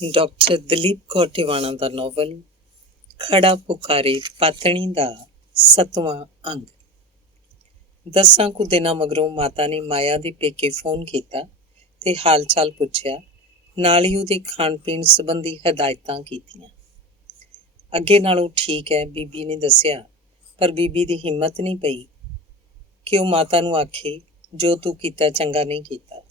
Doctor Dalip Kaur Tiwana ਦਾ novel ਖੜਾ ਪੁਕਾਰੇ ਪਾਤਣੀ ਦਾ 7ਵਾਂ ਅੰਗ। 10 ਕੁ ਦਿਨਾਂ ਮਗਰੋਂ ਮਾਤਾ ਨੇ ਮਾਇਆ ਦੇ ਪੇਕੇ ਫੋਨ ਕੀਤਾ ਤੇ ਹਾਲ ਚਾਲ ਪੁੱਛਿਆ, ਨਾਲ ਹੀ ਉਹਦੇ ਖਾਣ ਪੀਣ ਸੰਬੰਧੀ ਹਦਾਇਤਾਂ ਕੀਤੀਆਂ। ਅੱਗੇ ਨਾਲੋਂ ਠੀਕ ਹੈ, ਬੀਬੀ ਨੇ ਦੱਸਿਆ, ਪਰ ਬੀਬੀ ਦੀ ਹਿੰਮਤ ਨਹੀਂ ਪਈ ਕਿ ਉਹ ਮਾਤਾ ਨੂੰ ਆਖੇ ਜੋ ਤੂੰ ਕੀਤਾ ਚੰਗਾ ਨਹੀਂ ਕੀਤਾ।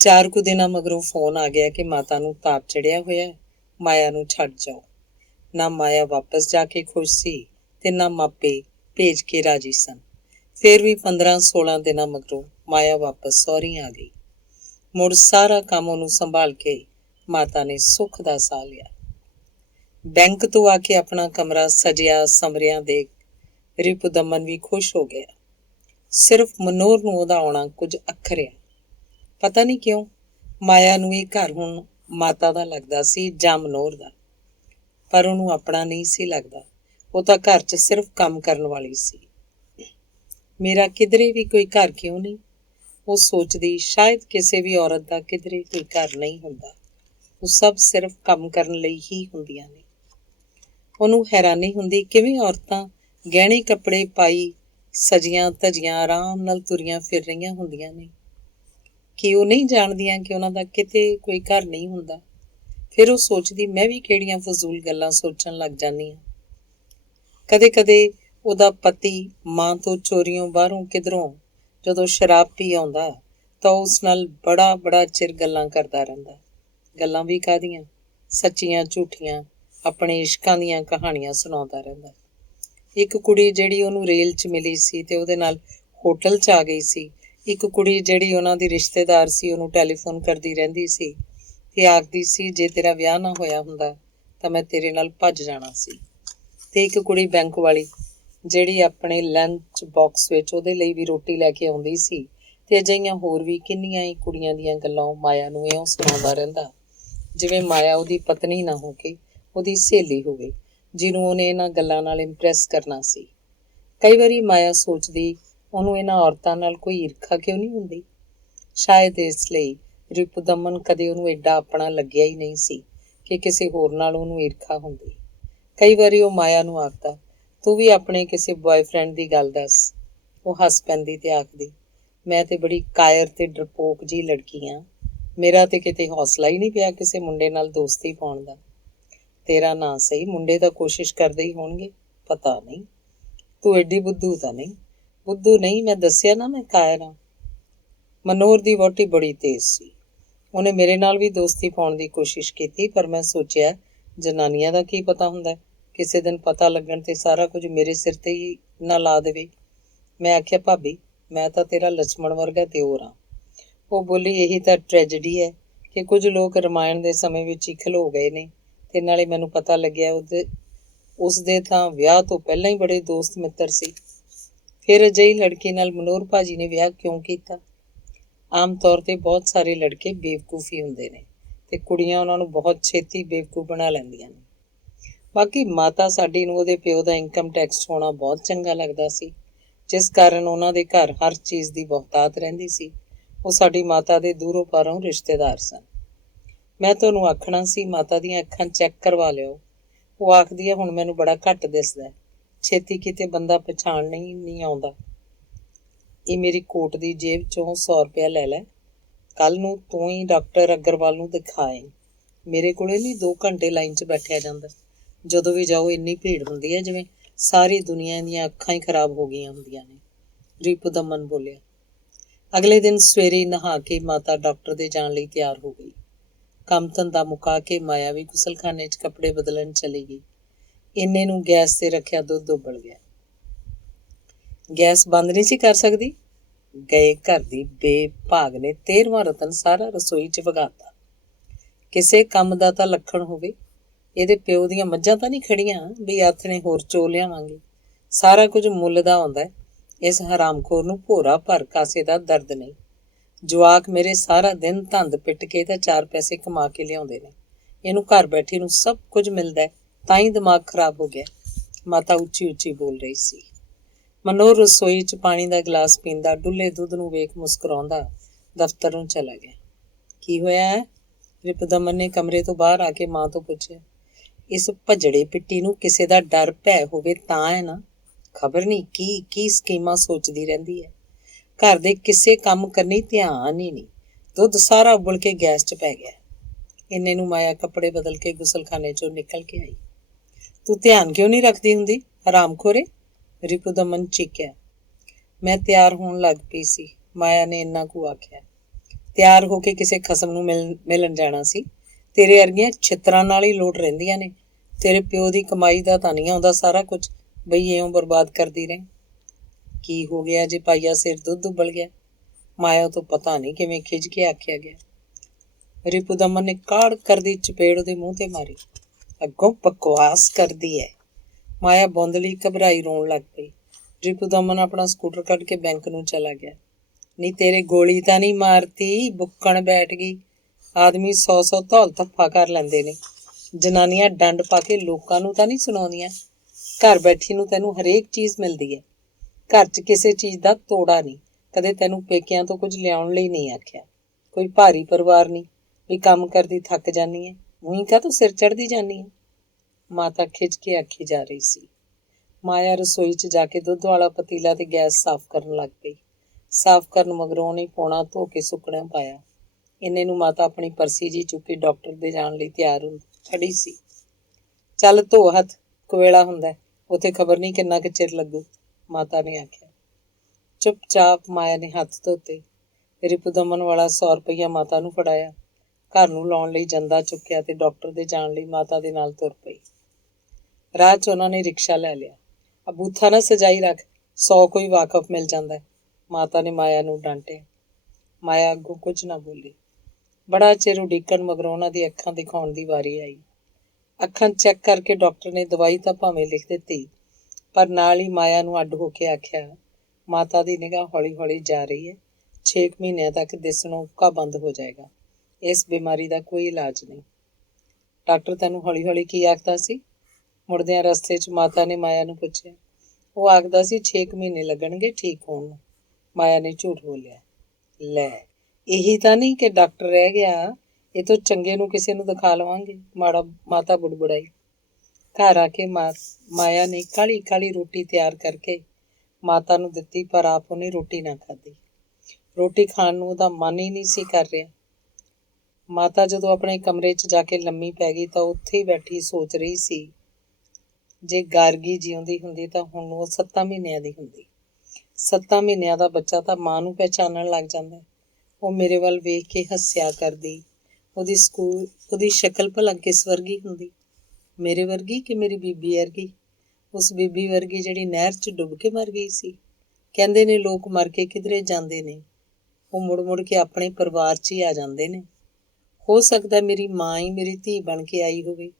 4 ਕੁ ਦਿਨਾਂ ਮਗਰੋਂ ਫੋਨ ਆ ਗਿਆ ਕਿ ਮਾਤਾ ਨੂੰ ਤਾਪ ਚੜਿਆ ਹੋਇਆ, ਮਾਇਆ ਨੂੰ ਛੱਡ ਜਾਓ। ਨਾ ਮਾਇਆ ਵਾਪਸ ਜਾ ਕੇ ਖੁਸ਼ ਸੀ ਤੇ ਨਾ ਮਾਪੇ ਭੇਜ ਕੇ ਰਾਜੀ ਸਨ। ਫਿਰ ਵੀ 15-16 ਦਿਨਾਂ ਮਗਰੋਂ ਮਾਇਆ ਵਾਪਸ ਸਹੁਰੀ ਆ ਗਈ। ਮੁੜ ਸਾਰਾ ਕੰਮ ਉਹਨੂੰ ਸੰਭਾਲ ਕੇ ਮਾਤਾ ਨੇ ਸੁੱਖ ਦਾ ਸਾਹ ਲਿਆ। ਬੈਂਕ ਤੋਂ ਆ ਕੇ ਆਪਣਾ ਕਮਰਾ ਸਜਿਆ ਸੰਵਰਿਆ ਦੇਖ ਰਿਪੁਦਮਨ ਵੀ ਖੁਸ਼ ਹੋ ਗਿਆ। ਸਿਰਫ ਮਨੋਹਰ ਨੂੰ ਉਹਦਾ ਆਉਣਾ ਕੁਝ ਅਖਰਿਆ। ਪਤਾ ਨਹੀਂ ਕਿਉਂ ਮਾਇਆ ਨੂੰ ਇਹ ਘਰ ਹੁਣ ਮਾਤਾ ਦਾ ਲੱਗਦਾ ਸੀ ਜਾਂ ਮਨੋਹਰ ਦਾ, ਪਰ ਉਹਨੂੰ ਆਪਣਾ ਨਹੀਂ ਸੀ ਲੱਗਦਾ। ਉਹ ਤਾਂ ਘਰ 'ਚ ਸਿਰਫ ਕੰਮ ਕਰਨ ਵਾਲੀ ਸੀ। ਮੇਰਾ ਕਿਧਰੇ ਵੀ ਕੋਈ ਘਰ ਕਿਉਂ ਨਹੀਂ? ਉਹ ਸੋਚਦੀ, ਸ਼ਾਇਦ ਕਿਸੇ ਵੀ ਔਰਤ ਦਾ ਕਿਧਰੇ ਕੋਈ ਘਰ ਨਹੀਂ ਹੁੰਦਾ। ਉਹ ਸਭ ਸਿਰਫ ਕੰਮ ਕਰਨ ਲਈ ਹੀ ਹੁੰਦੀਆਂ ਨੇ। ਉਹਨੂੰ ਹੈਰਾਨੀ ਹੁੰਦੀ ਕਿਵੇਂ ਔਰਤਾਂ ਗਹਿਣੇ ਕੱਪੜੇ ਪਾਈ ਸਜੀਆਂ ਧਜੀਆਂ ਆਰਾਮ ਨਾਲ ਤੁਰੀਆਂ ਫਿਰ ਰਹੀਆਂ ਹੁੰਦੀਆਂ ਨੇ। ਕਿ ਉਹ ਨਹੀਂ ਜਾਣਦੀਆਂ ਕਿ ਉਹਨਾਂ ਦਾ ਕਿਤੇ ਕੋਈ ਘਰ ਨਹੀਂ ਹੁੰਦਾ। ਫਿਰ ਉਹ ਸੋਚਦੀ, ਮੈਂ ਵੀ ਕਿਹੜੀਆਂ ਫਜ਼ੂਲ ਗੱਲਾਂ ਸੋਚਣ ਲੱਗ ਜਾਂਦੀ ਹਾਂ। ਕਦੇ ਕਦੇ ਉਹਦਾ ਪਤੀ ਮਾਂ ਤੋਂ ਚੋਰੀਓਂ ਬਾਹਰੋਂ ਕਿਧਰੋਂ ਜਦੋਂ ਸ਼ਰਾਬ ਪੀ ਆਉਂਦਾ ਤਾਂ ਉਸ ਨਾਲ ਬੜਾ ਚਿਰ ਗੱਲਾਂ ਕਰਦਾ ਰਹਿੰਦਾ। ਗੱਲਾਂ ਵੀ ਕਾਹਦੀਆਂ, ਸੱਚੀਆਂ ਝੂਠੀਆਂ, ਆਪਣੇ ਇਸ਼ਕਾਂ ਦੀਆਂ ਕਹਾਣੀਆਂ ਸੁਣਾਉਂਦਾ ਰਹਿੰਦਾ। ਇੱਕ ਕੁੜੀ ਜਿਹੜੀ ਉਹਨੂੰ ਰੇਲ 'ਚ ਮਿਲੀ ਸੀ ਤੇ ਉਹਦੇ ਨਾਲ ਹੋਟਲ 'ਚ ਆ ਗਈ ਸੀ। ਇੱਕ ਕੁੜੀ ਜਿਹੜੀ ਉਹਨਾਂ ਦੀ ਰਿਸ਼ਤੇਦਾਰ ਸੀ, ਉਹਨੂੰ ਟੈਲੀਫੋਨ ਕਰਦੀ ਰਹਿੰਦੀ ਸੀ ਤੇ ਆਖਦੀ ਸੀ, ਜੇ ਤੇਰਾ ਵਿਆਹ ਨਾ ਹੋਇਆ ਹੁੰਦਾ ਤਾਂ ਮੈਂ ਤੇਰੇ ਨਾਲ ਭੱਜ ਜਾਣਾ ਸੀ। ਤੇ ਇੱਕ ਕੁੜੀ ਬੈਂਕ ਵਾਲੀ ਜਿਹੜੀ ਆਪਣੇ ਲੰਚ ਬਾਕਸ ਵਿੱਚ ਉਹਦੇ ਲਈ ਵੀ ਰੋਟੀ ਲੈ ਕੇ ਆਉਂਦੀ ਸੀ। ਤੇ ਅਜਿਹੀਆਂ ਹੋਰ ਵੀ ਕਿੰਨੀਆਂ ਹੀ ਕੁੜੀਆਂ ਦੀਆਂ ਗੱਲਾਂ ਉਹ ਮਾਇਆ ਨੂੰ ਇਉਂ ਸੁਣਾਉਂਦਾ ਰਹਿੰਦਾ ਜਿਵੇਂ ਮਾਇਆ ਉਹਦੀ ਪਤਨੀ ਨਾ ਹੋ ਕੇ ਉਹਦੀ ਸਹੇਲੀ ਹੋਵੇ, ਜਿਹਨੂੰ ਉਹਨੇ ਇਹਨਾਂ ਗੱਲਾਂ ਨਾਲ ਇੰਪ੍ਰੈਸ ਕਰਨਾ ਸੀ। ਕਈ ਵਾਰੀ ਮਾਇਆ ਸੋਚਦੀ, ਉਹਨੂੰ ਇਹਨਾਂ ਔਰਤਾਂ ਨਾਲ ਕੋਈ ਈਰਖਾ ਕਿਉਂ ਨਹੀਂ ਹੁੰਦੀ? ਸ਼ਾਇਦ ਇਸ ਲਈ ਰਿਪੁਦਮਨ ਕਦੇ ਉਹਨੂੰ ਐਡਾ ਆਪਣਾ ਲੱਗਿਆ ਹੀ ਨਹੀਂ ਸੀ ਕਿ ਕਿਸੇ ਹੋਰ ਨਾਲ ਉਹਨੂੰ ਈਰਖਾ ਹੁੰਦੀ। ਕਈ ਵਾਰੀ ਉਹ ਮਾਇਆ ਨੂੰ ਆਖਦਾ, ਤੂੰ ਵੀ ਆਪਣੇ ਕਿਸੇ ਬॉयਫ੍ਰੈਂਡ ਦੀ ਗੱਲ ਦੱਸ। ਉਹ ਹੱਸ ਪੈਂਦੀ ਤੇ ਆਖਦੀ, ਮੈਂ ਤੇ ਬੜੀ ਕਾਇਰ ਤੇ ਡਰਪੋਕ ਜਿਹੀ ਲੜਕੀ ਹਾਂ। ਮੇਰਾ ਤੇ ਕਿਤੇ ਹੌਸਲਾ ਹੀ ਨਹੀਂ ਪਿਆ ਕਿਸੇ ਮੁੰਡੇ ਨਾਲ ਦੋਸਤੀ ਪਾਉਣ ਦਾ। ਤੇਰਾ ਨਾਂ ਸਹੀ, ਮੁੰਡੇ ਤਾਂ ਕੋਸ਼ਿਸ਼ ਕਰਦੇ ਹੀ ਹੋਣਗੇ। ਪਤਾ ਨਹੀਂ, ਤੂੰ ਐਡੀ ਬੁੱਧੂ ਤਾਂ ਨਹੀਂ? ਬੁੱਧੂ ਨਹੀਂ, ਮੈਂ ਦੱਸਿਆ ਨਾ ਮੈਂ ਕਾਇਰ ਹਾਂ। ਮਨੋਹਰ ਦੀ ਵਹੁਟੀ ਬੜੀ ਤੇਜ਼ ਸੀ। ਉਹਨੇ ਮੇਰੇ ਨਾਲ ਵੀ ਦੋਸਤੀ ਪਾਉਣ ਦੀ ਕੋਸ਼ਿਸ਼ ਕੀਤੀ, ਪਰ ਮੈਂ ਸੋਚਿਆ ਜਨਾਨੀਆਂ ਦਾ ਕੀ ਪਤਾ ਹੁੰਦਾ, ਕਿਸੇ ਦਿਨ ਪਤਾ ਲੱਗਣ ਤੇ ਸਾਰਾ ਕੁਝ ਮੇਰੇ ਸਿਰ ਤੇ ਹੀ ਨਾ ਲਾ ਦੇਵੇ। ਮੈਂ ਆਖਿਆ, ਭਾਬੀ ਮੈਂ ਤਾਂ ਤੇਰਾ ਲਛਮਣ ਵਰਗਾ ਦਿਓਰ ਹਾਂ। ਉਹ ਬੋਲੀ, ਇਹੀ ਤਾਂ ਟ੍ਰੈਜਡੀ ਹੈ ਕਿ ਕੁਝ ਲੋਕ ਰਮਾਇਣ ਦੇ ਸਮੇਂ ਵਿੱਚ ਹੀ ਖਲੋ ਗਏ ਨੇ ਤੇ ਨਾਲੇ ਮੈਨੂੰ ਪਤਾ ਲੱਗਿਆ ਉਸਦੇ ਤਾਂ ਵਿਆਹ ਤੋਂ ਪਹਿਲਾਂ ਹੀ ਬੜੇ ਦੋਸਤ ਮਿੱਤਰ ਸੀ। ਫਿਰ ਅਜਿਹੀ ਲੜਕੀ ਨਾਲ ਮਨੋਹਰ ਭਾਜੀ ਨੇ ਵਿਆਹ ਕਿਉਂ ਕੀਤਾ? ਆਮ ਤੌਰ ਤੇ ਬਹੁਤ ਸਾਰੇ ਲੜਕੇ ਬੇਵਕੂਫ ਹੀ ਹੁੰਦੇ ਨੇ ਤੇ ਕੁੜੀਆਂ ਉਹਨਾਂ ਨੂੰ ਬਹੁਤ ਛੇਤੀ ਬੇਵਕੂਫ ਬਣਾ ਲੈਂਦੀਆਂ ਨੇ। ਬਾਕੀ ਮਾਤਾ ਸਾਡੀ ਨੂੰ ਉਹਦੇ ਪਿਓ ਦਾ ਇਨਕਮ ਟੈਕਸ ਹੋਣਾ ਬਹੁਤ ਚੰਗਾ ਲੱਗਦਾ ਸੀ, ਜਿਸ ਕਾਰਨ ਉਹਨਾਂ ਦੇ ਘਰ ਹਰ ਚੀਜ਼ ਦੀ ਬਹੁਤਾਤ ਰਹਿੰਦੀ ਸੀ। ਉਹ ਸਾਡੀ ਮਾਤਾ ਦੇ ਦੂਰੋਂ ਪਾਰੋਂ ਰਿਸ਼ਤੇਦਾਰ ਸਨ। ਮੈਂ ਤੁਹਾਨੂੰ ਆਖਣਾ ਸੀ, ਮਾਤਾ ਦੀਆਂ ਅੱਖਾਂ ਚੈੱਕ ਕਰਵਾ ਲਿਓ। ਉਹ ਆਖਦੀ ਹੈ, ਹੁਣ ਮੈਨੂੰ ਬੜਾ ਘੱਟ ਦਿਸਦਾ, ਛੇਤੀ ਕਿਤੇ ਬੰਦਾ ਪਛਾਣ ਨਹੀਂ ਆਉਂਦਾ। ਇਹ ਮੇਰੀ ਕੋਟ ਦੀ ਜੇਬ 'ਚੋਂ 100 ਰੁਪਇਆ ਲੈ ਲੈ। ਕੱਲ੍ਹ ਨੂੰ ਤੂੰ ਹੀ ਡਾਕਟਰ ਅਗਰਵਾਲ ਨੂੰ ਦਿਖਾਏ। ਮੇਰੇ ਕੋਲੇ ਨਹੀਂ 2 ਘੰਟੇ ਲਾਈਨ 'ਚ ਬੈਠਿਆ ਜਾਂਦਾ। ਜਦੋਂ ਵੀ ਜਾਓ ਇੰਨੀ ਭੀੜ ਹੁੰਦੀ ਹੈ ਜਿਵੇਂ ਸਾਰੀ ਦੁਨੀਆ ਦੀਆਂ ਅੱਖਾਂ ਹੀ ਖਰਾਬ ਹੋ ਗਈਆਂ ਹੁੰਦੀਆਂ ਨੇ, ਰਿਪੁਦਮਨ ਬੋਲਿਆ। ਅਗਲੇ ਦਿਨ ਸਵੇਰੇ ਨਹਾ ਕੇ ਮਾਤਾ ਡਾਕਟਰ ਦੇ ਜਾਣ ਲਈ ਤਿਆਰ ਹੋ ਗਈ। ਕੰਮ ਧੰਦਾ ਮੁਕਾ ਕੇ ਮਾਇਆ ਵੀ ਗੁਸਲਖਾਨੇ 'ਚ ਕੱਪੜੇ ਬਦਲਣ ਚਲੀ ਗਈ। ਇੰਨੇ ਨੂੰ ਗੈਸ 'ਤੇ ਰੱਖਿਆ ਦੁੱਧ ਉਬਲ ਗਿਆ। ਗੈਸ ਬੰਦ ਨਹੀਂ ਸੀ ਕਰ ਸਕਦੀ। ਗਏ ਘਰ ਦੀ ਬੇਭਾਗ ਨੇ 13ਵਾਂ ਰਤਨ ਸਾਰਾ ਰਸੋਈ 'ਚ ਵਗਾਤਾ। ਕਿਸੇ ਕੰਮ ਦਾ ਤਾਂ ਲੱਖਣ ਹੋਵੇ। ਇਹਦੇ ਪਿਓ ਦੀਆਂ ਮੱਝਾਂ ਤਾਂ ਨਹੀਂ ਖੜੀਆਂ ਵੀ ਆਥਣੇ ਹੋਰ ਚੋ ਲਿਆਵਾਂਗੇ। ਸਾਰਾ ਕੁਝ ਮੁੱਲ ਦਾ ਆਉਂਦਾ। ਇਸ ਹਰਾਮਖੋਰ ਨੂੰ ਭੋਰਾ ਭਰ ਕਾਸੇ ਦਾ ਦਰਦ ਨਹੀਂ। ਜਵਾਕ ਮੇਰੇ ਸਾਰਾ ਦਿਨ ਧੰਦ ਪਿੱਟ ਕੇ ਤਾਂ 4 ਪੈਸੇ ਕਮਾ ਕੇ ਲਿਆਉਂਦੇ ਨੇ। ਇਹਨੂੰ ਘਰ ਬੈਠੀ ਨੂੰ ਸਭ ਕੁਝ ਮਿਲਦਾ, ਤਾਂ ਹੀ ਦਿਮਾਗ ਖਰਾਬ ਹੋ ਗਿਆ। ਮਾਤਾ ਉੱਚੀ ਉੱਚੀ ਬੋਲ ਰਹੀ ਸੀ। ਮਨੋਹਰ ਰਸੋਈ 'ਚ ਪਾਣੀ ਦਾ ਗਲਾਸ ਪੀਂਦਾ, ਡੁੱਲੇ ਦੁੱਧ ਨੂੰ ਵੇਖ ਮੁਸਕਰਾਉਂਦਾ ਦਫ਼ਤਰ ਨੂੰ ਚਲਾ ਗਿਆ। ਕੀ ਹੋਇਆ ਹੈ? ਰਿਪੁਦਮਨ ਨੇ ਕਮਰੇ ਤੋਂ ਬਾਹਰ ਆ ਕੇ ਮਾਂ ਤੋਂ ਪੁੱਛਿਆ, ਇਸ ਭਜੜੇ ਪਿੱਟੀ ਨੂੰ ਕਿਸੇ ਦਾ ਡਰ ਭੈ ਹੋਵੇ ਤਾਂ ਹੈ ਨਾ? ਖਬਰ ਨਹੀਂ ਕੀ ਸਕੀਮਾਂ ਸੋਚਦੀ ਰਹਿੰਦੀ ਹੈ। ਘਰ ਦੇ ਕਿਸੇ ਕੰਮ ਕਰਨੀ ਧਿਆਨ ਹੀ ਨਹੀਂ। ਦੁੱਧ ਸਾਰਾ ਉਬਲ ਕੇ ਗੈਸ 'ਚ ਪੈ ਗਿਆ। ਇੰਨੇ ਨੂੰ ਮਾਇਆ ਕੱਪੜੇ ਬਦਲ ਕੇ ਗੁਸਲਖਾਨੇ 'ਚੋਂ ਨਿਕਲ ਕੇ ਆਈ। ਤੂੰ ਧਿਆਨ ਕਿਉਂ ਨਹੀਂ ਰੱਖਦੀ ਹੁੰਦੀ ਹਰਾਮਖੋਰੇ? ਰਿਪੁਦਮਨ ਚੀਕਿਆ। ਮੈਂ ਤਿਆਰ ਹੋਣ ਲੱਗ ਪਈ ਸੀ, ਮਾਇਆ ਨੇ ਇੰਨਾ ਕੁ ਆਖਿਆ। ਤਿਆਰ ਹੋ ਕੇ ਕਿਸੇ ਖਸਮ ਨੂੰ ਮਿਲਣ ਜਾਣਾ ਸੀ? ਤੇਰੇ ਵਰਗੀਆਂ ਛਿੱਤਰਾਂ ਨਾਲ ਹੀ ਲੋਟ ਰਹਿੰਦੀਆਂ ਨੇ। ਤੇਰੇ ਪਿਓ ਦੀ ਕਮਾਈ ਦਾ ਤਾਂ ਨਹੀਂ ਆਉਂਦਾ ਸਾਰਾ ਕੁਝ, ਬਈ ਇਉਂ ਬਰਬਾਦ ਕਰਦੀ ਰਹੇ। ਕੀ ਹੋ ਗਿਆ ਜੇ ਪਾਈਆ ਸਿਰ ਦੁੱਧ ਉਬਲ ਗਿਆ? ਮਾਇਆ ਤੋਂ ਪਤਾ ਨਹੀਂ ਕਿਵੇਂ ਖਿੱਝ ਕੇ ਆਖਿਆ ਗਿਆ। ਰਿਪੁਦਮਨ ਨੇ ਕਾੜ ਕਰਦੀ ਚਪੇੜ ਉਹਦੇ ਮੂੰਹ ਤੇ ਮਾਰੀ। ਅੱਗੋਂ ਬਕਵਾਸ ਕਰਦੀ ਹੈ। ਮਾਇਆ ਬੌਂਦਲੀ ਘਬਰਾਈ ਰੋਣ ਲੱਗ ਪਈ। ਰਿਪੁਦਮਨ ਆਪਣਾ ਸਕੂਟਰ ਕੱਢ ਕੇ ਬੈਂਕ ਨੂੰ ਚਲਾ ਗਿਆ। ਨਹੀਂ ਤੇਰੇ ਗੋਲੀ ਤਾਂ ਨਹੀਂ ਮਾਰਤੀ? ਬੁੱਕਣ ਬੈਠ ਗਈ। ਆਦਮੀ 100 ਧੌਲ ਧੱਫਾ ਕਰ ਲੈਂਦੇ ਨੇ। ਜਨਾਨੀਆਂ ਡੰਡ ਪਾ ਕੇ ਲੋਕਾਂ ਨੂੰ ਤਾਂ ਨਹੀਂ ਸੁਣਾਉਂਦੀਆਂ। ਘਰ ਬੈਠੀ ਨੂੰ ਤੈਨੂੰ ਹਰੇਕ ਚੀਜ਼ ਮਿਲਦੀ ਹੈ। ਘਰ 'ਚ ਕਿਸੇ ਚੀਜ਼ ਦਾ ਤੋੜਾ ਨਹੀਂ। ਕਦੇ ਤੈਨੂੰ ਪੇਕਿਆਂ ਤੋਂ ਕੁਝ ਲਿਆਉਣ ਲਈ ਨਹੀਂ ਆਖਿਆ। ਕੋਈ ਭਾਰੀ ਪਰਿਵਾਰ ਨਹੀਂ ਵੀ ਕੰਮ ਕਰਦੀ ਥੱਕ ਜਾਂਦੀ ਹੈ। ਊਈਂ ਕਾਹਤੋਂ ਸਿਰ ਚੜ੍ਹਦੀ ਜਾਂਦੀ ਹੈ? ਮਾਤਾ ਖਿੱਚ ਕੇ ਆਖੀ ਜਾ ਰਹੀ ਸੀ। ਮਾਇਆ ਰਸੋਈ 'ਚ ਜਾ ਕੇ ਦੁੱਧ ਵਾਲਾ ਪਤੀਲਾ ਤੇ ਗੈਸ ਸਾਫ਼ ਕਰਨ ਲੱਗ ਪਈ। ਸਾਫ਼ ਕਰਨ ਮਗਰੋਂ ਉਹਨੇ ਪੌਣਾ ਧੋ ਕੇ ਸੁੱਕਣਾ ਪਾਇਆ। ਇੰਨੇ ਨੂੰ ਮਾਤਾ ਆਪਣੀ ਪਰਸੀ ਜੀ ਚੁੱਕੀ ਡਾਕਟਰ ਦੇ ਜਾਣ ਲਈ ਤਿਆਰ ਖੜੀ ਸੀ। ਚੱਲ ਧੋ ਹੱਥ, ਕੁਵੇਲਾ ਹੁੰਦਾ, ਉੱਥੇ ਖਬਰ ਨਹੀਂ ਕਿੰਨਾ ਕੁ ਚਿਰ ਲੱਗੂ, ਮਾਤਾ ਨੇ ਆਖਿਆ। ਚੁੱਪਚਾਪ ਮਾਇਆ ਨੇ ਹੱਥ ਧੋਤੇ। ਰਿਪੁਦਮਨ ਵਾਲਾ 100 ਰੁਪਈਆ ਮਾਤਾ ਨੂੰ ਫੜਾਇਆ। ਘਰ ਨੂੰ ਲਾਉਣ ਲਈ ਜੰਦਾ ਚੁੱਕਿਆ ਤੇ ਡਾਕਟਰ ਦੇ ਜਾਣ ਲਈ ਮਾਤਾ ਦੇ ਨਾਲ ਤੁਰ ਪਈ। ਰਾਹ 'ਚ ਉਹਨਾਂ ਨੇ ਰਿਕਸ਼ਾ ਲੈ ਲਿਆ। ਬੂਥਾ ਨਾ ਸਜਾਈ ਰੱਖ, 100 ਕੋਈ ਵਾਕਫ ਮਿਲ ਜਾਂਦਾ, ਮਾਤਾ ਨੇ ਮਾਇਆ ਨੂੰ ਡਾਂਟਿਆ। ਮਾਇਆ ਅੱਗੋਂ ਕੁਝ ਨਾ ਬੋਲੀ। ਬੜਾ ਚਿਰ ਉਡੀਕਣ ਮਗਰੋਂ ਉਹਨਾਂ ਦੀ ਅੱਖਾਂ ਦਿਖਾਉਣ ਦੀ ਵਾਰੀ ਆਈ। ਅੱਖਾਂ ਚੈੱਕ ਕਰਕੇ ਡਾਕਟਰ ਨੇ ਦਵਾਈ ਤਾਂ ਭਾਵੇਂ ਲਿਖ ਦਿੱਤੀ, ਪਰ ਨਾਲ ਹੀ ਮਾਇਆ ਨੂੰ ਅੱਡ ਹੋ ਕੇ ਆਖਿਆ, ਮਾਤਾ ਦੀ ਨਿਗਾਹ ਹੌਲੀ ਹੌਲੀ ਜਾ ਰਹੀ ਹੈ। 6 ਮਹੀਨਿਆਂ ਤੱਕ ਦਿਸਣੋਂ ਉੱਕਾ ਬੰਦ ਹੋ ਜਾਏਗਾ। ਇਸ ਬਿਮਾਰੀ ਦਾ ਕੋਈ ਇਲਾਜ ਨਹੀਂ। ਡਾਕਟਰ ਤੈਨੂੰ ਹੌਲੀ ਹੌਲੀ ਕੀ ਆਖਦਾ ਸੀ? ਮੁੜਦਿਆਂ ਰਸਤੇ 'ਚ ਮਾਤਾ ਨੇ ਮਾਇਆ ਨੂੰ ਪੁੱਛਿਆ। ਉਹ ਆਖਦਾ ਸੀ 6 ਮਹੀਨੇ ਲੱਗਣਗੇ ਠੀਕ ਹੋਣ ਨੂੰ। ਮਾਇਆ ਨੇ ਝੂਠ ਬੋਲਿਆ। ਲੈ, ਇਹੀ ਤਾਂ ਨਹੀਂ ਕਿ ਡਾਕਟਰ ਰਹਿ ਗਿਆ, ਇਹ ਤੋਂ ਚੰਗੇ ਨੂੰ ਕਿਸੇ ਨੂੰ ਦਿਖਾ ਲਵਾਂਗੇ, ਮਾਤਾ ਬੁੜਬੁੜਾਈ। ਘਰ ਆ ਕੇ ਮਾਇਆ ਨੇ ਕਾਹਲੀ ਕਾਹਲੀ ਰੋਟੀ ਤਿਆਰ ਕਰਕੇ ਮਾਤਾ ਨੂੰ ਦਿੱਤੀ, ਪਰ ਆਪ ਉਹਨੇ ਰੋਟੀ ਨਾ ਖਾਧੀ। ਰੋਟੀ ਖਾਣ ਨੂੰ ਉਹਦਾ ਮਨ ਹੀ ਨਹੀਂ ਸੀ ਕਰ ਰਿਹਾ। ਮਾਤਾ ਜਦੋਂ ਆਪਣੇ ਕਮਰੇ 'ਚ ਜਾ ਕੇ ਲੰਮੀ ਪੈ ਗਈ ਤਾਂ ਉੱਥੇ ਹੀ ਬੈਠੀ ਸੋਚ ਰਹੀ ਸੀ, ਜੇ ਗਾਰਗੀ ਜਿਉਂਦੀ ਹੁੰਦੀ ਤਾਂ ਹੁਣ ਉਹ 7 ਮਹੀਨਿਆਂ ਦੀ ਹੁੰਦੀ। 7 ਮਹੀਨਿਆਂ ਦਾ ਬੱਚਾ ਤਾਂ ਮਾਂ ਨੂੰ ਪਹਿਚਾਨਣ ਲੱਗ ਜਾਂਦਾ। ਉਹ ਮੇਰੇ ਵੱਲ ਵੇਖ ਕੇ ਹੱਸਿਆ ਕਰਦੀ। ਉਹਦੀ ਸ਼ਕਲ ਭਲਾ ਕਿਸ ਵਰਗੀ ਹੁੰਦੀ? ਮੇਰੇ ਵਰਗੀ ਕਿ ਮੇਰੀ ਬੀਬੀ ਵਰਗੀ? ਉਸ ਬੀਬੀ ਵਰਗੀ ਜਿਹੜੀ ਨਹਿਰ 'ਚ ਡੁੱਬ ਕੇ ਮਰ ਗਈ ਸੀ। ਕਹਿੰਦੇ ਨੇ ਲੋਕ ਮਰ ਕੇ ਕਿਧਰੇ ਜਾਂਦੇ ਨੇ, ਉਹ ਮੁੜ ਮੁੜ ਕੇ ਆਪਣੇ ਪਰਿਵਾਰ 'ਚ ਹੀ ਆ ਜਾਂਦੇ ਨੇ। ਹੋ ਸਕਦਾ ਮੇਰੀ ਮਾਂ ਹੀ ਮੇਰੀ ਧੀ ਬਣ ਕੇ ਆਈ ਹੋਵੇ,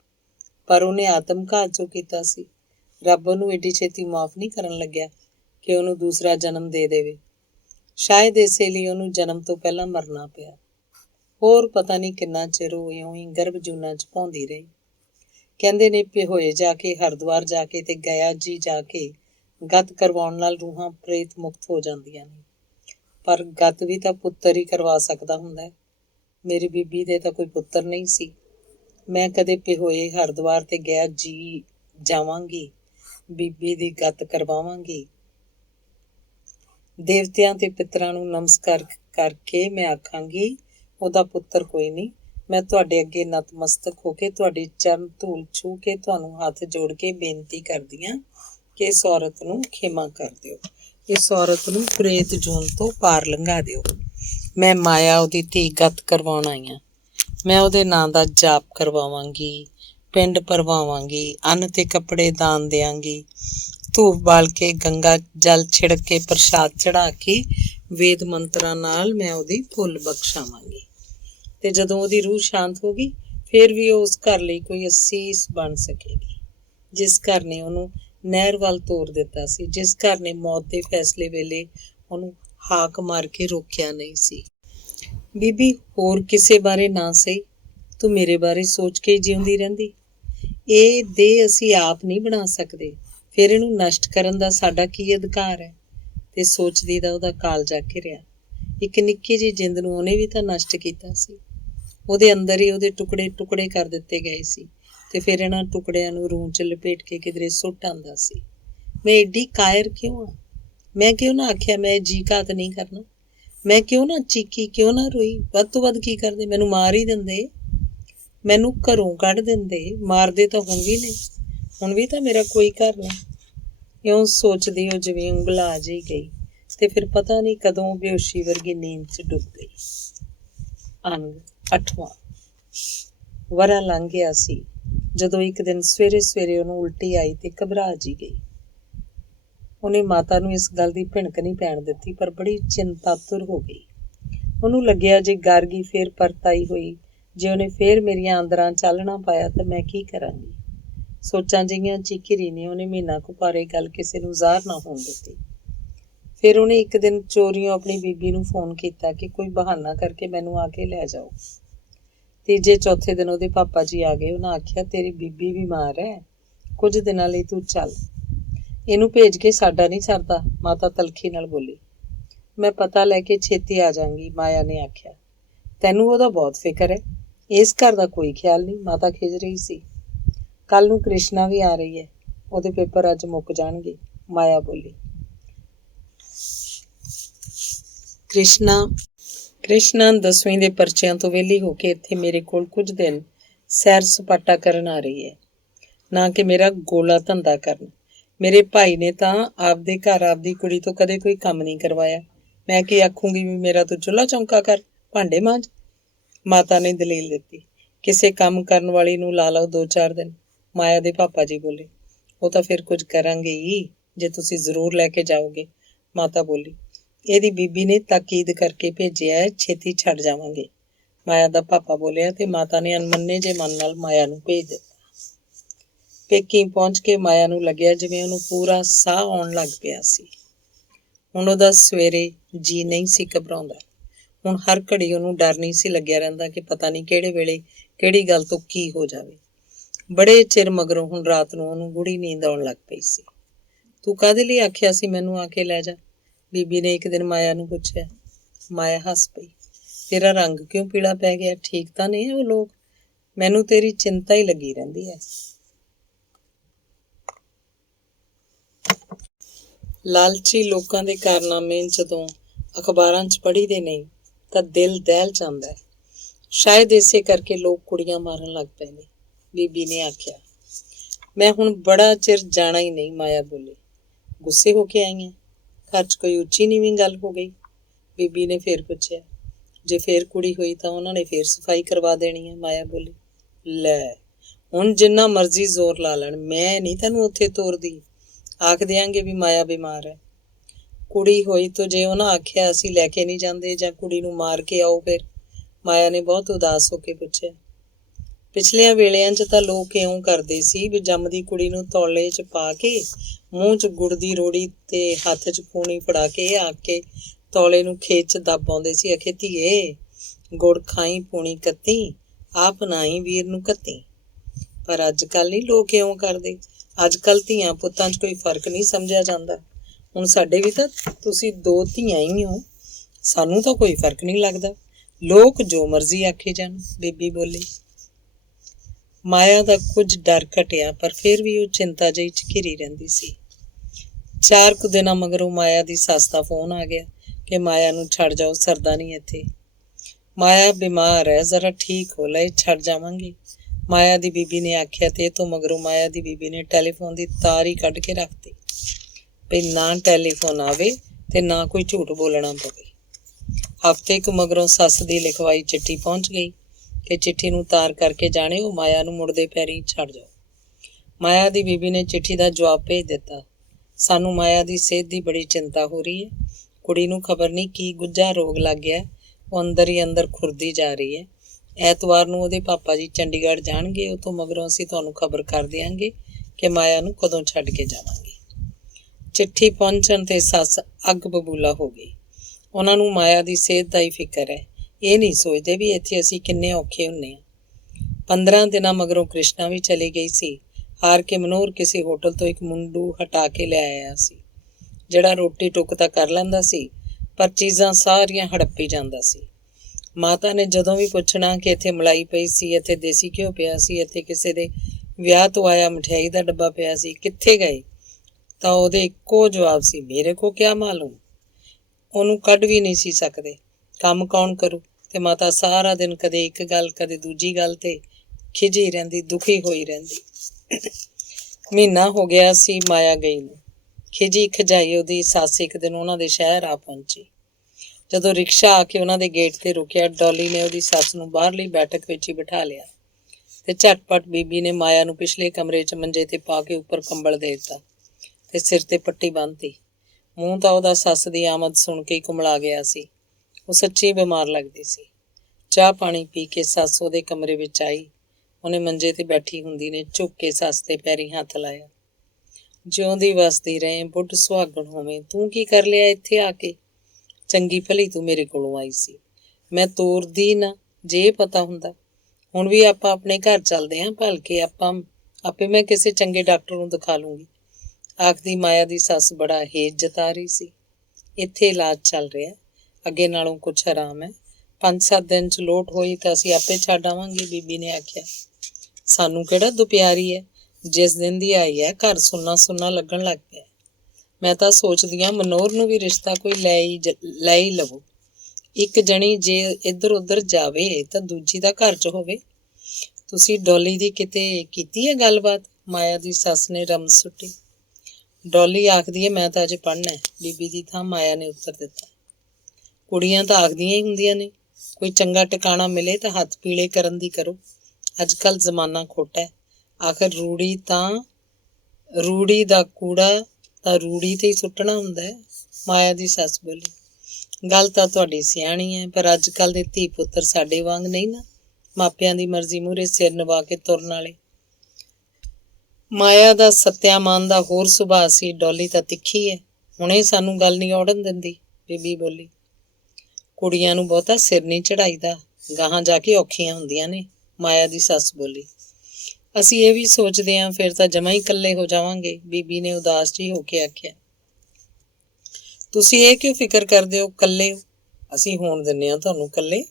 ਪਰ ਉਹਨੇ ਆਤਮਘਾਤ ਜੋ ਕੀਤਾ ਸੀ, ਰੱਬ ਉਹਨੂੰ ਏਡੀ ਛੇਤੀ ਮਾਫ਼ ਨਹੀਂ ਕਰਨ ਲੱਗਿਆ ਕਿ ਉਹਨੂੰ ਦੂਸਰਾ ਜਨਮ ਦੇ ਦੇਵੇ। ਸ਼ਾਇਦ ਇਸੇ ਲਈ ਉਹਨੂੰ ਜਨਮ ਤੋਂ ਪਹਿਲਾਂ ਮਰਨਾ ਪਿਆ। ਹੋਰ ਪਤਾ ਨਹੀਂ ਕਿੰਨਾ ਚਿਰ ਉਹ ਇਉਂ ਹੀ ਗਰਭ ਜੂਨਾਂ 'ਚ ਭੌਂਦੀ ਰਹੀ। ਕਹਿੰਦੇ ਨੇ ਪਿਹੋਏ ਜਾ ਕੇ, ਹਰਿਦੁਆਰ ਜਾ ਕੇ ਤੇ ਗਿਆ ਜੀ ਜਾ ਕੇ ਗੱਤ ਕਰਵਾਉਣ ਨਾਲ ਰੂਹਾਂ ਪ੍ਰੇਤ ਮੁਕਤ ਹੋ ਜਾਂਦੀਆਂ ਨੇ, ਪਰ ਗੱਤ ਵੀ ਤਾਂ ਪੁੱਤਰ ਹੀ ਕਰਵਾ ਸਕਦਾ ਹੁੰਦਾ। ਮੇਰੀ ਬੀਬੀ ਦੇ ਤਾਂ ਕੋਈ ਪੁੱਤਰ ਨਹੀਂ ਸੀ। ਮੈਂ ਕਦੇ ਪਿਹੋਏ ਹਰਿਦੁਆਰ ਤੇ ਗਿਆ ਜੀ ਜਾਵਾਂਗੀ, ਬੀਬੀ ਦੀ ਗੱਤ ਕਰਵਾਵਾਂਗੀ। ਦੇਵਤਿਆਂ ਤੇ ਪਿੱਤਰਾਂ ਨੂੰ ਨਮਸਕਾਰ ਕਰਕੇ ਮੈਂ ਆਖਾਂਗੀ, ਉਹਦਾ ਪੁੱਤਰ ਕੋਈ ਨਹੀਂ। ਮੈਂ ਤੁਹਾਡੇ ਅੱਗੇ ਨਤਮਸਤਕ ਹੋ ਕੇ ਤੁਹਾਡੀ ਚਰਨ ਧੂਲ ਛੂਹ ਕੇ ਤੁਹਾਨੂੰ ਹੱਥ ਜੋੜ ਕੇ ਬੇਨਤੀ ਕਰਦੀ ਹਾਂ ਕਿ ਇਸ ਔਰਤ ਨੂੰ ਖਿਮਾ ਕਰ ਦਿਓ, ਇਸ ਔਰਤ ਨੂੰ ਪ੍ਰੇਤ ਜੂਨ ਤੋਂ ਪਾਰ ਲੰਘਾ ਦਿਓ। ਮੈਂ ਮਾਇਆ ਉਹਦੀ ਧੀ ਗੱਤ ਕਰਵਾਉਣ ਆਈ ਹਾਂ। ਮੈਂ ਉਹਦੇ ਨਾਂ ਦਾ ਜਾਪ ਕਰਵਾਵਾਂਗੀ, ਪਿੰਡ ਭਰਵਾਵਾਂਗੀ, ਅੰਨ ਤੇ ਕੱਪੜੇ ਦਾਨ ਦਿਆਂਗੀ, ਧੂਪ ਬਾਲ ਕੇ ਗੰਗਾ ਜਲ ਛਿੜਕ ਕੇ ਪ੍ਰਸ਼ਾਦ ਚੜ੍ਹਾ ਕੇ ਵੇਦ ਮੰਤਰਾਂ ਨਾਲ ਮੈਂ ਉਹਦੀ ਭੁੱਲ ਬਖਸ਼ਾਵਾਂਗੀ। ਤੇ ਜਦੋਂ ਉਹਦੀ ਰੂਹ ਸ਼ਾਂਤ ਹੋ ਗਈ, ਫਿਰ ਵੀ ਉਹ ਉਸ ਘਰ ਲਈ ਕੋਈ ਅਸੀਸ ਬਣ ਸਕੇਗੀ, ਜਿਸ ਘਰ ਨੇ ਉਹਨੂੰ ਨਹਿਰ ਵੱਲ ਤੋਰ ਦਿੱਤਾ ਸੀ, ਜਿਸ ਘਰ ਨੇ ਮੌਤ ਦੇ ਫੈਸਲੇ ਵੇਲੇ ਉਹਨੂੰ ਹਾਕ ਮਾਰ ਕੇ ਰੋਕਿਆ ਨਹੀਂ ਸੀ। ਬੀਬੀ, ਹੋਰ ਕਿਸੇ ਬਾਰੇ ਨਾ ਸਹੀ, ਤੂੰ ਮੇਰੇ ਬਾਰੇ ਸੋਚ ਕੇ ਜਿਉਂਦੀ ਰਹਿੰਦੀ। ਇਹ ਦੇਹ ਅਸੀਂ ਆਪ ਨਹੀਂ ਬਣਾ ਸਕਦੇ, ਫਿਰ ਇਹਨੂੰ ਨਸ਼ਟ ਕਰਨ ਦਾ ਸਾਡਾ ਕੀ ਅਧਿਕਾਰ ਹੈ? ਤੇ ਸੋਚਦੀ ਦਾ ਉਹਦਾ ਕਾਲਜਾ ਘਿਰਿਆ। ਇੱਕ ਨਿੱਕੀ ਜਿਹੀ ਜਿੰਦ ਨੂੰ ਉਹਨੇ ਵੀ ਤਾਂ ਨਸ਼ਟ ਕੀਤਾ ਸੀ। ਉਹਦੇ ਅੰਦਰ ਹੀ ਉਹਦੇ ਟੁਕੜੇ ਟੁਕੜੇ ਕਰ ਦਿੱਤੇ ਗਏ ਸੀ ਤੇ ਫਿਰ ਇਹਨਾਂ ਟੁਕੜਿਆਂ ਨੂੰ ਰੂੰ 'ਚ ਲਪੇਟ ਕੇ ਕਿਧਰੇ ਸੁੱਟ ਆਉਂਦਾ ਸੀ। ਮੈਂ ਏਡੀ ਕਾਇਰ ਕਿਉਂ ਆ? ਮੈਂ ਕਿਉਂ ਨਾ ਆਖਿਆ ਮੈਂ ਜੀ ਘਾਤ ਨਹੀਂ ਕਰਨਾ? ਮੈਂ ਕਿਉਂ ਨਾ ਚੀਕੀ, ਕਿਉਂ ਨਾ ਰੋਈ? ਵੱਧ ਤੋਂ ਵੱਧ ਕੀ ਕਰਦੇ? ਮੈਨੂੰ ਮਾਰ ਹੀ ਦਿੰਦੇ, ਮੈਨੂੰ ਘਰੋਂ ਕੱਢ ਦਿੰਦੇ। ਮਾਰਦੇ ਤਾਂ ਹੁਣ ਵੀ ਨੇ, ਹੁਣ ਵੀ ਤਾਂ ਮੇਰਾ ਕੋਈ ਘਰ ਨਹੀਂ। ਇਉਂ ਸੋਚਦੀ ਉਹ ਜਿਵੇਂ ਉਂਗਲਾ ਜਿਹੀ ਗਈ ਤੇ ਫਿਰ ਪਤਾ ਨਹੀਂ ਕਦੋਂ ਬੇਹੋਸ਼ੀ ਵਰਗੀ ਨੀਂਦ 'ਚ ਡੁੱਬ ਗਈ। ਅੰਗ 8ਵਾਂ। ਵਰ੍ਹਾ ਲੰਘ ਗਿਆ ਸੀ ਜਦੋਂ ਇੱਕ ਦਿਨ ਸਵੇਰੇ ਸਵੇਰੇ ਉਹਨੂੰ ਉਲਟੀ ਆਈ ਤੇ ਘਬਰਾ ਜਿਹੀ ਗਈ। ਉਹਨੇ ਮਾਤਾ ਨੂੰ ਇਸ ਗੱਲ ਦੀ ਭਿਣਕ ਨਹੀਂ ਪੈਣ ਦਿੱਤੀ, ਪਰ ਬੜੀ ਚਿੰਤਾਤੁਰ ਹੋ ਗਈ। ਉਹਨੂੰ ਲੱਗਿਆ ਜੇ ਗਾਰਗੀ ਫੇਰ ਪਰਤ ਆਈ ਹੋਈ, ਜੇ ਉਹਨੇ ਫੇਰ ਮੇਰੀਆਂ ਅੰਦਰਾਂ ਚਾਲਣਾ ਪਾਇਆ ਤਾਂ ਮੈਂ ਕੀ ਕਰਾਂਗੀ। ਸੋਚਾਂ ਜਿਹੀਆਂ 'ਚ ਘਿਰੀ ਨੇ ਉਹਨੇ ਮਹੀਨਾ ਕੁ ਭਾਰੇ ਗੱਲ ਕਿਸੇ ਨੂੰ ਜ਼ਾਹਰ ਨਾ ਹੋਣ ਦਿੱਤੀ। ਫਿਰ ਉਹਨੇ ਇੱਕ ਦਿਨ ਚੋਰੀਓਂ ਆਪਣੀ ਬੀਬੀ ਨੂੰ ਫੋਨ ਕੀਤਾ ਕਿ ਕੋਈ ਬਹਾਨਾ ਕਰਕੇ ਮੈਨੂੰ ਆ ਕੇ ਲੈ ਜਾਓ। ਤੀਜੇ ਚੌਥੇ ਦਿਨ ਉਹਦੇ ਪਾਪਾ ਜੀ ਆ ਗਏ। ਉਹਨਾਂ ਆਖਿਆ ਤੇਰੀ ਬੀਬੀ ਬਿਮਾਰ ਹੈ, ਕੁਝ ਦਿਨਾਂ ਲਈ ਤੂੰ ਚੱਲ। ਇਹਨੂੰ ਭੇਜ ਕੇ ਸਾਡਾ ਨਹੀਂ ਸਰਦਾ, ਮਾਤਾ ਤਲਖੀ ਨਾਲ ਬੋਲੀ। ਮੈਂ ਪਤਾ ਲੈ ਕੇ ਛੇਤੀ ਆ ਜਾਵਾਂਗੀ, ਮਾਇਆ ਨੇ ਆਖਿਆ। ਤੈਨੂੰ ਉਹਦਾ ਬਹੁਤ ਫਿਕਰ ਹੈ, ਇਸ ਘਰ ਦਾ ਕੋਈ ਖਿਆਲ ਨਹੀਂ, ਮਾਤਾ ਖਿਝ ਰਹੀ ਸੀ। ਕੱਲ ਨੂੰ ਕ੍ਰਿਸ਼ਨਾ ਵੀ ਆ ਰਹੀ ਹੈ, ਉਹਦੇ ਪੇਪਰ ਅੱਜ ਮੁੱਕ ਜਾਣਗੇ, ਮਾਇਆ ਬੋਲੀ। ਕ੍ਰਿਸ਼ਨਾ 10ਵੀਂ ਦੇ ਪਰਚਿਆਂ ਤੋਂ ਵਿਹਲੀ ਹੋ ਕੇ ਇੱਥੇ ਮੇਰੇ ਕੋਲ ਕੁਝ ਦਿਨ ਸੈਰ ਸਪਾਟਾ ਕਰਨ ਆ ਰਹੀ ਹੈ, ਨਾ ਕਿ ਮੇਰਾ ਗੋਲਾ ਧੰਦਾ ਕਰਨ। ਮੇਰੇ ਭਾਈ ਨੇ ਤਾਂ ਆਪਦੇ ਘਰ ਆਪਦੀ ਕੁੜੀ ਤੋਂ ਕਦੇ ਕੋਈ ਕੰਮ ਨਹੀਂ ਕਰਵਾਇਆ। ਮੈਂ ਕੀ ਆਖੂੰਗੀ ਵੀ ਮੇਰਾ ਤੂੰ ਚੁੱਲ੍ਹਾ ਚੌਂਕਾ ਕਰ, ਭਾਂਡੇ ਮਾਂਜ। ਮਾਤਾ ਨੇ ਦਲੀਲ ਦਿੱਤੀ। ਕਿਸੇ ਕੰਮ ਕਰਨ ਵਾਲੀ ਨੂੰ ਲਾ ਲਓ 2-4 ਦਿਨ, ਮਾਇਆ ਦੇ ਪਾਪਾ ਜੀ ਬੋਲੇ। ਉਹ ਤਾਂ ਫਿਰ ਕੁਝ ਕਰਾਂਗੇ ਹੀ ਜੇ ਤੁਸੀਂ ਜ਼ਰੂਰ ਲੈ ਕੇ ਜਾਓਗੇ, ਮਾਤਾ ਬੋਲੀ। ਇਹਦੀ ਬੀਬੀ ਨੇ ਤਾਕੀਦ ਕਰਕੇ ਭੇਜਿਆ ਹੈ, ਛੇਤੀ ਛੱਡ ਜਾਵਾਂਗੇ, ਮਾਇਆ ਦਾ ਪਾਪਾ ਬੋਲਿਆ ਤੇ ਮਾਤਾ ਨੇ ਅਣਮੰਨੇ ਜੇ ਮਨ ਨਾਲ ਮਾਇਆ ਨੂੰ ਭੇਜ ਦਿੱਤਾ। ਪੇਕੀ ਪਹੁੰਚ ਕੇ ਮਾਇਆ ਨੂੰ ਲੱਗਿਆ ਜਿਵੇਂ ਉਹਨੂੰ ਪੂਰਾ ਸਾਹ ਆਉਣ ਲੱਗ ਪਿਆ ਸੀ। ਹੁਣ ਉਹਦਾ ਸਵੇਰੇ ਜੀ ਨਹੀਂ ਸੀ ਘਬਰਾਉਂਦਾ। ਹੁਣ ਹਰ ਘੜੀ ਉਹਨੂੰ ਡਰ ਨਹੀਂ ਸੀ ਲੱਗਿਆ ਰਹਿੰਦਾ ਕਿ ਪਤਾ ਨਹੀਂ ਕਿਹੜੇ ਵੇਲੇ ਕਿਹੜੀ ਗੱਲ ਤੋਂ ਕੀ ਹੋ ਜਾਵੇ। ਬੜੇ ਚਿਰ ਮਗਰੋਂ ਹੁਣ ਰਾਤ ਨੂੰ ਉਹਨੂੰ ਗੂੜੀ ਨੀਂਦ ਆਉਣ ਲੱਗ ਪਈ ਸੀ। ਤੂੰ ਕਾਹਦੇ ਲਈ ਆਖਿਆ ਸੀ ਮੈਨੂੰ ਆ ਕੇ ਲੈ ਜਾ? ਬੀਬੀ ਨੇ ਇੱਕ ਦਿਨ ਮਾਇਆ ਨੂੰ ਪੁੱਛਿਆ। ਮਾਇਆ ਹੱਸ ਪਈ। ਤੇਰਾ ਰੰਗ ਕਿਉਂ ਪੀਲਾ ਪੈ ਗਿਆ? ਠੀਕ ਤਾਂ ਨਹੀਂ ਉਹ ਲੋਕ? ਮੈਨੂੰ ਤੇਰੀ ਚਿੰਤਾ ਹੀ ਲੱਗੀ ਰਹਿੰਦੀ ਹੈ। ਲਾਲਚੀ ਲੋਕਾਂ ਦੇ ਕਾਰਨਾਮੇ ਜਦੋਂ ਅਖਬਾਰਾਂ 'ਚ ਪੜ੍ਹੀਦੇ ਨਹੀਂ ਤਾਂ ਦਿਲ ਦਹਿਲ ਜਾਂਦਾ ਹੈ। ਸ਼ਾਇਦ ਇਸੇ ਕਰਕੇ ਲੋਕ ਕੁੜੀਆਂ ਮਾਰਨ ਲੱਗ ਪਏ ਨੇ, ਬੀਬੀ ਨੇ ਆਖਿਆ। ਮੈਂ ਹੁਣ ਬੜਾ ਚਿਰ ਜਾਣਾ ਹੀ ਨਹੀਂ, ਮਾਇਆ ਬੋਲੀ। ਗੁੱਸੇ ਹੋ ਕੇ ਆਈ ਹੈ? ਘਰ 'ਚ ਕੋਈ ਉੱਚੀ ਨੀਵੀਂ ਗੱਲ ਹੋ ਗਈ? ਬੀਬੀ ਨੇ ਫੇਰ ਪੁੱਛਿਆ। ਜੇ ਫੇਰ ਕੁੜੀ ਹੋਈ ਤਾਂ ਉਹਨਾਂ ਨੇ ਫੇਰ ਸਫਾਈ ਕਰਵਾ ਦੇਣੀ ਹੈ, ਮਾਇਆ ਬੋਲੀ। ਲੈ ਹੁਣ ਜਿੰਨਾ ਮਰਜ਼ੀ ਜ਼ੋਰ ਲਾ ਲੈਣ, ਮੈਂ ਨਹੀਂ ਤੈਨੂੰ ਉੱਥੇ ਤੋਰਦੀ। ਆਖ ਦਿਆਂਗੇ ਵੀ ਮਾਇਆ ਬਿਮਾਰ ਹੈ। ਕੁੜੀ ਹੋਈ ਤਾਂ ਜੇ ਉਹਨਾਂ ਆਖਿਆ ਅਸੀਂ ਲੈ ਕੇ ਨਹੀਂ ਜਾਂਦੇ ਜਾਂ ਕੁੜੀ ਨੂੰ ਮਾਰ ਕੇ ਆਓ ਫਿਰ? ਮਾਇਆ ਨੇ ਬਹੁਤ ਉਦਾਸ ਹੋ ਕੇ ਪੁੱਛਿਆ। ਪਿਛਲੀਆਂ ਵੇਲਿਆਂ 'ਚ ਤਾਂ ਲੋਕ ਇਉਂ ਕਰਦੇ ਸੀ ਵੀ ਜੰਮਦੀ ਕੁੜੀ ਨੂੰ ਤੌਲੇ 'ਚ ਪਾ ਕੇ ਮੂੰਹ 'ਚ ਗੁੜ ਦੀ ਰੋੜੀ ਤੇ ਹੱਥ 'ਚ ਪੂਣੀ ਫੜਾ ਕੇ ਆ ਕੇ ਤੌਲੇ ਨੂੰ ਖੇਤ 'ਚ ਦੱਬ ਆਉਂਦੇ ਸੀ। ਅਖੇ ਧੀਏ ਗੁੜ ਖਾਈ ਪੂਣੀ ਕੱਤੀ, ਆਪ ਨਾਈ ਵੀਰ ਨੂੰ ਕੱਤੀ। ਪਰ ਅੱਜ ਕੱਲ੍ਹ ਨਹੀਂ ਲੋਕ ਇਉਂ ਕਰਦੇ। ਅੱਜ ਕੱਲ੍ਹ ਧੀਆਂ ਪੁੱਤਾਂ 'ਚ ਕੋਈ ਫਰਕ ਨਹੀਂ ਸਮਝਿਆ ਜਾਂਦਾ। ਹੁਣ ਸਾਡੇ ਵੀ ਤਾਂ ਤੁਸੀਂ 2 ਧੀਆਂ ਹੀ ਹੋ, ਸਾਨੂੰ ਤਾਂ ਕੋਈ ਫਰਕ ਨਹੀਂ ਲੱਗਦਾ। ਲੋਕ ਜੋ ਮਰਜ਼ੀ ਆਖੀ ਜਾਣ, ਬੀਬੀ ਬੋਲੀ। ਮਾਇਆ ਦਾ ਕੁਝ ਡਰ ਘਟਿਆ, ਪਰ ਫਿਰ ਵੀ ਉਹ ਚਿੰਤਾ ਜਿਹੀ 'ਚ ਘਿਰੀ ਰਹਿੰਦੀ ਸੀ। 4 ਕੁ ਦਿਨਾਂ ਮਗਰੋਂ ਮਾਇਆ ਦੀ ਸੱਸ ਦਾ ਫੋਨ ਆ ਗਿਆ ਕਿ ਮਾਇਆ ਨੂੰ ਛੱਡ ਜਾਓ, ਸਰਦਾ ਨਹੀਂ ਇੱਥੇ। ਮਾਇਆ ਬਿਮਾਰ ਹੈ, ਜ਼ਰਾ ਠੀਕ ਹੋ ਲਏ, ਛੱਡ ਜਾਵਾਂਗੇ, ਮਾਇਆ ਦੀ ਬੀਬੀ ਨੇ ਆਖਿਆ। ਤੇ ਇਹ ਤੋਂ ਮਗਰੋਂ ਮਾਇਆ ਦੀ ਬੀਬੀ ਨੇ ਟੈਲੀਫੋਨ ਦੀ ਤਾਰ ਹੀ ਕੱਢ ਕੇ ਰੱਖਤੀ ਵੀ ਨਾ ਟੈਲੀਫੋਨ ਆਵੇ ਤੇ ਨਾ ਕੋਈ ਝੂਠ ਬੋਲਣਾ ਪਵੇ। ਹਫ਼ਤੇ ਕੁ ਮਗਰੋਂ ਸੱਸ ਦੀ ਲਿਖਵਾਈ ਚਿੱਠੀ ਪਹੁੰਚ ਗਈ ਕਿ ਚਿੱਠੀ ਨੂੰ ਤਾਰ ਕਰਕੇ ਜਾਣਿਓ, ਮਾਇਆ ਨੂੰ ਮੁੜਦੇ ਪੈਰੀਂ ਛੱਡ ਜਾਓ। ਮਾਇਆ ਦੀ ਬੀਬੀ ਨੇ ਚਿੱਠੀ ਦਾ ਜਵਾਬ ਭੇਜ ਦਿੱਤਾ। ਸਾਨੂੰ ਮਾਇਆ ਦੀ ਸਿਹਤ ਦੀ ਬੜੀ ਚਿੰਤਾ ਹੋ ਰਹੀ ਹੈ। ਕੁੜੀ ਨੂੰ ਖਬਰ ਨਹੀਂ ਕੀ ਗੁੱਝਾ ਰੋਗ ਲੱਗ ਗਿਆ, ਉਹ ਅੰਦਰ ਹੀ ਅੰਦਰ ਖੁਰਦੀ ਜਾ ਰਹੀ ਹੈ। ਐਤਵਾਰ ਨੂੰ ਉਹਦੇ ਪਾਪਾ ਜੀ ਚੰਡੀਗੜ੍ਹ ਜਾਣਗੇ, ਉਹ ਤੋਂ ਮਗਰੋਂ ਅਸੀਂ ਤੁਹਾਨੂੰ ਖਬਰ ਕਰ ਦਿਆਂਗੇ ਕਿ ਮਾਇਆ ਨੂੰ ਕਦੋਂ ਛੱਡ ਕੇ ਜਾਵਾਂਗੇ। ਚਿੱਠੀ ਪਹੁੰਚਣ 'ਤੇ ਸੱਸ ਅੱਗ ਬਬੂਲਾ ਹੋ ਗਈ। ਉਹਨਾਂ ਨੂੰ ਮਾਇਆ ਦੀ ਸਿਹਤ ਦਾ ਹੀ ਫਿਕਰ ਹੈ। ਇਹ ਨਹੀਂ ਸੋਚਦੇ ਵੀ ਇੱਥੇ ਅਸੀਂ ਕਿੰਨੇ ਔਖੇ ਹੁੰਦੇ ਹਾਂ। 15 ਦਿਨਾਂ ਮਗਰੋਂ ਕ੍ਰਿਸ਼ਨਾ ਵੀ ਚਲੀ ਗਈ ਸੀ। ਹਾਰ ਕੇ ਮਨੋਹਰ ਕਿਸੇ ਹੋਟਲ ਤੋਂ ਇੱਕ ਮੁੰਡੂ ਹਟਾ ਕੇ ਲੈ ਆਇਆ ਸੀ, ਜਿਹੜਾ ਰੋਟੀ ਟੁੱਕ ਤਾਂ ਕਰ ਲੈਂਦਾ ਸੀ ਪਰ ਚੀਜ਼ਾਂ ਸਾਰੀਆਂ ਹੜੱਪੀ ਜਾਂਦਾ ਸੀ। ਮਾਤਾ ਨੇ ਜਦੋਂ ਵੀ ਪੁੱਛਣਾ ਕਿ ਇੱਥੇ ਮਲਾਈ ਪਈ ਸੀ, ਇੱਥੇ ਦੇਸੀ ਘਿਓ ਪਿਆ ਸੀ, ਇੱਥੇ ਕਿਸੇ ਦੇ ਵਿਆਹ ਤੋਂ ਆਇਆ ਮਠਿਆਈ ਦਾ ਡੱਬਾ ਪਿਆ ਸੀ, ਕਿੱਥੇ ਗਏ, ਤਾਂ ਉਹਦੇ ਇੱਕੋ ਜਵਾਬ ਸੀ, ਮੇਰੇ ਕੋ ਕਿਆ ਮਾਲੂਮ। ਉਹਨੂੰ ਕੱਢ ਵੀ ਨਹੀਂ ਸੀ ਸਕਦੇ। ਕੰਮ ਕੌਣ ਕਰੂ? ਤੇ ਮਾਤਾ ਸਾਰਾ ਦਿਨ ਕਦੇ ਇੱਕ ਗੱਲ ਕਦੇ ਦੂਜੀ ਗੱਲ ਤੇ ਖਿਝੀ ਰਹਿੰਦੀ, ਦੁਖੀ ਹੋਈ ਰਹਿੰਦੀ। ਮਹੀਨਾ ਹੋ ਗਿਆ ਸੀ ਮਾਇਆ ਗਈ ਨੂੰ। ਖਿਝੀ ਖਿਝਾਈ ਉਹਦੀ ਸੱਸ ਇੱਕ ਦਿਨ ਉਹਨਾਂ ਦੇ ਸ਼ਹਿਰ ਆ ਪਹੁੰਚੀ। ਜਦੋਂ ਰਿਕਸ਼ਾ ਆ ਕੇ ਉਹਨਾਂ ਦੇ ਗੇਟ ਤੇ ਰੁਕਿਆ, ਡੋਲੀ ਨੇ ਉਹਦੀ ਸੱਸ ਨੂੰ ਬਾਹਰਲੀ ਬੈਠਕ ਵਿੱਚ ਹੀ ਬਿਠਾ ਲਿਆ ਤੇ ਝਟਪਟ ਬੀਬੀ ਨੇ ਮਾਇਆ ਨੂੰ ਪਿਛਲੇ ਕਮਰੇ 'ਚ ਮੰਜੇ ਤੇ ਪਾ ਕੇ ਉੱਪਰ ਕੰਬਲ ਦੇ ਦਿੱਤਾ ਤੇ ਸਿਰ ਤੇ ਪੱਟੀ ਬੰਨ੍ਹਤੀ। ਮੂੰਹ ਤਾਂ ਉਹਦਾ ਸੱਸ ਦੀ ਆਮਦ ਸੁਣ ਕੇ ਹੀ ਕੁਮਲਾ ਗਿਆ ਸੀ। ਉਹ ਸੱਚੀ ਬਿਮਾਰ ਲੱਗਦੀ ਸੀ। ਚਾਹ ਪਾਣੀ ਪੀ ਕੇ ਸੱਸ ਉਹਦੇ ਕਮਰੇ ਵਿੱਚ ਆਈ। ਉਹਨੇ ਮੰਜੇ ਤੇ ਬੈਠੀ ਹੁੰਦੀ ਨੇ ਝੁੱਕ ਕੇ ਸੱਸ ਦੇ ਪੈਰੀਂ ਹੱਥ ਲਾਇਆ। ਜਿਉਂਦੀ ਵਸਦੀ ਰਹੇ, ਬੁੱਢ ਸੁਹਾਗਣ ਹੋਵੇਂ, ਤੂੰ ਕੀ ਕਰ ਲਿਆ ਇੱਥੇ ਆ ਕੇ? ਚੰਗੀ ਭਲੀ ਤੂੰ ਮੇਰੇ ਕੋਲੋਂ ਆਈ ਸੀ, ਮੈਂ ਤੋਰਦੀ ਨਾ ਜੇ ਪਤਾ ਹੁੰਦਾ। ਹੁਣ ਵੀ ਆਪਾਂ ਆਪਣੇ ਘਰ ਚੱਲਦੇ ਹਾਂ, ਭਲਕੇ ਆਪੇ ਮੈਂ ਕਿਸੇ ਚੰਗੇ ਡਾਕਟਰ ਨੂੰ ਦਿਖਾ ਲੂੰਗੀ, ਆਖਦੀ ਮਾਇਆ ਦੀ ਸੱਸ ਬੜਾ ਹੇਜ ਜਤਾ ਰਹੀ ਸੀ। ਇੱਥੇ ਇਲਾਜ ਚੱਲ ਰਿਹਾ, ਅੱਗੇ ਨਾਲੋਂ ਕੁਛ ਆਰਾਮ ਹੈ। 5-7 ਦਿਨ 'ਚ ਲੋਟ ਹੋਈ ਤਾਂ ਅਸੀਂ ਆਪੇ ਛੱਡ ਆਵਾਂਗੇ, ਬੀਬੀ ਨੇ ਆਖਿਆ। ਸਾਨੂੰ ਕਿਹੜਾ ਦੁਪਿਆਰੀ ਹੈ, ਜਿਸ ਦਿਨ ਦੀ ਆਈ ਹੈ ਘਰ ਸੁੰਨਾ ਸੁੰਨਾ ਲੱਗਣ ਲੱਗ ਪਿਆ। ਮੈਂ ਤਾਂ ਸੋਚਦੀ ਹਾਂ ਮਨੋਹਰ ਨੂੰ ਵੀ ਰਿਸ਼ਤਾ ਕੋਈ ਲੈ ਹੀ ਲਵੋ। ਇੱਕ ਜਣੀ ਜੇ ਇੱਧਰ ਉੱਧਰ ਜਾਵੇ ਤਾਂ ਦੂਜੀ ਦਾ ਘਰ 'ਚ ਹੋਵੇ। ਤੁਸੀਂ ਡੋਲੀ ਦੀ ਕਿਤੇ ਕੀਤੀ ਹੈ ਗੱਲਬਾਤ? ਮਾਇਆ ਦੀ ਸੱਸ ਨੇ ਰਮਜ਼ ਸੁੱਟੀ। ਡੋਲੀ ਆਖਦੀ ਹੈ ਮੈਂ ਤਾਂ ਅਜੇ ਪੜ੍ਹਨਾ, ਬੀਬੀ ਦੀ ਥਾਂ ਮਾਇਆ ਨੇ ਉੱਤਰ ਦਿੱਤਾ। ਕੁੜੀਆਂ ਤਾਂ ਆਖਦੀਆਂ ਹੀ ਹੁੰਦੀਆਂ ਨੇ, ਕੋਈ ਚੰਗਾ ਟਿਕਾਣਾ ਮਿਲੇ ਤਾਂ ਹੱਥ ਪੀਲੇ ਕਰਨ ਦੀ ਕਰੋ। ਅੱਜ ਕੱਲ੍ਹ ਜ਼ਮਾਨਾ ਖੋਟਾ ਹੈ। ਆਖਰ ਰੂੜੀ ਦਾ ਕੂੜਾ ਤਾਂ ਰੂੜੀ ਤੇ ਹੀ ਸੁੱਟਣਾ ਹੁੰਦਾ ਹੈ, ਮਾਇਆ ਦੀ ਸੱਸ ਬੋਲੀ। ਗੱਲ ਤਾਂ ਤੁਹਾਡੀ ਸਿਆਣੀ ਹੈ, ਪਰ ਅੱਜ ਕੱਲ੍ਹ ਦੇ ਧੀ ਪੁੱਤਰ ਸਾਡੇ ਵਾਂਗ ਨਹੀਂ ਨਾ, ਮਾਪਿਆਂ ਦੀ ਮਰਜ਼ੀ ਮੂਹਰੇ ਸਿਰ ਨਿਵਾ ਕੇ ਤੁਰਨ ਵਾਲੇ। ਮਾਇਆ ਦਾ ਸਤਿਆਮਾਨ ਦਾ ਹੋਰ ਸੁਭਾਅ ਸੀ। ਡੋਲੀ ਤਾਂ ਤਿੱਖੀ ਹੈ, ਹੁਣੇ ਸਾਨੂੰ ਗੱਲ ਨਹੀਂ ਔੜਨ ਦਿੰਦੀ, ਬੀਬੀ ਬੋਲੀ। ਕੁੜੀਆਂ ਨੂੰ ਬਹੁਤਾ ਸਿਰ ਨਹੀਂ ਚੜਾਈਦਾ, ਗਾਹਾਂ ਜਾ ਕੇ ਔਖੀਆਂ ਹੁੰਦੀਆਂ ਨੇ, ਮਾਇਆ ਦੀ ਸੱਸ ਬੋਲੀ। ਅਸੀਂ ਇਹ ਵੀ ਸੋਚਦੇ ਹਾਂ, ਫਿਰ ਤਾਂ ਜਮਾਂ ਹੀ ਇਕੱਲੇ ਹੋ ਜਾਵਾਂਗੇ, ਬੀਬੀ ਨੇ ਉਦਾਸ ਜਿਹੀ ਹੋ ਕੇ ਆਖਿਆ। ਤੁਸੀਂ ਇਹ ਕਿਉਂ ਫਿਕਰ ਕਰਦੇ ਹੋ? ਇਕੱਲੇ ਹੋ, ਅਸੀਂ ਹੋਣ ਦਿੰਦੇ ਹਾਂ ਤੁਹਾਨੂੰ ਇਕੱਲੇ।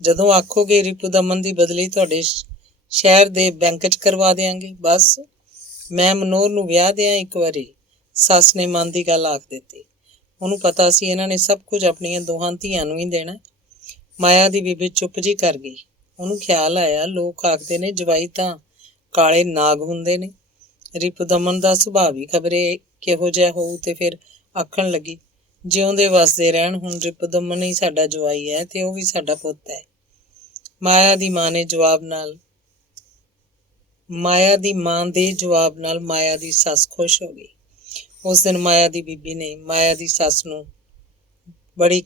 ਜਦੋਂ ਆਖੋਗੇ ਰਿਪੂ ਦਮਨ ਦੀ ਬਦਲੀ ਤੁਹਾਡੇ ਸ਼ਹਿਰ ਦੇ ਬੈਂਕ 'ਚ ਕਰਵਾ ਦਿਆਂਗੇ। ਬਸ ਮੈਂ ਮਨੋਹਰ ਨੂੰ ਵਿਆਹ ਦਿਆਂ ਇੱਕ ਵਾਰੀ, ਸੱਸ ਨੇ ਮਨ ਦੀ ਗੱਲ ਆਖ ਦਿੱਤੀ। ਉਹਨੂੰ ਪਤਾ ਸੀ ਇਹਨਾਂ ਨੇ ਸਭ ਕੁਝ ਆਪਣੀਆਂ ਦੋਹਾਂ ਧੀਆਂ ਨੂੰ ਹੀ ਦੇਣਾ। ਮਾਇਆ ਦੀ ਬੀਬੀ ਚੁੱਪ ਜਿਹੀ ਕਰ ਗਈ। ਉਹਨੂੰ ਖਿਆਲ ਆਇਆ, ਲੋਕ ਆਖਦੇ ਨੇ ਜਵਾਈ ਤਾਂ ਕਾਲੇ ਨਾਗ ਹੁੰਦੇ ਨੇ। ਰਿਪੂ ਦਮਨ ਦਾ ਸੁਭਾਅ ਵੀ ਖਬਰੇ ਕਿਹੋ ਜਿਹਾ ਹੋਊ। ਤੇ ਫਿਰ ਆਖਣ ਲੱਗੀ, ਜਿਉਂਦੇ ਵਸਦੇ ਰਹਿਣ, ਹੁਣ ਰਿਪੂ ਦਮਨ ਹੀ ਸਾਡਾ ਜਵਾਈ ਹੈ ਤੇ ਉਹ ਵੀ ਸਾਡਾ ਪੁੱਤ ਹੈ। ਮਾਇਆ ਦੀ ਮਾਂ ਦੇ ਜਵਾਬ ਨਾਲ ਮਾਇਆ ਦੀ ਸੱਸ ਖੁਸ਼ ਹੋ ਗਈ। ਉਸ ਦਿਨ ਮਾਇਆ ਦੀ ਬੀਬੀ ਨੇ ਮਾਇਆ ਦੀ ਸੱਸ ਨੂੰ ਬੜੀ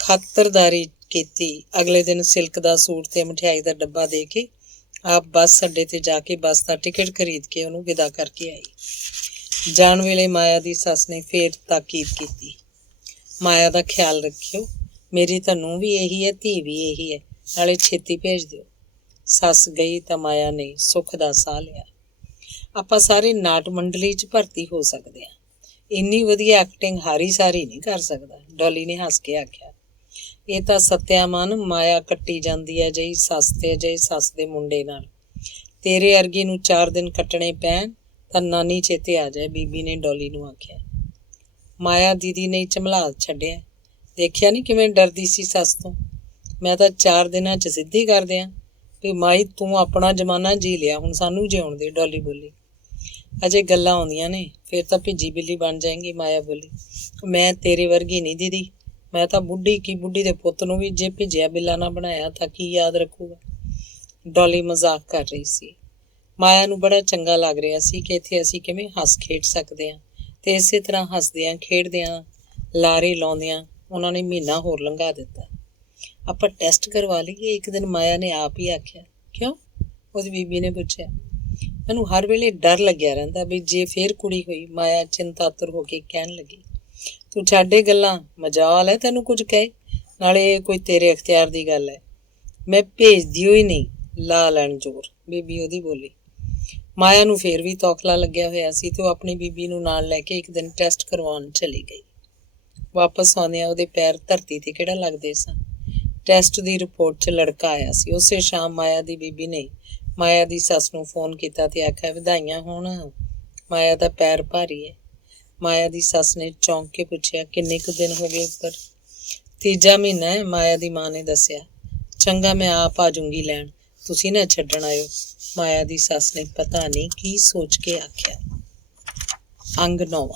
ਖਾਤਰਦਾਰੀ ਕੀਤੀ। ਅਗਲੇ ਦਿਨ ਸਿਲਕ ਦਾ ਸੂਟ ਤੇ ਮਠਿਆਈ ਦਾ ਡੱਬਾ ਦੇ ਕੇ ਆਪ ਬੱਸ ਅੱਡੇ ਤੇ ਜਾ ਕੇ ਬੱਸ ਦਾ ਟਿਕਟ ਖਰੀਦ ਕੇ ਉਹਨੂੰ ਵਿਦਾ ਕਰਕੇ ਆਈ। ਜਾਣ ਵੇਲੇ ਮਾਇਆ ਦੀ ਸੱਸ ਨੇ ਫੇਰ ਤਾਕੀਦ ਕੀਤੀ, ਮਾਇਆ ਦਾ ਖਿਆਲ ਰੱਖਿਓ, ਮੇਰੀ ਤਾਂ ਨੂੰਹ ਵੀ ਇਹੀ ਹੈ, ਧੀ ਵੀ ਇਹੀ ਹੈ, ਨਾਲੇ ਛੇਤੀ ਭੇਜ ਦਿਓ। ਸੱਸ ਗਈ ਤਾਂ ਮਾਇਆ ਨੇ ਸੁੱਖ ਦਾ ਸਾਹ ਲਿਆ। ਆਪਾਂ ਸਾਰੇ ਨਾਟ ਮੰਡਲੀ 'ਚ ਭਰਤੀ ਹੋ ਸਕਦੇ ਹਾਂ, ਇੰਨੀ ਵਧੀਆ ਐਕਟਿੰਗ ਹਾਰੀ ਸਾਰੀ ਨਹੀਂ ਕਰ ਸਕਦਾ, ਡੋਲੀ ਨੇ ਹੱਸ ਕੇ ਆਖਿਆ। ਇਹ ਤਾਂ ਸਤਿਆਮਨ ਮਾਇਆ ਕੱਟੀ ਜਾਂਦੀ ਹੈ ਅਜਿਹੀ ਸੱਸ ਤੇ ਅਜਿਹੀ ਸੱਸ ਦੇ ਮੁੰਡੇ ਨਾਲ। ਤੇਰੇ ਅਰਗੀ ਨੂੰ 4 ਦਿਨ ਕੱਟਣੇ ਪੈਣ ਤਾਂ ਨਾਨੀ ਚੇਤੇ ਆ ਜਾਏ, ਬੀਬੀ ਨੇ ਡੋਲੀ ਨੂੰ ਆਖਿਆ। ਮਾਇਆ ਦੀਦੀ ਨੇ ਝਮਲਾ ਛੱਡਿਆ। ਦੇਖਿਆ ਨਹੀਂ ਕਿਵੇਂ ਡਰਦੀ ਸੀ ਸੱਸ ਤੋਂ। ਮੈਂ ਤਾਂ 4 ਦਿਨਾਂ 'ਚ ਸਿੱਧੀ ਕਰ ਦਿਆਂ ਵੀ ਮਾਈ ਤੂੰ ਆਪਣਾ ਜ਼ਮਾਨਾ ਜੀ ਲਿਆ, ਹੁਣ ਸਾਨੂੰ ਜਿਉਣ ਦੇ, ਡੋਲੀ ਬੋਲੀ। ਅਜੇ ਗੱਲਾਂ ਆਉਂਦੀਆਂ ਨੇ, ਫਿਰ ਤਾਂ ਭਿੱਜੀ ਬਿੱਲੀ ਬਣ ਜਾਏਗੀ, ਮਾਇਆ ਬੋਲੀ। ਮੈਂ ਤੇਰੇ ਵਰਗੀ ਨਹੀਂ ਦੀਦੀ, ਮੈਂ ਤਾਂ ਬੁੱਢੀ ਦੇ ਪੁੱਤ ਨੂੰ ਵੀ ਜੇ ਭਿੱਜਿਆ ਬਿੱਲਾ ਨਾ ਬਣਾਇਆ ਤਾਂ ਕੀ ਯਾਦ ਰੱਖੂਗਾ। ਡੋਲੀ ਮਜ਼ਾਕ ਕਰ ਰਹੀ ਸੀ। ਮਾਇਆ ਨੂੰ ਬੜਾ ਚੰਗਾ ਲੱਗ ਰਿਹਾ ਸੀ ਕਿ ਇੱਥੇ ਅਸੀਂ ਕਿਵੇਂ ਹੱਸ ਖੇਡ ਸਕਦੇ ਹਾਂ, ਤੇ ਇਸੇ ਤਰ੍ਹਾਂ ਹੱਸਦਿਆਂ ਖੇਡਦਿਆਂ ਲਾਰੇ ਲਾਉਂਦਿਆਂ ਉਹਨਾਂ ਨੇ ਮਹੀਨਾ ਹੋਰ ਲੰਘਾ ਦਿੱਤਾ। ਆਪਾਂ ਟੈਸਟ ਕਰਵਾ ਲਈਏ, ਇੱਕ ਦਿਨ ਮਾਇਆ ਨੇ ਆਪ ਹੀ ਆਖਿਆ। ਕਿਉਂ? ਉਹਦੀ ਬੀਬੀ ਨੇ ਪੁੱਛਿਆ। ਮੈਨੂੰ ਹਰ ਵੇਲੇ ਡਰ ਲੱਗਿਆ ਰਹਿੰਦਾ ਵੀ ਜੇ ਫੇਰ ਕੁੜੀ ਹੋਈ। ਮਾਇਆ ਚਿੰਤਾਤੁਰ ਹੋ ਕੇ ਕਹਿਣ ਲੱਗੀ, ਤੂੰ ਛੱਡੇ ਗੱਲਾਂ, ਮਜਾਲ ਹੈ ਤੈਨੂੰ ਕੁਝ ਕਹੇ, ਨਾਲੇ ਇਹ ਕੋਈ ਤੇਰੇ ਅਖਤਿਆਰ ਦੀ ਗੱਲ ਹੈ। ਮੈਂ ਭੇਜਦੀ ਹੋਈ ਨਹੀਂ, ਲਾ ਲੈਣ ਜ਼ੋਰ, ਬੀਬੀ ਉਹਦੀ ਬੋਲੀ। ਮਾਇਆ ਨੂੰ ਫੇਰ ਵੀ ਤੌਖਲਾ ਲੱਗਿਆ ਹੋਇਆ ਸੀ ਤੇ ਉਹ ਆਪਣੀ ਬੀਬੀ ਨੂੰ ਨਾਲ ਲੈ ਕੇ ਇੱਕ ਦਿਨ ਟੈਸਟ ਕਰਵਾਉਣ ਚਲੀ ਗਈ। ਵਾਪਸ ਆਉਂਦਿਆਂ ਉਹਦੇ ਪੈਰ ਧਰਤੀ ਤੇ ਕਿਹੜਾ ਲੱਗਦੇ ਸਨ। ਟੈਸਟ ਦੀ ਰਿਪੋਰਟ 'ਚ ਲੜਕਾ ਆਇਆ ਸੀ। ਉਸੇ ਸ਼ਾਮ ਮਾਇਆ ਦੀ ਬੀਬੀ ਨੇ ਮਾਇਆ ਦੀ ਸੱਸ ਨੂੰ ਫੋਨ ਕੀਤਾ ਤੇ ਆਖਿਆ, ਵਧਾਈਆਂ ਹੋਣ, ਮਾਇਆ ਦਾ ਪੈਰ ਭਾਰੀ ਹੈ। ਮਾਇਆ ਦੀ ਸੱਸ ਨੇ ਚੌਂਕ ਕੇ ਪੁੱਛਿਆ, ਕਿੰਨੇ ਕੁ ਦਿਨ ਹੋ ਗਏ ਉੱਪਰ? ਤੀਜਾ ਮਹੀਨਾ ਹੈ, ਮਾਇਆ ਦੀ ਮਾਂ ਨੇ ਦੱਸਿਆ। ਚੰਗਾ, ਮੈਂ ਆਪ ਆ ਜੂੰਗੀ ਲੈਣ, ਤੁਸੀਂ ਨਾ ਛੱਡਣ ਆਇਓ, ਮਾਇਆ ਦੀ ਸੱਸ ਨੇ ਪਤਾ ਨਹੀਂ ਕੀ ਸੋਚ ਕੇ ਆਖਿਆ। ਅੰਗ 9।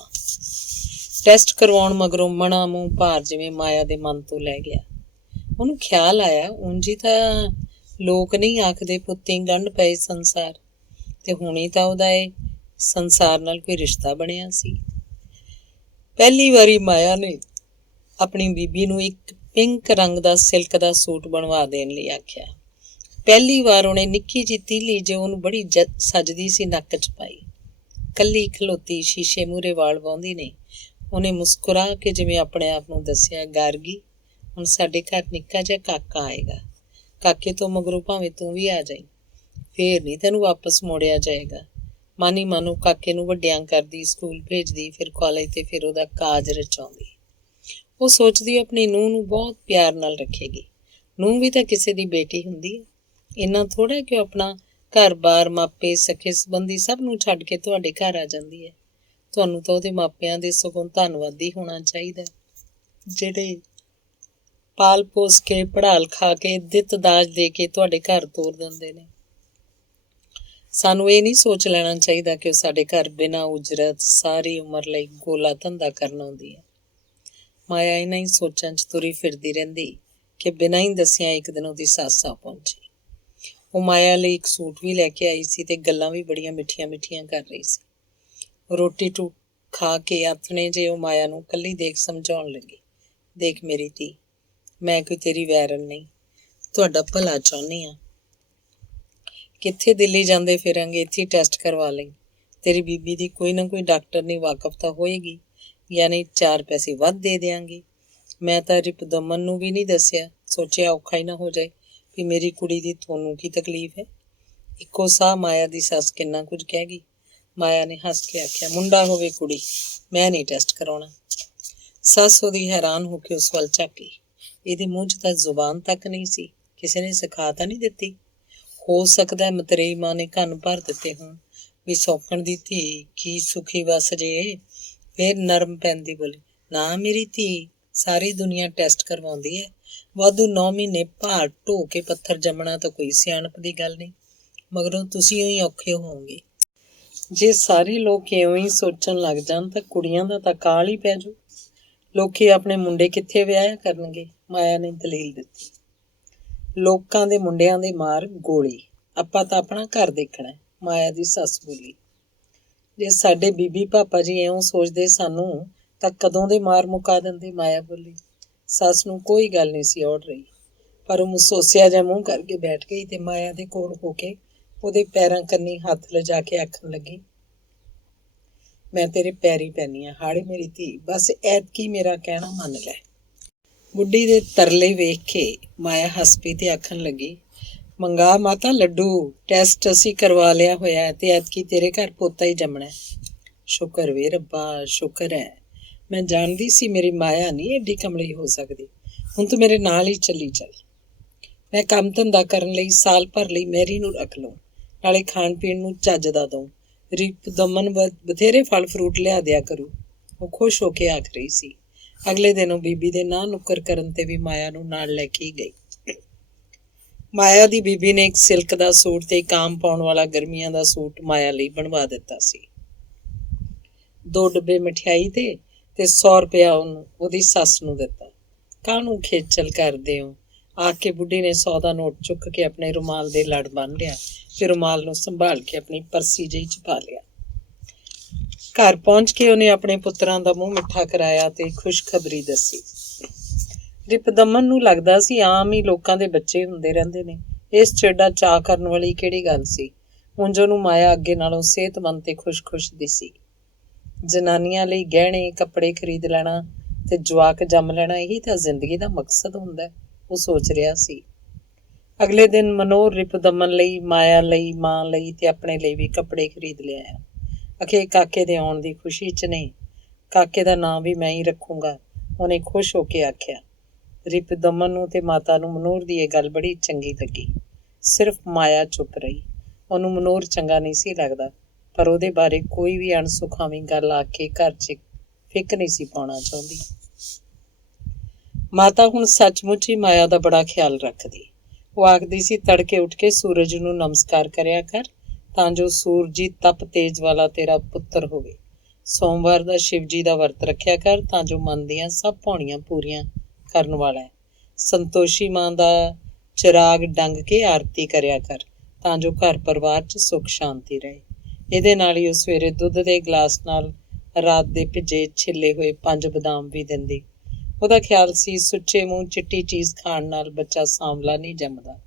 ਟੈਸਟ ਕਰਵਾਉਣ ਮਗਰੋਂ ਮਣਾ ਮੂੰਹ ਭਾਰ ਜਿਵੇਂ ਮਾਇਆ ਦੇ ਮਨ ਤੋਂ ਲੈ ਗਿਆ। ਉਹਨੂੰ ਖਿਆਲ ਆਇਆ, ਉਂਝ ਹੀ ਤਾਂ ਲੋਕ ਨਹੀਂ ਆਖਦੇ ਪੁੱਤੀ ਗੰਢ ਪਏ ਸੰਸਾਰ, ਤੇ ਹੁਣੀ ਤਾਂ ਉਹਦਾ ਇਹ ਸੰਸਾਰ ਨਾਲ ਕੋਈ ਰਿਸ਼ਤਾ ਬਣਿਆ ਸੀ। ਪਹਿਲੀ ਵਾਰੀ ਮਾਇਆ ਨੇ ਆਪਣੀ ਬੀਬੀ ਨੂੰ ਇੱਕ ਪਿੰਕ ਰੰਗ ਦਾ ਸਿਲਕ ਦਾ ਸੂਟ ਬਣਵਾ ਦੇਣ ਲਈ ਆਖਿਆ। ਪਹਿਲੀ ਵਾਰ ਉਹਨੇ ਨਿੱਕੀ ਜਿਹੀ ਤੀਲੀ ਜੋ ਉਹਨੂੰ ਬੜੀ ਸਜਦੀ ਸੀ ਨੱਕ 'ਚ ਪਾਈ। ਕੱਲੀ ਖਲੋਤੀ ਸ਼ੀਸ਼ੇ ਮੂਹਰੇ ਵਾਲ ਵਾਹੁੰਦੀ ਨੇ ਉਹਨੇ ਮੁਸਕਰਾ ਕੇ ਜਿਵੇਂ ਆਪਣੇ ਆਪ ਨੂੰ ਦੱਸਿਆ, ਗਾਰਗੀ, ਹੁਣ ਸਾਡੇ ਘਰ ਨਿੱਕਾ ਜਿਹਾ ਕਾਕਾ ਆਏਗਾ। ਕਾਕੇ ਤੋਂ ਮਗਰੋਂ ਭਾਵੇਂ ਤੂੰ ਵੀ ਆ ਜਾਈਂ, ਫੇਰ ਨਹੀਂ ਤੈਨੂੰ ਵਾਪਸ ਮੋੜਿਆ ਜਾਏਗਾ। ਮਾਨੀ ਮਾਨੂੰ ਕਾਕੇ ਨੂੰ ਵੱਡਿਆਂ ਕਰਦੀ, ਸਕੂਲ ਭੇਜਦੀ, ਫਿਰ ਕਾਲਜ ਤੇ ਫਿਰ ਉਹਦਾ ਕਾਜ ਰਚਾਉਂਦੀ। ਉਹ ਸੋਚਦੀ ਆਪਣੀ ਨੂੰਹ ਨੂੰ ਬਹੁਤ ਪਿਆਰ ਨਾਲ ਰੱਖੇਗੀ। ਨੂੰਹ ਵੀ ਤਾਂ ਕਿਸੇ ਦੀ ਬੇਟੀ ਹੁੰਦੀ ਹੈ। ਇੰਨਾ ਥੋੜ੍ਹਾ ਕਿ ਉਹ ਆਪਣਾ ਘਰ-ਬਾਰ, ਮਾਪੇ, ਸਕੇ ਸੰਬੰਧੀ ਸਭ ਨੂੰ ਛੱਡ ਕੇ ਤੁਹਾਡੇ ਘਰ ਆ ਜਾਂਦੀ ਹੈ। ਤੁਹਾਨੂੰ ਤਾਂ ਉਹਦੇ ਮਾਪਿਆਂ ਦੇ ਸਗੋਂ ਧੰਨਵਾਦੀ ਹੋਣਾ ਚਾਹੀਦਾ, ਜਿਹੜੇ ਪਾਲ ਪੋਸ ਕੇ, ਪੜ੍ਹਾ ਲਿਖਾ ਕੇ, ਦਿੱਤ ਦਾਜ ਦੇ ਕੇ ਤੁਹਾਡੇ ਘਰ ਤੋਰ ਦਿੰਦੇ ਨੇ। ਸਾਨੂੰ ਇਹ ਨਹੀਂ ਸੋਚ ਲੈਣਾ ਚਾਹੀਦਾ ਕਿ ਉਹ ਸਾਡੇ ਘਰ ਬਿਨਾਂ ਉਜਰਤ ਸਾਰੀ ਉਮਰ ਲਈ ਗੋਲਾ ਧੰਦਾ ਕਰਨ ਆਉਂਦੀ ਹੈ। ਮਾਇਆ ਇਹਨਾਂ ਹੀ ਸੋਚਾਂ 'ਚ ਤੁਰੀ ਫਿਰਦੀ ਰਹਿੰਦੀ ਕਿ ਬਿਨਾਂ ਹੀ ਦੱਸਿਆਂ ਇੱਕ ਦਿਨ ਉਹਦੀ ਸੱਸ ਆ ਪਹੁੰਚੀ। ਉਹ ਮਾਇਆ ਲਈ ਇੱਕ ਸੂਟ ਵੀ ਲੈ ਕੇ ਆਈ ਸੀ ਤੇ ਗੱਲਾਂ ਵੀ ਬੜੀਆਂ ਮਿੱਠੀਆਂ ਮਿੱਠੀਆਂ ਕਰ ਰਹੀ ਸੀ। ਰੋਟੀ ਟੂ ਖਾ ਕੇ ਆਥਣੇ ਜੇ ਉਹ ਮਾਇਆ ਨੂੰ ਇਕੱਲੀ ਦੇਖ ਸਮਝਾਉਣ ਲੱਗੀ, ਦੇਖ ਮੇਰੀ ਧੀ, ਮੈਂ ਕੋਈ ਤੇਰੀ ਵੈਰਨ ਨਹੀਂ, ਤੁਹਾਡਾ ਭਲਾ ਚਾਹੁੰਦੀ ਹਾਂ। ਕਿੱਥੇ ਦਿੱਲੀ ਜਾਂਦੇ ਫਿਰਾਂਗੇ, ਇੱਥੇ ਟੈਸਟ ਕਰਵਾ ਲਈ। ਤੇਰੀ ਬੀਬੀ ਦੀ ਕੋਈ ਨਾ ਕੋਈ ਡਾਕਟਰ ਨਹੀਂ ਵਾਕਫ ਤਾਂ ਹੋਏਗੀ, ਯਾਨੀ 4 ਪੈਸੇ ਵੱਧ ਦੇ ਦਿਆਂਗੇ। ਮੈਂ ਤਾਂ ਰਿਪੁਦਮਨ ਨੂੰ ਵੀ ਨਹੀਂ ਦੱਸਿਆ, ਸੋਚਿਆ ਔਖਾ ਹੀ ਨਾ ਹੋ ਜਾਏ ਵੀ ਮੇਰੀ ਕੁੜੀ ਦੀ ਤੁਹਾਨੂੰ ਕੀ ਤਕਲੀਫ ਹੈ। ਇੱਕੋ ਸਾਹ ਮਾਇਆ ਦੀ ਸੱਸ ਕਿੰਨਾ ਕੁਝ ਕਹਿ ਗਈ। ਮਾਇਆ ਨੇ ਹੱਸ ਕੇ ਆਖਿਆ, ਮੁੰਡਾ ਹੋਵੇ ਕੁੜੀ, ਮੈਂ ਨਹੀਂ ਟੈਸਟ ਕਰਾਉਣਾ। ਸੱਸ ਉਹਦੀ ਹੈਰਾਨ ਹੋ ਕੇ ਉਸ ਵੱਲ ਝਾਕੀ। ਇਹਦੇ ਮੂੰਹ 'ਚ ਤਾਂ ਜ਼ੁਬਾਨ ਤੱਕ ਨਹੀਂ ਸੀ, ਕਿਸੇ ਨੇ ਸਿਖਾ ਤਾਂ ਨਹੀਂ ਦਿੱਤੀ। ਹੋ ਸਕਦਾ ਮਤਰੇਈ ਮਾਂ ਨੇ ਕੰਨ ਭਰ ਦਿੱਤੇ ਹੋਣ ਵੀ ਸੌਕਣ ਦੀ ਧੀ ਕੀ ਸੁਖੀ ਵਸ ਜੇ। ਫੇਰ ਨਰਮ ਪੈਂਦੀ ਬੋਲੀ, ਨਾ ਮੇਰੀ ਧੀ, ਸਾਰੀ ਦੁਨੀਆ ਟੈਸਟ ਕਰਵਾਉਂਦੀ ਹੈ, ਵਾਧੂ 9 ਮਹੀਨੇ ਭਾਰ ਢੋ ਕੇ ਪੱਥਰ ਜੰਮਣਾ ਤਾਂ ਕੋਈ ਸਿਆਣਪ ਦੀ ਗੱਲ ਨਹੀਂ, ਮਗਰੋਂ ਤੁਸੀਂ ਹੀ ਔਖੇ ਹੋਵੋਗੇ। ਜੇ ਸਾਰੇ ਲੋਕ ਇਉਂ ਹੀ ਸੋਚਣ ਲੱਗ ਜਾਣ ਤਾਂ ਕੁੜੀਆਂ ਦਾ ਤਾਂ ਕਾਲ ਹੀ ਪੈ ਜਾਊ। ਲੋਕੀ ਆਪਣੇ ਮੁੰਡੇ ਕਿੱਥੇ ਵਿਆਹਿਆ ਕਰਨਗੇ, ਮਾਇਆ ਨੇ ਦਲੀਲ ਦਿੱਤੀ। ਲੋਕਾਂ ਦੇ ਮੁੰਡਿਆਂ ਦੇ ਮਾਰ ਗੋਲੀ, ਆਪਾਂ ਤਾਂ ਆਪਣਾ ਘਰ ਦੇਖਣਾ, ਮਾਇਆ ਦੀ ਸੱਸ ਬੋਲੀ। ਜੇ ਸਾਡੇ ਬੀਬੀ ਪਾਪਾ ਜੀ ਇਉਂ ਸੋਚਦੇ ਸਾਨੂੰ ਤਾਂ ਕਦੋਂ ਦੇ ਮਾਰ ਮੁਕਾ ਦਿੰਦੇ, ਮਾਇਆ ਬੋਲੀ। ਸੱਸ ਨੂੰ ਕੋਈ ਗੱਲ ਨਹੀਂ ਸੀ ਔੜ ਰਹੀ, ਪਰ ਉਹ ਮਸੋਸਿਆ ਜਿਹਾ ਮੂੰਹ ਕਰਕੇ ਬੈਠ ਗਈ ਤੇ ਮਾਇਆ ਦੇ ਕੋਲ ਹੋ ਕੇ ਉਹਦੇ ਪੈਰਾਂ ਕੰਨੀ ਹੱਥ ਲਿਜਾ ਕੇ ਆਖਣ ਲੱਗੀ, ਮੈਂ ਤੇਰੇ ਪੈਰੀ ਪੈਂਦੀ ਹਾਂ, ਹਾੜੇ ਮੇਰੀ ਧੀ, ਬਸ ਐਤਕੀ ਮੇਰਾ ਕਹਿਣਾ ਮੰਨ ਲੈ। ਬੁੱਢੀ ਦੇ ਤਰਲੇ ਵੇਖ ਕੇ ਮਾਇਆ ਹੱਸ ਪਈ ਤੇ ਆਖਣ ਲੱਗੀ, ਮੰਗਾ ਮਾਤਾ ਲੱਡੂ, ਟੈਸਟ ਅਸੀਂ ਕਰਵਾ ਲਿਆ ਹੋਇਆ ਤੇ ਐਤਕੀ ਤੇਰੇ ਘਰ ਪੋਤਾ ਹੀ ਜੰਮਣਾ। ਸ਼ੁਕਰ ਵੇ ਰੱਬਾ, ਸ਼ੁਕਰ ਹੈ। ਮੈਂ ਜਾਣਦੀ ਸੀ ਮੇਰੀ ਮਾਇਆ ਨਹੀਂ ਐਡੀ ਕਮਲੀ ਹੋ ਸਕਦੀ। ਹੁਣ ਤੂੰ ਮੇਰੇ ਨਾਲ ਹੀ ਚੱਲੀ ਚੱਲ। ਮੈਂ ਕੰਮ ਧੰਦਾ ਕਰਨ ਲਈ ਸਾਲ ਭਰ ਲਈ ਮੈਰੀ ਨੂੰ ਰੱਖ ਲਊਂ, ਨਾਲੇ ਖਾਣ ਪੀਣ ਨੂੰ ਚੱਜ ਦਾ ਦਊਂ। ਰਿਪੁਦਮਨ ਬਥੇਰੇ ਫਲ ਫਰੂਟ ਲਿਆ ਦਿਆ ਕਰੂ। ਉਹ ਖੁਸ਼ ਹੋ ਕੇ ਆਖ ਰਹੀ ਸੀ। ਅਗਲੇ ਦਿਨ ਉਹ ਬੀਬੀ ਦੇ ਨਾਂਹ ਨੁੱਕਰ ਕਰਨ ਤੇ ਵੀ ਮਾਇਆ ਨੂੰ ਨਾਲ ਲੈ ਕੇ ਗਈ। ਮਾਇਆ ਦੀ ਬੀਬੀ ਨੇ ਇੱਕ ਸਿਲਕ ਦਾ ਸੂਟ ਤੇ ਕਾਮ ਪਾਉਣ ਵਾਲਾ ਗਰਮੀਆਂ ਦਾ ਸੂਟ ਮਾਇਆ ਲਈ ਬਣਵਾ ਦਿੱਤਾ ਸੀ। 2 ਡੱਬੇ ਮਠਿਆਈ ਦੇ ਤੇ 100 ਰੁਪਇਆ ਉਹਨੂੰ ਉਹਦੀ ਸੱਸ ਨੂੰ ਦਿੱਤਾ। ਕਾਹਨੂੰ ਖੇਚਲ ਕਰਦੇ ਹੋ, ਆ ਕੇ ਬੁੱਢੀ ਨੇ 100 ਦਾ ਨੋਟ ਚੁੱਕ ਕੇ ਆਪਣੇ ਰੁਮਾਲ ਦੇ ਲੜ ਬੰਨ੍ਹ ਲਿਆ ਤੇ ਰੁਮਾਲ ਨੂੰ ਸੰਭਾਲ ਕੇ ਆਪਣੀ ਪਰਸੀ ਜਿਹੀ 'ਚ ਪਾ ਲਿਆ। ਘਰ ਪਹੁੰਚ ਕੇ ਉਹਨੇ ਆਪਣੇ ਪੁੱਤਰਾਂ ਦਾ ਮੂੰਹ ਮਿੱਠਾ ਕਰਾਇਆ ਤੇ ਖੁਸ਼ਖਬਰੀ ਦੱਸੀ। ਰਿਪੁਦਮਨ ਨੂੰ ਲੱਗਦਾ ਸੀ ਆਮ ਹੀ ਲੋਕਾਂ ਦੇ ਬੱਚੇ ਹੁੰਦੇ ਰਹਿੰਦੇ ਨੇ, ਇਸ 'ਚ ਏਡਾ ਚਾਅ ਕਰਨ ਵਾਲੀ ਕਿਹੜੀ ਗੱਲ ਸੀ। ਉਂਝ ਉਹਨੂੰ ਮਾਇਆ ਅੱਗੇ ਨਾਲੋਂ ਸਿਹਤਮੰਦ ਤੇ ਖੁਸ਼ ਦਿਸੀ। ਜਨਾਨੀਆਂ ਲਈ ਗਹਿਣੇ ਕੱਪੜੇ ਖਰੀਦ ਲੈਣਾ ਤੇ ਜਵਾਕ ਜੰਮ ਲੈਣਾ, ਇਹੀ ਤਾਂ ਜ਼ਿੰਦਗੀ ਦਾ ਮਕਸਦ ਹੁੰਦਾ, ਉਹ ਸੋਚ ਰਿਹਾ ਸੀ। ਅਗਲੇ ਦਿਨ ਮਨੋਹਰ ਰਿਪੁਦਮਨ ਲਈ, ਮਾਇਆ ਲਈ, ਮਾਂ ਲਈ ਤੇ ਆਪਣੇ ਲਈ ਵੀ ਕੱਪੜੇ ਖਰੀਦ ਲਿਆਇਆ। ਅਖੇ ਕਾਕੇ ਦੇ ਆਉਣ ਦੀ ਖੁਸ਼ੀ 'ਚ ਨਹੀਂ, ਕਾਕੇ ਦਾ ਨਾਂ ਵੀ ਮੈਂ ਹੀ ਰੱਖੂੰਗਾ, ਉਹਨੇ ਖੁਸ਼ ਹੋ ਕੇ ਆਖਿਆ। ਰਿਪੁਦਮਨ ਨੂੰ ਤੇ ਮਾਤਾ ਨੂੰ ਮਨੋਹਰ ਦੀ ਇਹ ਗੱਲ ਬੜੀ ਚੰਗੀ ਲੱਗੀ। ਸਿਰਫ ਮਾਇਆ ਚੁੱਪ ਰਹੀ। ਉਹਨੂੰ ਮਨੋਹਰ ਚੰਗਾ ਨਹੀਂ ਸੀ ਲੱਗਦਾ, ਪਰ ਉਹਦੇ ਬਾਰੇ ਕੋਈ ਵੀ ਅਣਸੁਖਾਵੀਂ ਗੱਲ ਆ ਕੇ ਘਰ 'ਚ ਫਿੱਕ ਨਹੀਂ ਸੀ ਪਾਉਣਾ ਚਾਹੁੰਦੀ। ਮਾਤਾ ਹੁਣ ਸੱਚਮੁੱਚ ਹੀ ਮਾਇਆ ਦਾ ਬੜਾ ਖਿਆਲ ਰੱਖਦੀ। ਉਹ ਆਖਦੀ ਸੀ, ਤੜਕੇ ਉੱਠ ਕੇ ਸੂਰਜ ਨੂੰ ਨਮਸਕਾਰ ਕਰਿਆ ਕਰ, ਤਾਂ ਜੋ ਸੂਰਜੀ ਤਪ ਤੇਜ ਵਾਲਾ ਤੇਰਾ ਪੁੱਤਰ ਹੋਵੇ। ਸੋਮਵਾਰ ਦਾ ਸ਼ਿਵ ਜੀ ਦਾ ਵਰਤ ਰੱਖਿਆ ਕਰ, ਤਾਂ ਜੋ ਮਨ ਦੀਆਂ ਸਭ ਭਾਉਣੀਆਂ ਪੂਰੀਆਂ ਕਰਨ ਵਾਲਾ ਹੈ। ਸੰਤੋਸ਼ੀ ਮਾਂ ਦਾ ਚਿਰਾਗ ਡੰਗ ਕੇ ਆਰਤੀ ਕਰਿਆ ਕਰ, ਤਾਂ ਜੋ ਘਰ ਪਰਿਵਾਰ 'ਚ ਸੁੱਖ ਸ਼ਾਂਤੀ ਰਹੇ। ਇਹਦੇ ਨਾਲ ਹੀ ਉਹ ਸਵੇਰੇ ਦੁੱਧ ਦੇ ਗਲਾਸ ਨਾਲ ਰਾਤ ਦੇ ਭਿੱਜੇ ਛਿੱਲੇ ਹੋਏ 5 ਬਦਾਮ ਵੀ ਦਿੰਦੀ। ਉਹਦਾ ਖਿਆਲ ਸੀ, ਸੁੱਚੇ ਮੂੰਹ ਚਿੱਟੀ ਚੀਜ਼ ਖਾਣ ਨਾਲ ਬੱਚਾ ਸਾਂਵਲਾ ਨਹੀਂ ਜੰਮਦਾ।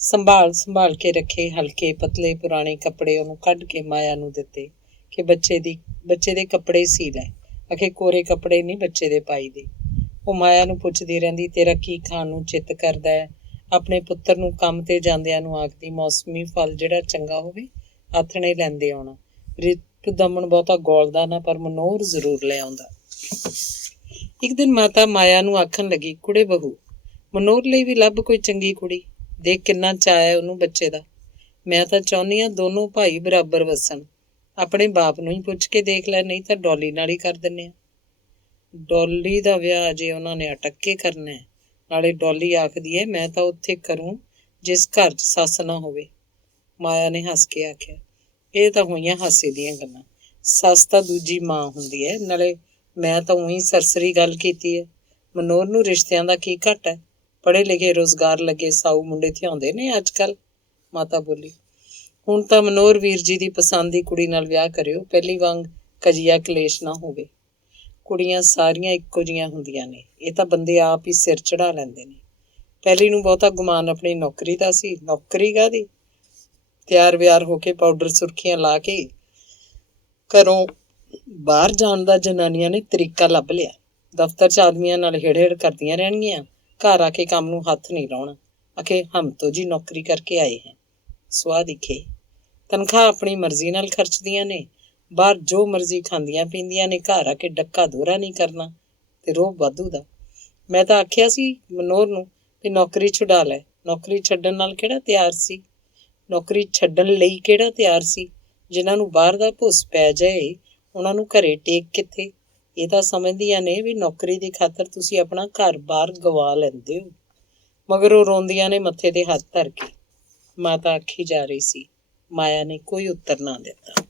ਸੰਭਾਲ ਕੇ ਰੱਖੇ ਹਲਕੇ ਪਤਲੇ ਪੁਰਾਣੇ ਕੱਪੜੇ ਉਹਨੂੰ ਕੱਢ ਕੇ ਮਾਇਆ ਨੂੰ ਦਿੱਤੇ ਕਿ ਬੱਚੇ ਦੇ ਕੱਪੜੇ ਸੀ ਲੈ। ਅਖੇ ਕੋਰੇ ਕੱਪੜੇ ਨਹੀਂ ਬੱਚੇ ਦੇ ਪਾਈ ਦੇ। ਉਹ ਮਾਇਆ ਨੂੰ ਪੁੱਛਦੀ ਰਹਿੰਦੀ, ਤੇਰਾ ਕੀ ਖਾਣ ਨੂੰ ਚਿੱਤ ਕਰਦਾ ਹੈ? ਆਪਣੇ ਪੁੱਤਰ ਨੂੰ ਕੰਮ ਤੇ ਜਾਂਦਿਆਂ ਨੂੰ ਆਖਦੀ, ਮੌਸਮੀ ਫਲ ਜਿਹੜਾ ਚੰਗਾ ਹੋਵੇ ਆਥਣੇ ਲੈਂਦੇ ਆਉਣਾ। ਰਿਪੁਦਮਨ ਬਹੁਤਾ ਗੋਲਦਾ ਨਾ, ਪਰ ਮਨੋਹਰ ਜ਼ਰੂਰ ਲੈ ਆਉਂਦਾ। ਇੱਕ ਦਿਨ ਮਾਤਾ ਮਾਇਆ ਨੂੰ ਆਖਣ ਲੱਗੀ, ਕੁੜੇ ਬਹੂ, ਮਨੋਹਰ ਲਈ ਵੀ ਲੱਭ ਕੋਈ ਚੰਗੀ ਕੁੜੀ। ਦੇਖ ਕਿੰਨਾ ਚਾਅ ਹੈ ਉਹਨੂੰ ਬੱਚੇ ਦਾ। ਮੈਂ ਤਾਂ ਚਾਹੁੰਦੀ ਹਾਂ ਦੋਨੋਂ ਭਾਈ ਬਰਾਬਰ ਵਸਣ। ਆਪਣੇ ਬਾਪ ਨੂੰ ਹੀ ਪੁੱਛ ਕੇ ਦੇਖ ਲੈ, ਨਹੀਂ ਤਾਂ ਡੋਲੀ ਨਾਲ ਹੀ ਕਰ ਦਿੰਦੇ ਹਾਂ। ਡੋਲੀ ਦਾ ਵਿਆਹ ਅਜੇ ਉਹਨਾਂ ਨੇ ਅਟਕ ਕੇ ਕਰਨਾ ਹੈ। ਨਾਲੇ ਡੋਲੀ ਆਖਦੀ ਹੈ, ਮੈਂ ਤਾਂ ਉੱਥੇ ਕਰੂੰ ਜਿਸ ਘਰ 'ਚ ਸੱਸ ਨਾ ਹੋਵੇ। ਮਾਇਆ ਨੇ ਹੱਸ ਕੇ ਆਖਿਆ, ਇਹ ਤਾਂ ਹੋਈਆਂ ਹਾਸੇ ਦੀਆਂ ਗੱਲਾਂ। ਸੱਸ ਤਾਂ ਦੂਜੀ ਮਾਂ ਹੁੰਦੀ ਹੈ। ਨਾਲੇ ਮੈਂ ਤਾਂ ਉਹੀ ਸਰਸਰੀ ਗੱਲ ਕੀਤੀ ਹੈ। ਮਨੋਹਰ ਨੂੰ ਰਿਸ਼ਤਿਆਂ ਦਾ ਕੀ ਘੱਟ ਹੈ? ਪੜ੍ਹੇ ਲਿਖੇ ਰੁਜ਼ਗਾਰ ਲੱਗੇ ਸਾਊ ਮੁੰਡੇ ਥਿਆਉਂਦੇ ਨੇ ਅੱਜ ਕੱਲ੍ਹ। ਮਾਤਾ ਬੋਲੀ, ਹੁਣ ਤਾਂ ਮਨੋਹਰ ਵੀਰ ਜੀ ਦੀ ਪਸੰਦ ਦੀ ਕੁੜੀ ਨਾਲ ਵਿਆਹ ਕਰਿਓ, ਪਹਿਲੀ ਵਾਂਗ ਕਜੀਆ ਕਲੇਸ਼ ਨਾ ਹੋਵੇ। ਕੁੜੀਆਂ ਸਾਰੀਆਂ ਇੱਕੋ ਜਿਹੀਆਂ ਹੁੰਦੀਆਂ ਨੇ, ਇਹ ਤਾਂ ਬੰਦੇ ਆਪ ਹੀ ਸਿਰ ਚੜ੍ਹਾ ਲੈਂਦੇ ਨੇ। ਪਹਿਲੀ ਨੂੰ ਬਹੁਤਾ ਗੁਮਾਨ ਆਪਣੀ ਨੌਕਰੀ ਦਾ ਸੀ। ਨੌਕਰੀ ਕਾਹਦੀ? ਤਿਆਰ ਵਿਆਰ ਹੋ ਕੇ ਪਾਊਡਰ ਸੁਰਖੀਆਂ ਲਾ ਕੇ ਘਰੋਂ ਬਾਹਰ ਜਾਣ ਦਾ ਜਨਾਨੀਆਂ ਨੇ ਤਰੀਕਾ ਲੱਭ ਲਿਆ। ਦਫ਼ਤਰ 'ਚ ਆਦਮੀਆਂ ਨਾਲ ਹੇੜ ਕਰਦੀਆਂ ਰਹਿਣਗੀਆਂ, ਘਰ ਆ ਕੇ ਕੰਮ ਨੂੰ ਹੱਥ ਨਹੀਂ ਲਾਉਣਾ। ਆਖੇ ਹਮ ਤੋਂ ਜੀ ਨੌਕਰੀ ਕਰਕੇ ਆਏ ਹੈ। ਸੁਆਹ ਦਿਖੇ। ਤਨਖਾਹ ਆਪਣੀ ਮਰਜ਼ੀ ਨਾਲ ਖਰਚਦੀਆਂ ਨੇ, ਬਾਹਰ ਜੋ ਮਰਜ਼ੀ ਖਾਂਦੀਆਂ ਪੀਂਦੀਆਂ ਨੇ, ਘਰ ਆ ਕੇ ਡੱਕਾ ਦੋਹਰਾ ਨਹੀਂ ਕਰਨਾ ਤੇ ਰੋਹ ਵਾਧੂ ਦਾ। ਮੈਂ ਤਾਂ ਆਖਿਆ ਸੀ ਮਨੋਹਰ ਨੂੰ ਵੀ ਨੌਕਰੀ ਛੁਡਾ ਲੈ। ਨੌਕਰੀ ਛੱਡਣ ਨਾਲ ਕਿਹੜਾ ਤਿਆਰ ਸੀ? ਨੌਕਰੀ ਛੱਡਣ ਲਈ ਕਿਹੜਾ ਤਿਆਰ ਸੀ? ਜਿਨ੍ਹਾਂ ਨੂੰ ਬਾਹਰ ਦਾ ਭੁੱਸ ਪੈ ਜਾਏ ਉਹਨਾਂ ਨੂੰ ਘਰੇ ਟੇਕ ਕਿੱਥੇ? ਇਹ ਤਾਂ ਸਮਝਦੀਆਂ ਨੇ ਵੀ ਨੌਕਰੀ ਦੀ ਖਾਤਰ ਤੁਸੀਂ ਆਪਣਾ ਘਰ ਬਾਹਰ ਗਵਾ ਲੈਂਦੇ ਹੋ। ਮਗਰ ਉਹ ਰੋਂਦੀਆਂ ਨੇ ਮੱਥੇ 'ਤੇ ਹੱਥ ਧਰ ਕੇ। ਮਾਤਾ ਆਖੀ ਜਾ ਰਹੀ ਸੀ। ਮਾਇਆ ਨੇ ਕੋਈ ਉੱਤਰ ਨਾ ਦਿੱਤਾ।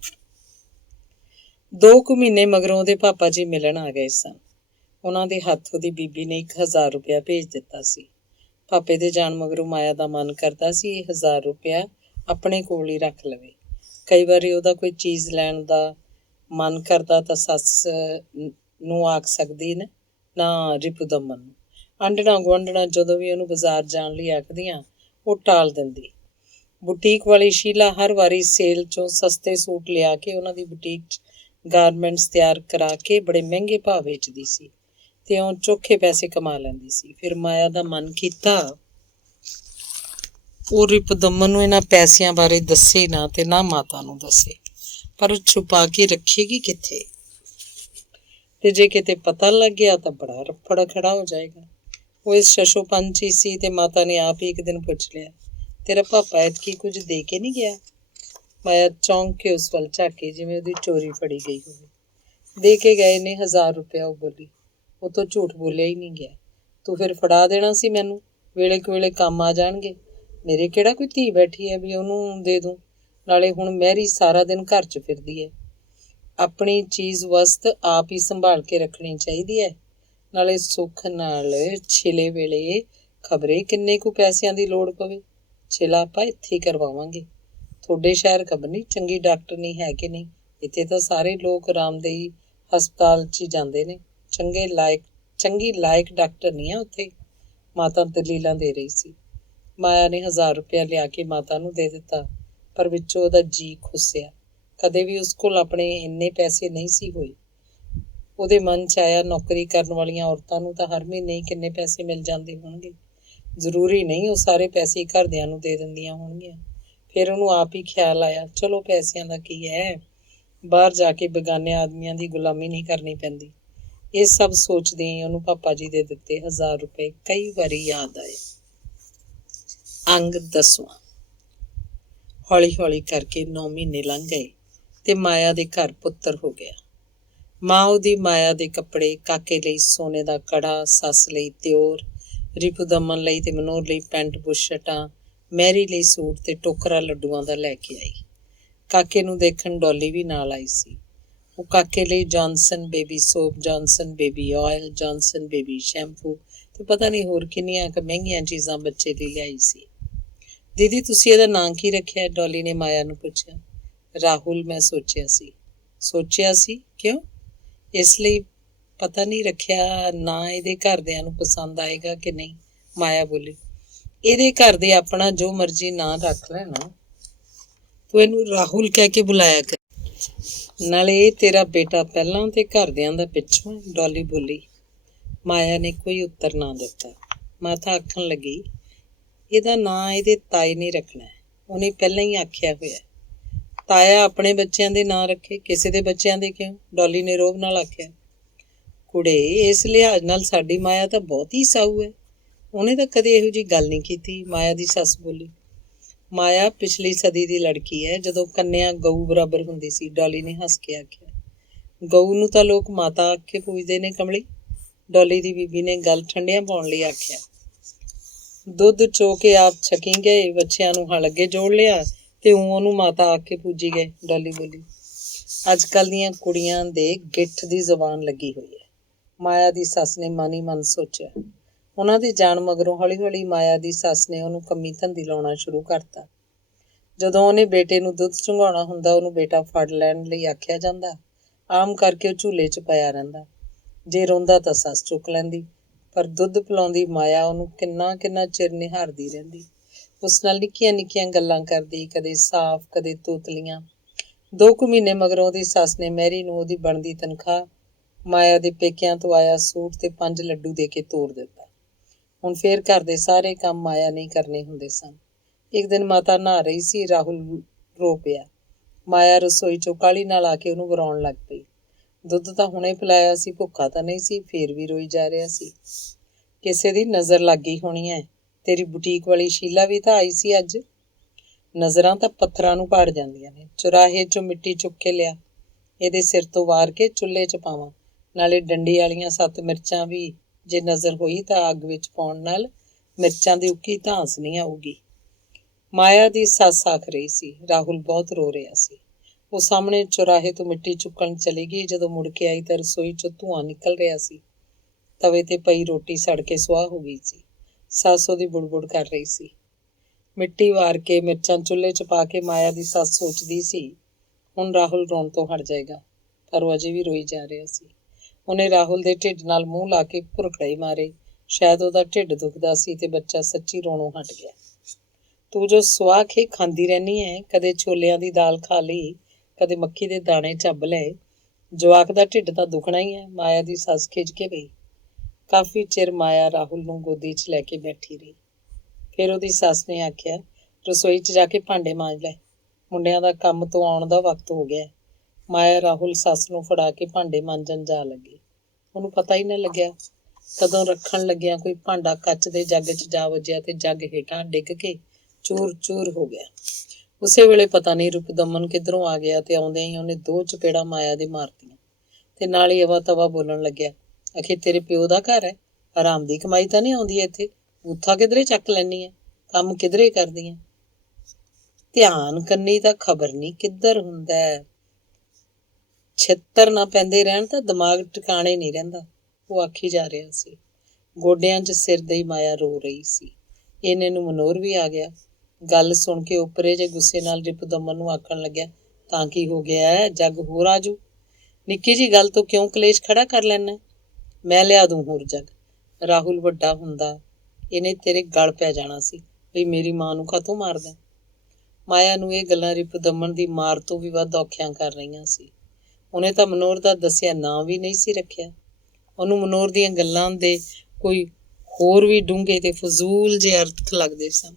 2 ਕੁ ਮਹੀਨੇ ਮਗਰੋਂ ਉਹਦੇ ਪਾਪਾ ਜੀ ਮਿਲਣ ਆ ਗਏ ਸਨ। ਉਹਨਾਂ ਦੇ ਹੱਥ ਉਹਦੀ ਬੀਬੀ ਨੇ 1000 ਰੁਪਇਆ ਭੇਜ ਦਿੱਤਾ ਸੀ। ਪਾਪੇ ਦੇ ਜਾਣ ਮਗਰੋਂ ਮਾਇਆ ਦਾ ਮਨ ਕਰਦਾ ਸੀ ਇਹ 1000 ਰੁਪਇਆ ਆਪਣੇ ਕੋਲ ਹੀ ਰੱਖ ਲਵੇ। ਕਈ ਵਾਰੀ ਉਹਦਾ ਕੋਈ ਚੀਜ਼ ਲੈਣ ਦਾ ਮਨ ਕਰਦਾ ਤਾਂ ਸੱਸ ਨੂੰ ਆਖ ਸਕਦੀ ਨਾ ਰਿਪੁਦਮਨ ਨੂੰ। ਆਂਢਣਾ ਗੁਆਂਢਣਾ ਜਦੋਂ ਵੀ ਉਹਨੂੰ ਬਾਜ਼ਾਰ ਜਾਣ ਲਈ ਆਖਦੀਆਂ, ਉਹ ਟਾਲ ਦਿੰਦੀ। ਬੁਟੀਕ ਵਾਲੀ ਸ਼ੀਲਾ ਹਰ ਵਾਰੀ ਸੇਲ 'ਚੋਂ ਸਸਤੇ ਸੂਟ ਲਿਆ ਕੇ ਉਹਨਾਂ ਦੀ ਬੁਟੀਕ 'ਚ ਗਾਰਮੈਂਟਸ ਤਿਆਰ ਕਰਾ ਕੇ ਬੜੇ ਮਹਿੰਗੇ ਭਾਅ ਵੇਚਦੀ ਸੀ ਤੇ ਉਹ ਚੋਖੇ ਪੈਸੇ ਕਮਾ ਲੈਂਦੀ ਸੀ। ਫਿਰ ਮਾਇਆ ਦਾ ਮਨ ਕੀਤਾ ਉਹ ਰਿਪੁਦਮਨ ਨੂੰ ਇਹਨਾਂ ਪੈਸਿਆਂ ਬਾਰੇ ਦੱਸੇ ਨਾ ਤੇ ਨਾ ਮਾਤਾ ਨੂੰ ਦੱਸੇ, ਪਰ ਉਹ ਛੁਪਾ ਕੇ ਰੱਖੇਗੀ ਕਿੱਥੇ? ਤੇ ਜੇ ਕਿਤੇ ਪਤਾ ਲੱਗ ਗਿਆ ਤਾਂ ਬੜਾ ਰਫੜਾ ਖੜਾ ਹੋ ਜਾਏਗਾ। ਉਹ ਇਸ ਸ਼ਸ਼ੋਪੰਨ 'ਚ ਹੀ ਸੀ ਤੇ ਮਾਤਾ ਨੇ ਆਪ ਹੀ ਇੱਕ ਦਿਨ ਪੁੱਛ ਲਿਆ, ਤੇਰਾ ਪਾਪਾ ਐਤਕੀ ਕੁਝ ਦੇ ਕੇ ਨਹੀਂ ਗਿਆ? ਮਾਇਆ ਚੌਂਕ ਕੇ ਉਸ ਵੱਲ ਝਾਕੀ ਜਿਵੇਂ ਉਹਦੀ ਚੋਰੀ ਫੜੀ ਗਈ ਹੋਵੇ। ਦੇ ਕੇ ਗਏ ਨੇ 1000 ਰੁਪਇਆ, ਉਹ ਬੋਲੀ। ਉਹ ਤੋਂ ਝੂਠ ਬੋਲਿਆ ਹੀ ਨਹੀਂ ਗਿਆ। ਤੂੰ ਫਿਰ ਫੜਾ ਦੇਣਾ ਸੀ ਮੈਨੂੰ, ਵੇਲੇ ਕੁ ਵੇਲੇ ਕੰਮ ਆ ਜਾਣਗੇ। ਮੇਰੇ ਕਿਹੜਾ ਕੋਈ ਧੀ ਬੈਠੀ ਹੈ ਵੀ ਉਹਨੂੰ ਦੇ ਦੂੰ। ਨਾਲੇ ਹੁਣ ਮੈਰੀ ਸਾਰਾ ਦਿਨ ਘਰ 'ਚ ਫਿਰਦੀ ਹੈ। ਆਪਣੀ ਚੀਜ਼ ਵਸਤ ਆਪ ਹੀ ਸੰਭਾਲ ਕੇ ਰੱਖਣੀ ਚਾਹੀਦੀ ਹੈ। ਨਾਲੇ ਸੁੱਖ ਨਾਲ ਛਿਲੇ ਵੇਲੇ ਖਬਰੇ ਕਿੰਨੇ ਕੁ ਪੈਸਿਆਂ ਦੀ ਲੋੜ ਪਵੇ। ਛਿਲਾ ਆਪਾਂ ਇੱਥੇ ਹੀ ਕਰਵਾਵਾਂਗੇ। ਤੁਹਾਡੇ ਸ਼ਹਿਰ ਖਬਰ ਚੰਗੀ ਡਾਕਟਰ ਨਹੀਂ ਹੈ ਕਿ ਨਹੀਂ? ਇੱਥੇ ਤਾਂ ਸਾਰੇ ਲੋਕ ਆਰਾਮਦੇਹੀ ਹਸਪਤਾਲ 'ਚ ਹੀ ਜਾਂਦੇ ਨੇ। ਚੰਗੀ ਲਾਇਕ ਡਾਕਟਰ ਨਹੀਂ ਆ ਉੱਥੇ। ਮਾਤਾ ਦਲੀਲਾਂ ਦੇ ਰਹੀ ਸੀ। ਮਾਇਆ ਨੇ 1000 ਰੁਪਇਆ ਲਿਆ ਕੇ ਮਾਤਾ ਨੂੰ ਦੇ ਦਿੱਤਾ, ਪਰ ਵਿੱਚੋਂ ਉਹਦਾ ਜੀਅ ਖੁੱਸਿਆ। ਕਦੇ ਵੀ ਉਸ ਕੋਲ ਆਪਣੇ ਇੰਨੇ ਪੈਸੇ ਨਹੀਂ ਸੀ ਹੋਏ। ਉਹਦੇ ਮਨ 'ਚ ਆਇਆ, ਨੌਕਰੀ ਕਰਨ ਵਾਲੀਆਂ ਔਰਤਾਂ ਨੂੰ ਤਾਂ ਹਰ ਮਹੀਨੇ ਹੀ ਕਿੰਨੇ ਪੈਸੇ ਮਿਲ ਜਾਂਦੇ ਹੋਣਗੇ। ਜ਼ਰੂਰੀ ਨਹੀਂ ਉਹ ਸਾਰੇ ਪੈਸੇ ਘਰਦਿਆਂ ਨੂੰ ਦੇ ਦਿੰਦੀਆਂ ਹੋਣਗੀਆਂ। ਫਿਰ ਉਹਨੂੰ ਆਪ ਹੀ ਖਿਆਲ ਆਇਆ, ਚਲੋ ਪੈਸਿਆਂ ਦਾ ਕੀ ਹੈ, ਬਾਹਰ ਜਾ ਕੇ ਬੇਗਾਨੇ ਆਦਮੀਆਂ ਦੀ ਗੁਲਾਮੀ ਨਹੀਂ ਕਰਨੀ ਪੈਂਦੀ। ਇਹ ਸਭ ਸੋਚਦੇ ਹੀ ਉਹਨੂੰ ਪਾਪਾ ਜੀ ਦੇ ਦਿੱਤੇ 1000 ਰੁਪਏ ਕਈ ਵਾਰੀ ਯਾਦ ਆਏ। ਅੰਗ 10ਵਾਂ। ਹੌਲੀ ਹੌਲੀ ਕਰਕੇ 9 ਮਹੀਨੇ ਲੰਘ ਗਏ ਤੇ ਮਾਇਆ ਦੇ ਘਰ ਪੁੱਤਰ ਹੋ ਗਿਆ। ਮਾਂ ਉਹਦੀ ਮਾਇਆ ਦੇ ਕੱਪੜੇ, ਕਾਕੇ ਲਈ ਸੋਨੇ ਦਾ ਕੜਾ, ਸੱਸ ਲਈ ਤਿਉਰ, ਰਿਪੁਦਮਨ ਲਈ ਤੇ ਮਨੋਹਰ ਲਈ ਪੈਂਟ ਬੁਸ਼ਰਟਾਂ, ਮੈਰੀ ਲਈ ਸੂਟ ਤੇ ਟੋਕਰਾ ਲੱਡੂਆਂ ਦਾ ਲੈ ਕੇ ਆਈ। ਕਾਕੇ ਨੂੰ ਦੇਖਣ ਡੋਲੀ ਵੀ ਨਾਲ ਆਈ ਸੀ। ਉਹ ਕਾਕੇ ਲਈ Johnson baby soap, Johnson baby oil, Johnson baby shampoo ਤੇ ਪਤਾ ਨਹੀਂ ਹੋਰ ਕਿੰਨੀਆਂ ਕੁ ਮਹਿੰਗੀਆਂ ਚੀਜ਼ਾਂ ਬੱਚੇ ਲਈ ਲਿਆਈ ਸੀ। ਦੀਦੀ ਤੁਸੀਂ ਇਹਦਾ ਨਾਂ ਕੀ ਰੱਖਿਆ? ਡੋਲੀ ਨੇ ਮਾਇਆ ਨੂੰ ਪੁੱਛਿਆ। ਰਾਹੁਲ, ਮੈਂ ਸੋਚਿਆ ਸੀ। ਸੋਚਿਆ ਸੀ? ਕਿਉਂ? ਇਸ ਲਈ ਪਤਾ ਨਹੀਂ ਰੱਖਿਆ ਨਾ ਇਹਦੇ ਘਰਦਿਆਂ ਨੂੰ ਪਸੰਦ ਆਏਗਾ ਕਿ ਨਹੀਂ, ਮਾਇਆ ਬੋਲੀ। ਇਹਦੇ ਘਰ ਦੇ ਆਪਣਾ ਜੋ ਮਰਜ਼ੀ ਨਾਂ ਰੱਖ ਲੈਣਾ, ਤੂੰ ਇਹਨੂੰ ਰਾਹੁਲ ਕਹਿ ਕੇ ਬੁਲਾਇਆ ਕਰ। ਨਾਲੇ ਇਹ ਤੇਰਾ ਬੇਟਾ ਪਹਿਲਾਂ ਤੇ ਘਰਦਿਆਂ ਦਾ ਪਿੱਛੋਂ, ਡੋਲੀ ਬੋਲੀ। ਮਾਇਆ ਨੇ ਕੋਈ ਉੱਤਰ ਨਾ ਦਿੱਤਾ। ਮਾਤਾ ਆਖਣ ਲੱਗੀ, ਇਹਦਾ ਨਾਂ ਇਹਦੇ ਤਾਏ ਨੇ ਰੱਖਣਾ ਹੈ, ਉਹਨੇ ਪਹਿਲਾਂ ਹੀ ਆਖਿਆ ਹੋਇਆ। ਤਾਇਆ ਆਪਣੇ ਬੱਚਿਆਂ ਦੇ ਨਾਂ ਰੱਖੇ, ਕਿਸੇ ਦੇ ਬੱਚਿਆਂ ਦੇ ਕਿਉਂ? ਡੋਲੀ ਨੇ ਰੋਹਬ ਨਾਲ ਆਖਿਆ। ਕੁੜੇ, ਇਸ ਲਿਹਾਜ਼ ਨਾਲ ਸਾਡੀ ਮਾਇਆ ਤਾਂ ਬਹੁਤ ਹੀ ਸਾਊ ਹੈ, ਉਹਨੇ ਤਾਂ ਕਦੇ ਇਹੋ ਜਿਹੀ ਗੱਲ ਨਹੀਂ ਕੀਤੀ, ਮਾਇਆ ਦੀ ਸੱਸ ਬੋਲੀ। ਮਾਇਆ ਪਿਛਲੀ ਸਦੀ ਦੀ ਲੜਕੀ ਹੈ, ਜਦੋਂ ਕੰਨਿਆ ਗਊ ਬਰਾਬਰ ਹੁੰਦੀ ਸੀ, ਡੋਲੀ ਨੇ ਹੱਸ ਕੇ ਆਖਿਆ। ਗਊ ਨੂੰ ਤਾਂ ਲੋਕ ਮਾਤਾ ਆਖ ਕੇ ਪੂਜਦੇ ਨੇ ਕਮਲੀ, ਡੋਲੀ ਦੀ ਬੀਬੀ ਨੇ ਗੱਲ ਠੰਡਿਆਂ ਪਾਉਣ ਲਈ ਆਖਿਆ। ਦੁੱਧ ਚੋ ਕੇ ਆਪ ਛਕੀ ਗਏ, ਬੱਚਿਆਂ ਨੂੰ ਹਲ ਅੱਗੇ ਜੋੜ ਲਿਆ ਤੇ ਉਹਨੂੰ ਮਾਤਾ ਆਖ ਕੇ ਪੂਜੀ ਗਏ, ਡੋਲੀ ਬੋਲੀ। ਅੱਜ ਕੱਲ੍ਹ ਦੀਆਂ ਕੁੜੀਆਂ ਦੇ ਗਿੱਠ ਦੀ ਜ਼ੁਬਾਨ ਲੱਗੀ ਹੋਈ ਹੈ, ਮਾਇਆ ਦੀ ਸੱਸ ਨੇ ਮਨ ਹੀ ਮਨ ਸੋਚਿਆ। ਉਹਨਾਂ ਦੀ ਜਾਣ ਮਗਰੋਂ ਹੌਲੀ ਹੌਲੀ ਮਾਇਆ ਦੀ ਸੱਸ ਨੇ ਉਹਨੂੰ ਕੰਮੀ ਧੰਦੀ ਲਾਉਣਾ ਸ਼ੁਰੂ ਕਰਤਾ। ਜਦੋਂ ਉਹਨੇ ਬੇਟੇ ਨੂੰ ਦੁੱਧ ਚੁੰਘਾਉਣਾ ਹੁੰਦਾ, ਉਹਨੂੰ ਬੇਟਾ ਫੜ ਲੈਣ ਲਈ ਆਖਿਆ ਜਾਂਦਾ। ਆਮ ਕਰਕੇ ਉਹ ਝੂਲੇ 'ਚ ਪਿਆ ਰਹਿੰਦਾ। ਜੇ ਰੋਂਦਾ ਤਾਂ ਸੱਸ ਚੁੱਕ ਲੈਂਦੀ, ਪਰ ਦੁੱਧ ਪਿਲਾਉਂਦੀ ਮਾਇਆ ਉਹਨੂੰ ਕਿੰਨਾ ਕਿੰਨਾ ਚਿਰ ਨਿਹਾਰਦੀ ਰਹਿੰਦੀ। ਉਸ ਨਾਲ ਨਿੱਕੀਆਂ ਨਿੱਕੀਆਂ ਗੱਲਾਂ ਕਰਦੀ, ਕਦੇ ਸਾਫ਼, ਕਦੇ ਤੋਤਲੀਆਂ। 2 ਕੁ ਮਹੀਨੇ ਮਗਰੋਂ ਉਹਦੀ ਸੱਸ ਨੇ ਮੈਰੀ ਨੂੰ ਉਹਦੀ ਬਣਦੀ ਤਨਖਾਹ, ਮਾਇਆ ਦੇ ਪੇਕਿਆਂ ਤੋਂ ਆਇਆ ਸੂਟ ਤੇ 5 ਲੱਡੂ ਦੇ ਕੇ ਤੋਰ ਦਿੱਤਾ। ਹੁਣ ਫੇਰ ਘਰ ਦੇ ਸਾਰੇ ਕੰਮ ਮਾਇਆ ਨਹੀਂ ਕਰਨੇ ਹੁੰਦੇ ਸਨ। ਇੱਕ ਦਿਨ ਮਾਤਾ ਨਹਾ ਰਹੀ ਸੀ, ਰਾਹੁਲ ਰੋ ਪਿਆ। ਮਾਇਆ ਰਸੋਈ 'ਚੋਂ ਕਾਹਲੀ ਨਾਲ ਆ ਕੇ ਉਹਨੂੰ ਵਰਾਉਣ ਲੱਗ ਪਈ। ਦੁੱਧ ਤਾਂ ਹੁਣੇ ਪਿਲਾਇਆ ਸੀ, ਭੁੱਖਾ ਤਾਂ ਨਹੀਂ ਸੀ, ਫੇਰ ਵੀ ਰੋਈ ਜਾ ਰਿਹਾ ਸੀ। ਕਿਸੇ ਦੀ ਨਜ਼ਰ ਲੱਗ ਗਈ ਹੋਣੀ ਹੈ, ਤੇਰੀ ਬੁਟੀਕ ਵਾਲੀ ਸ਼ੀਲਾ ਵੀ ਤਾਂ ਆਈ ਸੀ ਅੱਜ। ਨਜ਼ਰਾਂ ਤਾਂ ਪੱਥਰਾਂ ਨੂੰ ਪਾੜ ਜਾਂਦੀਆਂ ਨੇ। ਚੁਰਾਹੇ 'ਚੋਂ ਮਿੱਟੀ ਚੁੱਕ ਕੇ ਲਿਆ, ਇਹਦੇ ਸਿਰ ਤੋਂ ਵਾਰ ਕੇ ਚੁੱਲ੍ਹੇ 'ਚ ਪਾਵਾਂ, ਨਾਲੇ ਡੰਡੀ ਵਾਲੀਆਂ 7 ਮਿਰਚਾਂ ਵੀ, ਜੇ ਨਜ਼ਰ ਹੋਈ ਤਾਂ ਅੱਗ ਵਿੱਚ ਪਾਉਣ ਨਾਲ ਮਿਰਚਾਂ ਦੀ ਉੱਕੀ ਧਾਂਸ ਨਹੀਂ ਆਊਗੀ। ਮਾਇਆ ਦੀ ਸੱਸ ਆਖ ਰਹੀ ਸੀ। ਰਾਹੁਲ ਬਹੁਤ ਰੋ ਰਿਹਾ ਸੀ। ਉਹ ਸਾਹਮਣੇ ਚੁਰਾਹੇ ਤੋਂ ਮਿੱਟੀ ਚੁੱਕਣ ਚਲੀ ਗਈ। ਜਦੋਂ ਮੁੜ ਕੇ ਆਈ ਤਾਂ ਰਸੋਈ 'ਚੋਂ ਧੂੰਆਂ ਨਿਕਲ ਰਿਹਾ ਸੀ। ਤਵੇ ਤੇ ਪਈ ਰੋਟੀ ਸੜ ਕੇ ਸੁਆਹ ਹੋ ਗਈ ਸੀ। ਸੱਸ ਉਹਦੀ ਬੁੜਬੁੜ ਕਰ ਰਹੀ ਸੀ। ਮਿੱਟੀ ਵਾਰ ਕੇ ਮਿਰਚਾਂ ਚੁੱਲ੍ਹੇ 'ਚ ਪਾ ਕੇ ਮਾਇਆ ਦੀ ਸੱਸ ਸੋਚਦੀ ਸੀ, ਹੁਣ ਰਾਹੁਲ ਰੋਣ ਤੋਂ ਹਟ ਜਾਏਗਾ, ਪਰ ਉਹ ਅਜੇ ਵੀ ਰੋਈ ਜਾ ਰਿਹਾ ਸੀ। ਉਹਨੇ ਰਾਹੁਲ ਦੇ ਢਿੱਡ ਨਾਲ ਮੂੰਹ ਲਾ ਕੇ ਭੁਰਕੜੇ ਮਾਰੇ। ਸ਼ਾਇਦ ਉਹਦਾ ਢਿੱਡ ਦੁਖਦਾ ਸੀ ਤੇ ਬੱਚਾ ਸੱਚੀ ਰੋਣੋਂ ਹਟ ਗਿਆ। ਤੂੰ ਜੋ ਸੁਆਹ ਕੇ ਖਾਂਦੀ ਰਹਿੰਦੀ ਹੈ, ਕਦੇ ਛੋਲਿਆਂ ਦੀ ਦਾਲ ਖਾ ਲਈ, ਕਦੇ ਮੱਕੀ ਦੇ ਦਾਣੇ ਚੱਬ ਲਏ, ਜਵਾਕ ਦਾ ਢਿੱਡ ਤਾਂ ਦੁਖਣਾ ਹੀ ਹੈ, ਮਾਇਆ ਦੀ ਸੱਸ ਖਿੱਚ ਕੇ ਪਈ। ਕਾਫੀ ਚਿਰ ਮਾਇਆ ਰਾਹੁਲ ਨੂੰ ਗੋਦੀ 'ਚ ਲੈ ਕੇ ਬੈਠੀ ਰਹੀ। ਫਿਰ ਉਹਦੀ ਸੱਸ ਨੇ ਆਖਿਆ, ਰਸੋਈ 'ਚ ਜਾ ਕੇ ਭਾਂਡੇ ਮਾਂਜ ਲੈ, ਮੁੰਡਿਆਂ ਦਾ ਕੰਮ ਤੋਂ ਆਉਣ ਦਾ ਵਕਤ ਹੋ ਗਿਆ। ਮਾਇਆ ਰਾਹੁਲ ਸੱਸ ਨੂੰ ਫੜਾ ਕੇ ਭਾਂਡੇ ਮਾਂਜਣ ਜਾ ਲੱਗੀ। ਉਹਨੂੰ ਪਤਾ ਹੀ ਨਾ ਲੱਗਿਆ ਕਦੋਂ ਰੱਖਣ ਲੱਗਿਆ ਕੋਈ ਭਾਂਡਾ ਕੱਚ ਦੇ ਜੱਗ 'ਚ ਜਾ ਵੱਜਿਆ ਤੇ ਜੱਗ ਹੇਠਾਂ ਡਿੱਗ ਕੇ ਚੂਰ ਚੂਰ ਹੋ ਗਿਆ। ਉਸੇ ਵੇਲੇ ਪਤਾ ਨਹੀਂ ਰਿਪੁਦਮਨ ਕਿੱਧਰੋਂ ਆ ਗਿਆ ਤੇ ਆਉਂਦਿਆਂ ਹੀ ਉਹਨੇ 2 ਚਪੇੜਾਂ ਮਾਇਆ ਦੇ ਮਾਰਤੀਆਂ ਤੇ ਨਾਲ ਹੀ ਅਵਾ ਤਵਾ ਬੋਲਣ ਲੱਗਿਆ, ਆਖੇ ਤੇਰੇ ਪਿਓ ਦਾ ਘਰ ਹੈ, ਆਰਾਮ ਦੀ ਕਮਾਈ ਤਾਂ ਨਹੀਂ ਆਉਂਦੀ ਇੱਥੇ, ਬੂਥਾ ਕਿਧਰੇ ਚੱਕ ਲੈਂਦੀ ਹੈ, ਕੰਮ ਕਿਧਰੇ ਕਰਦੀ ਹੈ, ਧਿਆਨ ਕੰਨੀ ਤਾਂ ਖਬਰ ਨਹੀਂ ਕਿੱਧਰ ਹੁੰਦਾ ਹੈ, ਛਿੱਤਰ ਨਾ ਪੈਂਦੇ ਰਹਿਣ ਤਾਂ ਦਿਮਾਗ ਟਿਕਾਣੇ ਨਹੀਂ ਰਹਿੰਦਾ। ਉਹ ਆਖੀ ਜਾ ਰਿਹਾ ਸੀ। ਗੋਡਿਆਂ 'ਚ ਸਿਰ ਦਈ ਮਾਇਆ ਰੋ ਰਹੀ ਸੀ। ਇਹਨੇ ਨੂੰ ਮਨੋਹਰ ਵੀ ਆ ਗਿਆ। ਗੱਲ ਸੁਣ ਕੇ ਉਪਰੇ ਜੇ ਗੁੱਸੇ ਨਾਲ ਰਿਪੁਦਮਨ ਨੂੰ ਆਖਣ ਲੱਗਿਆ, ਤਾਂ ਕੀ ਹੋ ਗਿਆ, ਜੱਗ ਹੋਰ ਆਜੂ, ਨਿੱਕੀ ਜੀ ਗੱਲ ਤੋਂ ਕਿਉਂ ਕਲੇਸ਼ ਖੜਾ ਕਰ ਲੈਣਾ, ਮੈਂ ਲਿਆ ਦੂੰ ਹੋਰ ਜੱਗ। ਰਾਹੁਲ ਵੱਡਾ ਹੁੰਦਾ ਇਹਨੇ ਤੇਰੇ ਗਲ ਪੈ ਜਾਣਾ ਸੀ, ਵੀ ਮੇਰੀ ਮਾਂ ਨੂੰ ਕਾਹਤੋਂ ਮਾਰਦਾ। ਮਾਇਆ ਨੂੰ ਇਹ ਗੱਲਾਂ ਰਿਪੁਦਮਨ ਦੀ ਮਾਰ ਤੋਂ ਵੀ ਵੱਧ ਔਖਿਆਂ ਕਰ ਰਹੀਆਂ ਸੀ। ਉਹਨੇ ਤਾਂ ਮਨੋਹਰ ਦਾ ਦੱਸਿਆ ਨਾਂ ਵੀ ਨਹੀਂ ਸੀ ਰੱਖਿਆ। ਉਹਨੂੰ ਮਨੋਹਰ ਦੀਆਂ ਗੱਲਾਂ ਦੇ ਕੋਈ ਹੋਰ ਵੀ ਡੂੰਘੇ ਤੇ ਫਜ਼ੂਲ ਜਿਹੇ ਅਰਥ ਲੱਗਦੇ ਸਨ।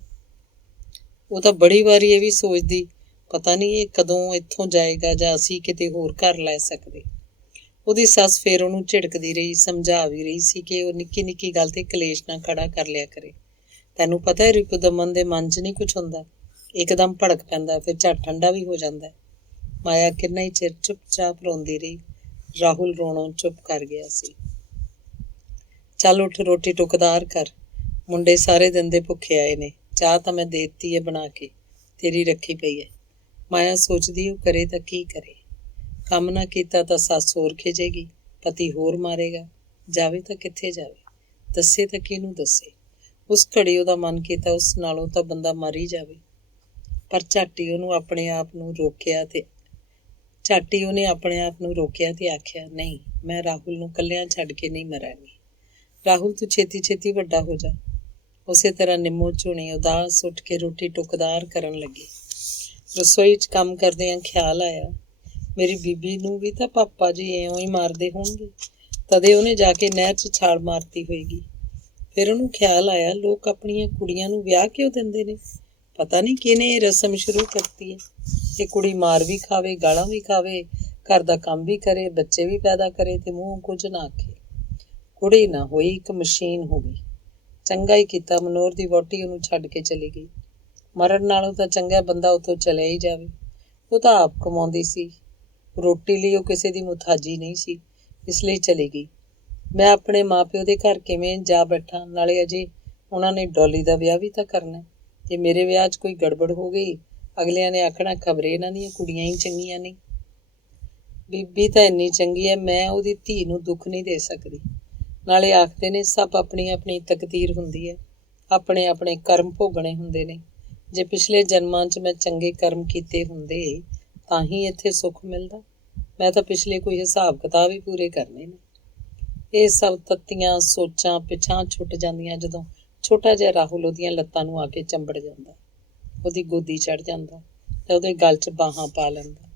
ਉਹ ਤਾਂ ਬੜੀ ਵਾਰੀ ਇਹ ਵੀ ਸੋਚਦੀ, ਪਤਾ ਨਹੀਂ ਇਹ ਕਦੋਂ ਇੱਥੋਂ ਜਾਏਗਾ ਜਾਂ ਅਸੀਂ ਕਿਤੇ ਹੋਰ ਘਰ ਲੈ ਸਕਦੇ। ਉਹਦੀ ਸੱਸ ਫੇਰ ਉਹਨੂੰ ਝਿੜਕਦੀ ਰਹੀ, ਸਮਝਾ ਵੀ ਰਹੀ ਸੀ ਕਿ ਉਹ ਨਿੱਕੀ ਨਿੱਕੀ ਗੱਲ ਤੇ ਕਲੇਸ਼ ਨਾ ਖੜਾ ਕਰ ਲਿਆ ਕਰੇ। ਤੈਨੂੰ ਪਤਾ ਹੈ ਰਿਪੁਦਮਨ ਦੇ ਮਨ 'ਚ ਨਹੀਂ ਕੁਛ ਹੁੰਦਾ, ਇੱਕਦਮ ਭੜਕ ਪੈਂਦਾ, ਫਿਰ ਝੱਟ ਠੰਡਾ ਵੀ ਹੋ ਜਾਂਦਾ। ਮਾਇਆ ਕਿੰਨਾ ਹੀ ਚਿਰ ਚੁੱਪਚਾਪ ਰੋਂਦੀ ਰਹੀ। ਰਾਹੁਲ ਰੋਣੋਂ ਚੁੱਪ ਕਰ ਗਿਆ ਸੀ। ਚੱਲ ਉੱਠ, ਰੋਟੀ ਟੁਕਦਾਰ ਕਰ, ਮੁੰਡੇ ਸਾਰੇ ਦਿਨ ਦੇ ਭੁੱਖੇ ਆਏ ਨੇ। ਚਾਹ ਤਾਂ ਮੈਂ ਦੇ ਦਿੱਤੀ ਹੈ ਬਣਾ ਕੇ, ਤੇਰੀ ਰੱਖੀ ਪਈ ਹੈ। ਮਾਇਆ ਸੋਚਦੀ ਉਹ ਕਰੇ ਤਾਂ ਕੀ ਕਰੇ। ਕੰਮ ਨਾ ਕੀਤਾ ਤਾਂ ਸੱਸ ਹੋਰ ਖਿਜੇਗੀ, ਪਤੀ ਹੋਰ ਮਾਰੇਗਾ, ਜਾਵੇ ਤਾਂ ਕਿੱਥੇ ਜਾਵੇ, ਦੱਸੇ ਤਾਂ ਕਿਹਨੂੰ ਦੱਸੇ। ਉਸ ਘੜੀ ਉਹਦਾ ਮਨ ਕੀਤਾ ਉਸ ਨਾਲੋਂ ਤਾਂ ਬੰਦਾ ਮਰ ਹੀ ਜਾਵੇ। ਪਰ ਝੱਟ ਹੀ ਉਹਨੇ ਆਪਣੇ ਆਪ ਨੂੰ ਰੋਕਿਆ ਤੇ ਆਖਿਆ, ਨਹੀਂ, ਮੈਂ ਰਾਹੁਲ ਨੂੰ ਇਕੱਲਿਆਂ ਛੱਡ ਕੇ ਨਹੀਂ ਮਰਾਂਗੀ। ਰਾਹੁਲ ਤੂੰ ਛੇਤੀ ਛੇਤੀ ਵੱਡਾ ਹੋ ਜਾ। ਉਸੇ ਤਰ੍ਹਾਂ ਨਿੰਮੋ ਝੂਣੀ ਉਦਾਸ ਉੱਠ ਕੇ ਰੋਟੀ ਟੁਕਦਾਰ ਕਰਨ ਲੱਗੀ। ਰਸੋਈ 'ਚ ਕੰਮ ਕਰਦਿਆਂ ਖਿਆਲ ਆਇਆ, ਮੇਰੀ ਬੀਬੀ ਨੂੰ ਵੀ ਤਾਂ ਪਾਪਾ ਜੀ ਇਉਂ ਹੀ ਮਾਰਦੇ ਹੋਣਗੇ, ਤਦੇ ਉਹਨੇ ਜਾ ਕੇ ਨਹਿਰ 'ਚ ਛਾਲ ਮਾਰਤੀ ਹੋਏਗੀ। ਫਿਰ ਉਹਨੂੰ ਖਿਆਲ ਆਇਆ, ਲੋਕ ਆਪਣੀਆਂ ਕੁੜੀਆਂ ਨੂੰ ਵਿਆਹ ਕਿਉਂ ਦਿੰਦੇ ਨੇ? ਪਤਾ ਨਹੀਂ ਕਿਹਨੇ ਇਹ ਰਸਮ ਸ਼ੁਰੂ ਕਰਤੀ ਹੈ। ਇਹ ਕੁੜੀ ਮਾਰ ਵੀ ਖਾਵੇ, ਗਾਲਾਂ ਵੀ ਖਾਵੇ, ਘਰ ਦਾ ਕੰਮ ਵੀ ਕਰੇ, ਬੱਚੇ ਵੀ ਪੈਦਾ ਕਰੇ ਤੇ ਮੂੰਹ ਕੁਝ ਨਾ ਆਖੇ। ਕੁੜੀ ਨਾ ਹੋਈ, ਇੱਕ ਮਸ਼ੀਨ ਹੋ ਗਈ। ਚੰਗਾ ਹੀ ਕੀਤਾ ਮਨੋਹਰ ਦੀ ਵਹੁਟੀ ਉਹਨੂੰ ਛੱਡ ਕੇ ਚਲੀ ਗਈ। ਮਰਨ ਨਾਲੋਂ ਤਾਂ ਚੰਗਾ ਬੰਦਾ ਉੱਥੋਂ ਚਲਿਆ ਹੀ ਜਾਵੇ। ਉਹ ਤਾਂ ਆਪ ਕਮਾਉਂਦੀ ਸੀ, ਰੋਟੀ ਲਈ ਉਹ ਕਿਸੇ ਦੀ ਮੁਥਾਜੀ ਨਹੀਂ ਸੀ, ਇਸ ਲਈ ਚਲੀ ਗਈ। ਮੈਂ ਆਪਣੇ ਮਾਂ ਪਿਓ ਦੇ ਘਰ ਕਿਵੇਂ ਜਾ ਬੈਠਾ, ਨਾਲੇ ਅਜੇ ਉਹਨਾਂ ਨੇ ਡੋਲੀ ਦਾ ਵਿਆਹ ਵੀ ਤਾਂ ਕਰਨਾ। ਜੇ ਮੇਰੇ ਵਿਆਹ 'ਚ ਕੋਈ ਗੜਬੜ ਹੋ ਗਈ, ਅਗਲਿਆਂ ਨੇ ਆਖਣਾ ਖਬਰੇ ਇਹਨਾਂ ਦੀਆਂ ਕੁੜੀਆਂ ਹੀ ਚੰਗੀਆਂ ਨਹੀਂ। ਬੀਬੀ ਤਾਂ ਇੰਨੀ ਚੰਗੀ ਹੈ, ਮੈਂ ਉਹਦੀ ਧੀ ਨੂੰ ਦੁੱਖ ਨਹੀਂ ਦੇ ਸਕਦੀ। ਨਾਲੇ ਆਖਦੇ ਨੇ ਸਭ ਆਪਣੀ ਆਪਣੀ ਤਕਦੀਰ ਹੁੰਦੀ ਹੈ, ਆਪਣੇ ਆਪਣੇ ਕਰਮ ਭੋਗਣੇ ਹੁੰਦੇ ਨੇ। ਜੇ ਪਿਛਲੇ ਜਨਮਾਂ 'ਚ ਮੈਂ ਚੰਗੇ ਕਰਮ ਕੀਤੇ ਹੁੰਦੇ ਤਾਂ ਹੀ ਇੱਥੇ ਸੁੱਖ ਮਿਲਦਾ। ਮੈਂ ਤਾਂ ਪਿਛਲੇ ਕੋਈ ਹਿਸਾਬ ਕਿਤਾਬ ਹੀ ਪੂਰੇ ਕਰਨੇ ਨੇ। ਇਹ ਸਭ ਤੱਤੀਆਂ ਸੋਚਾਂ ਪਿਛਾਂ ਛੁੱਟ ਜਾਂਦੀਆਂ ਜਦੋਂ ਛੋਟਾ ਜਿਹਾ ਰਾਹੁਲ ਉਹਦੀਆਂ ਲੱਤਾਂ ਨੂੰ ਆ ਕੇ ਚੰਬੜ ਜਾਂਦਾ, ਉਹਦੀ ਗੋਦੀ ਚੜ੍ਹ ਜਾਂਦਾ ਤੇ ਉਹਦੇ ਗਲ 'ਚ ਬਾਹਾਂ ਪਾ ਲੈਂਦਾ।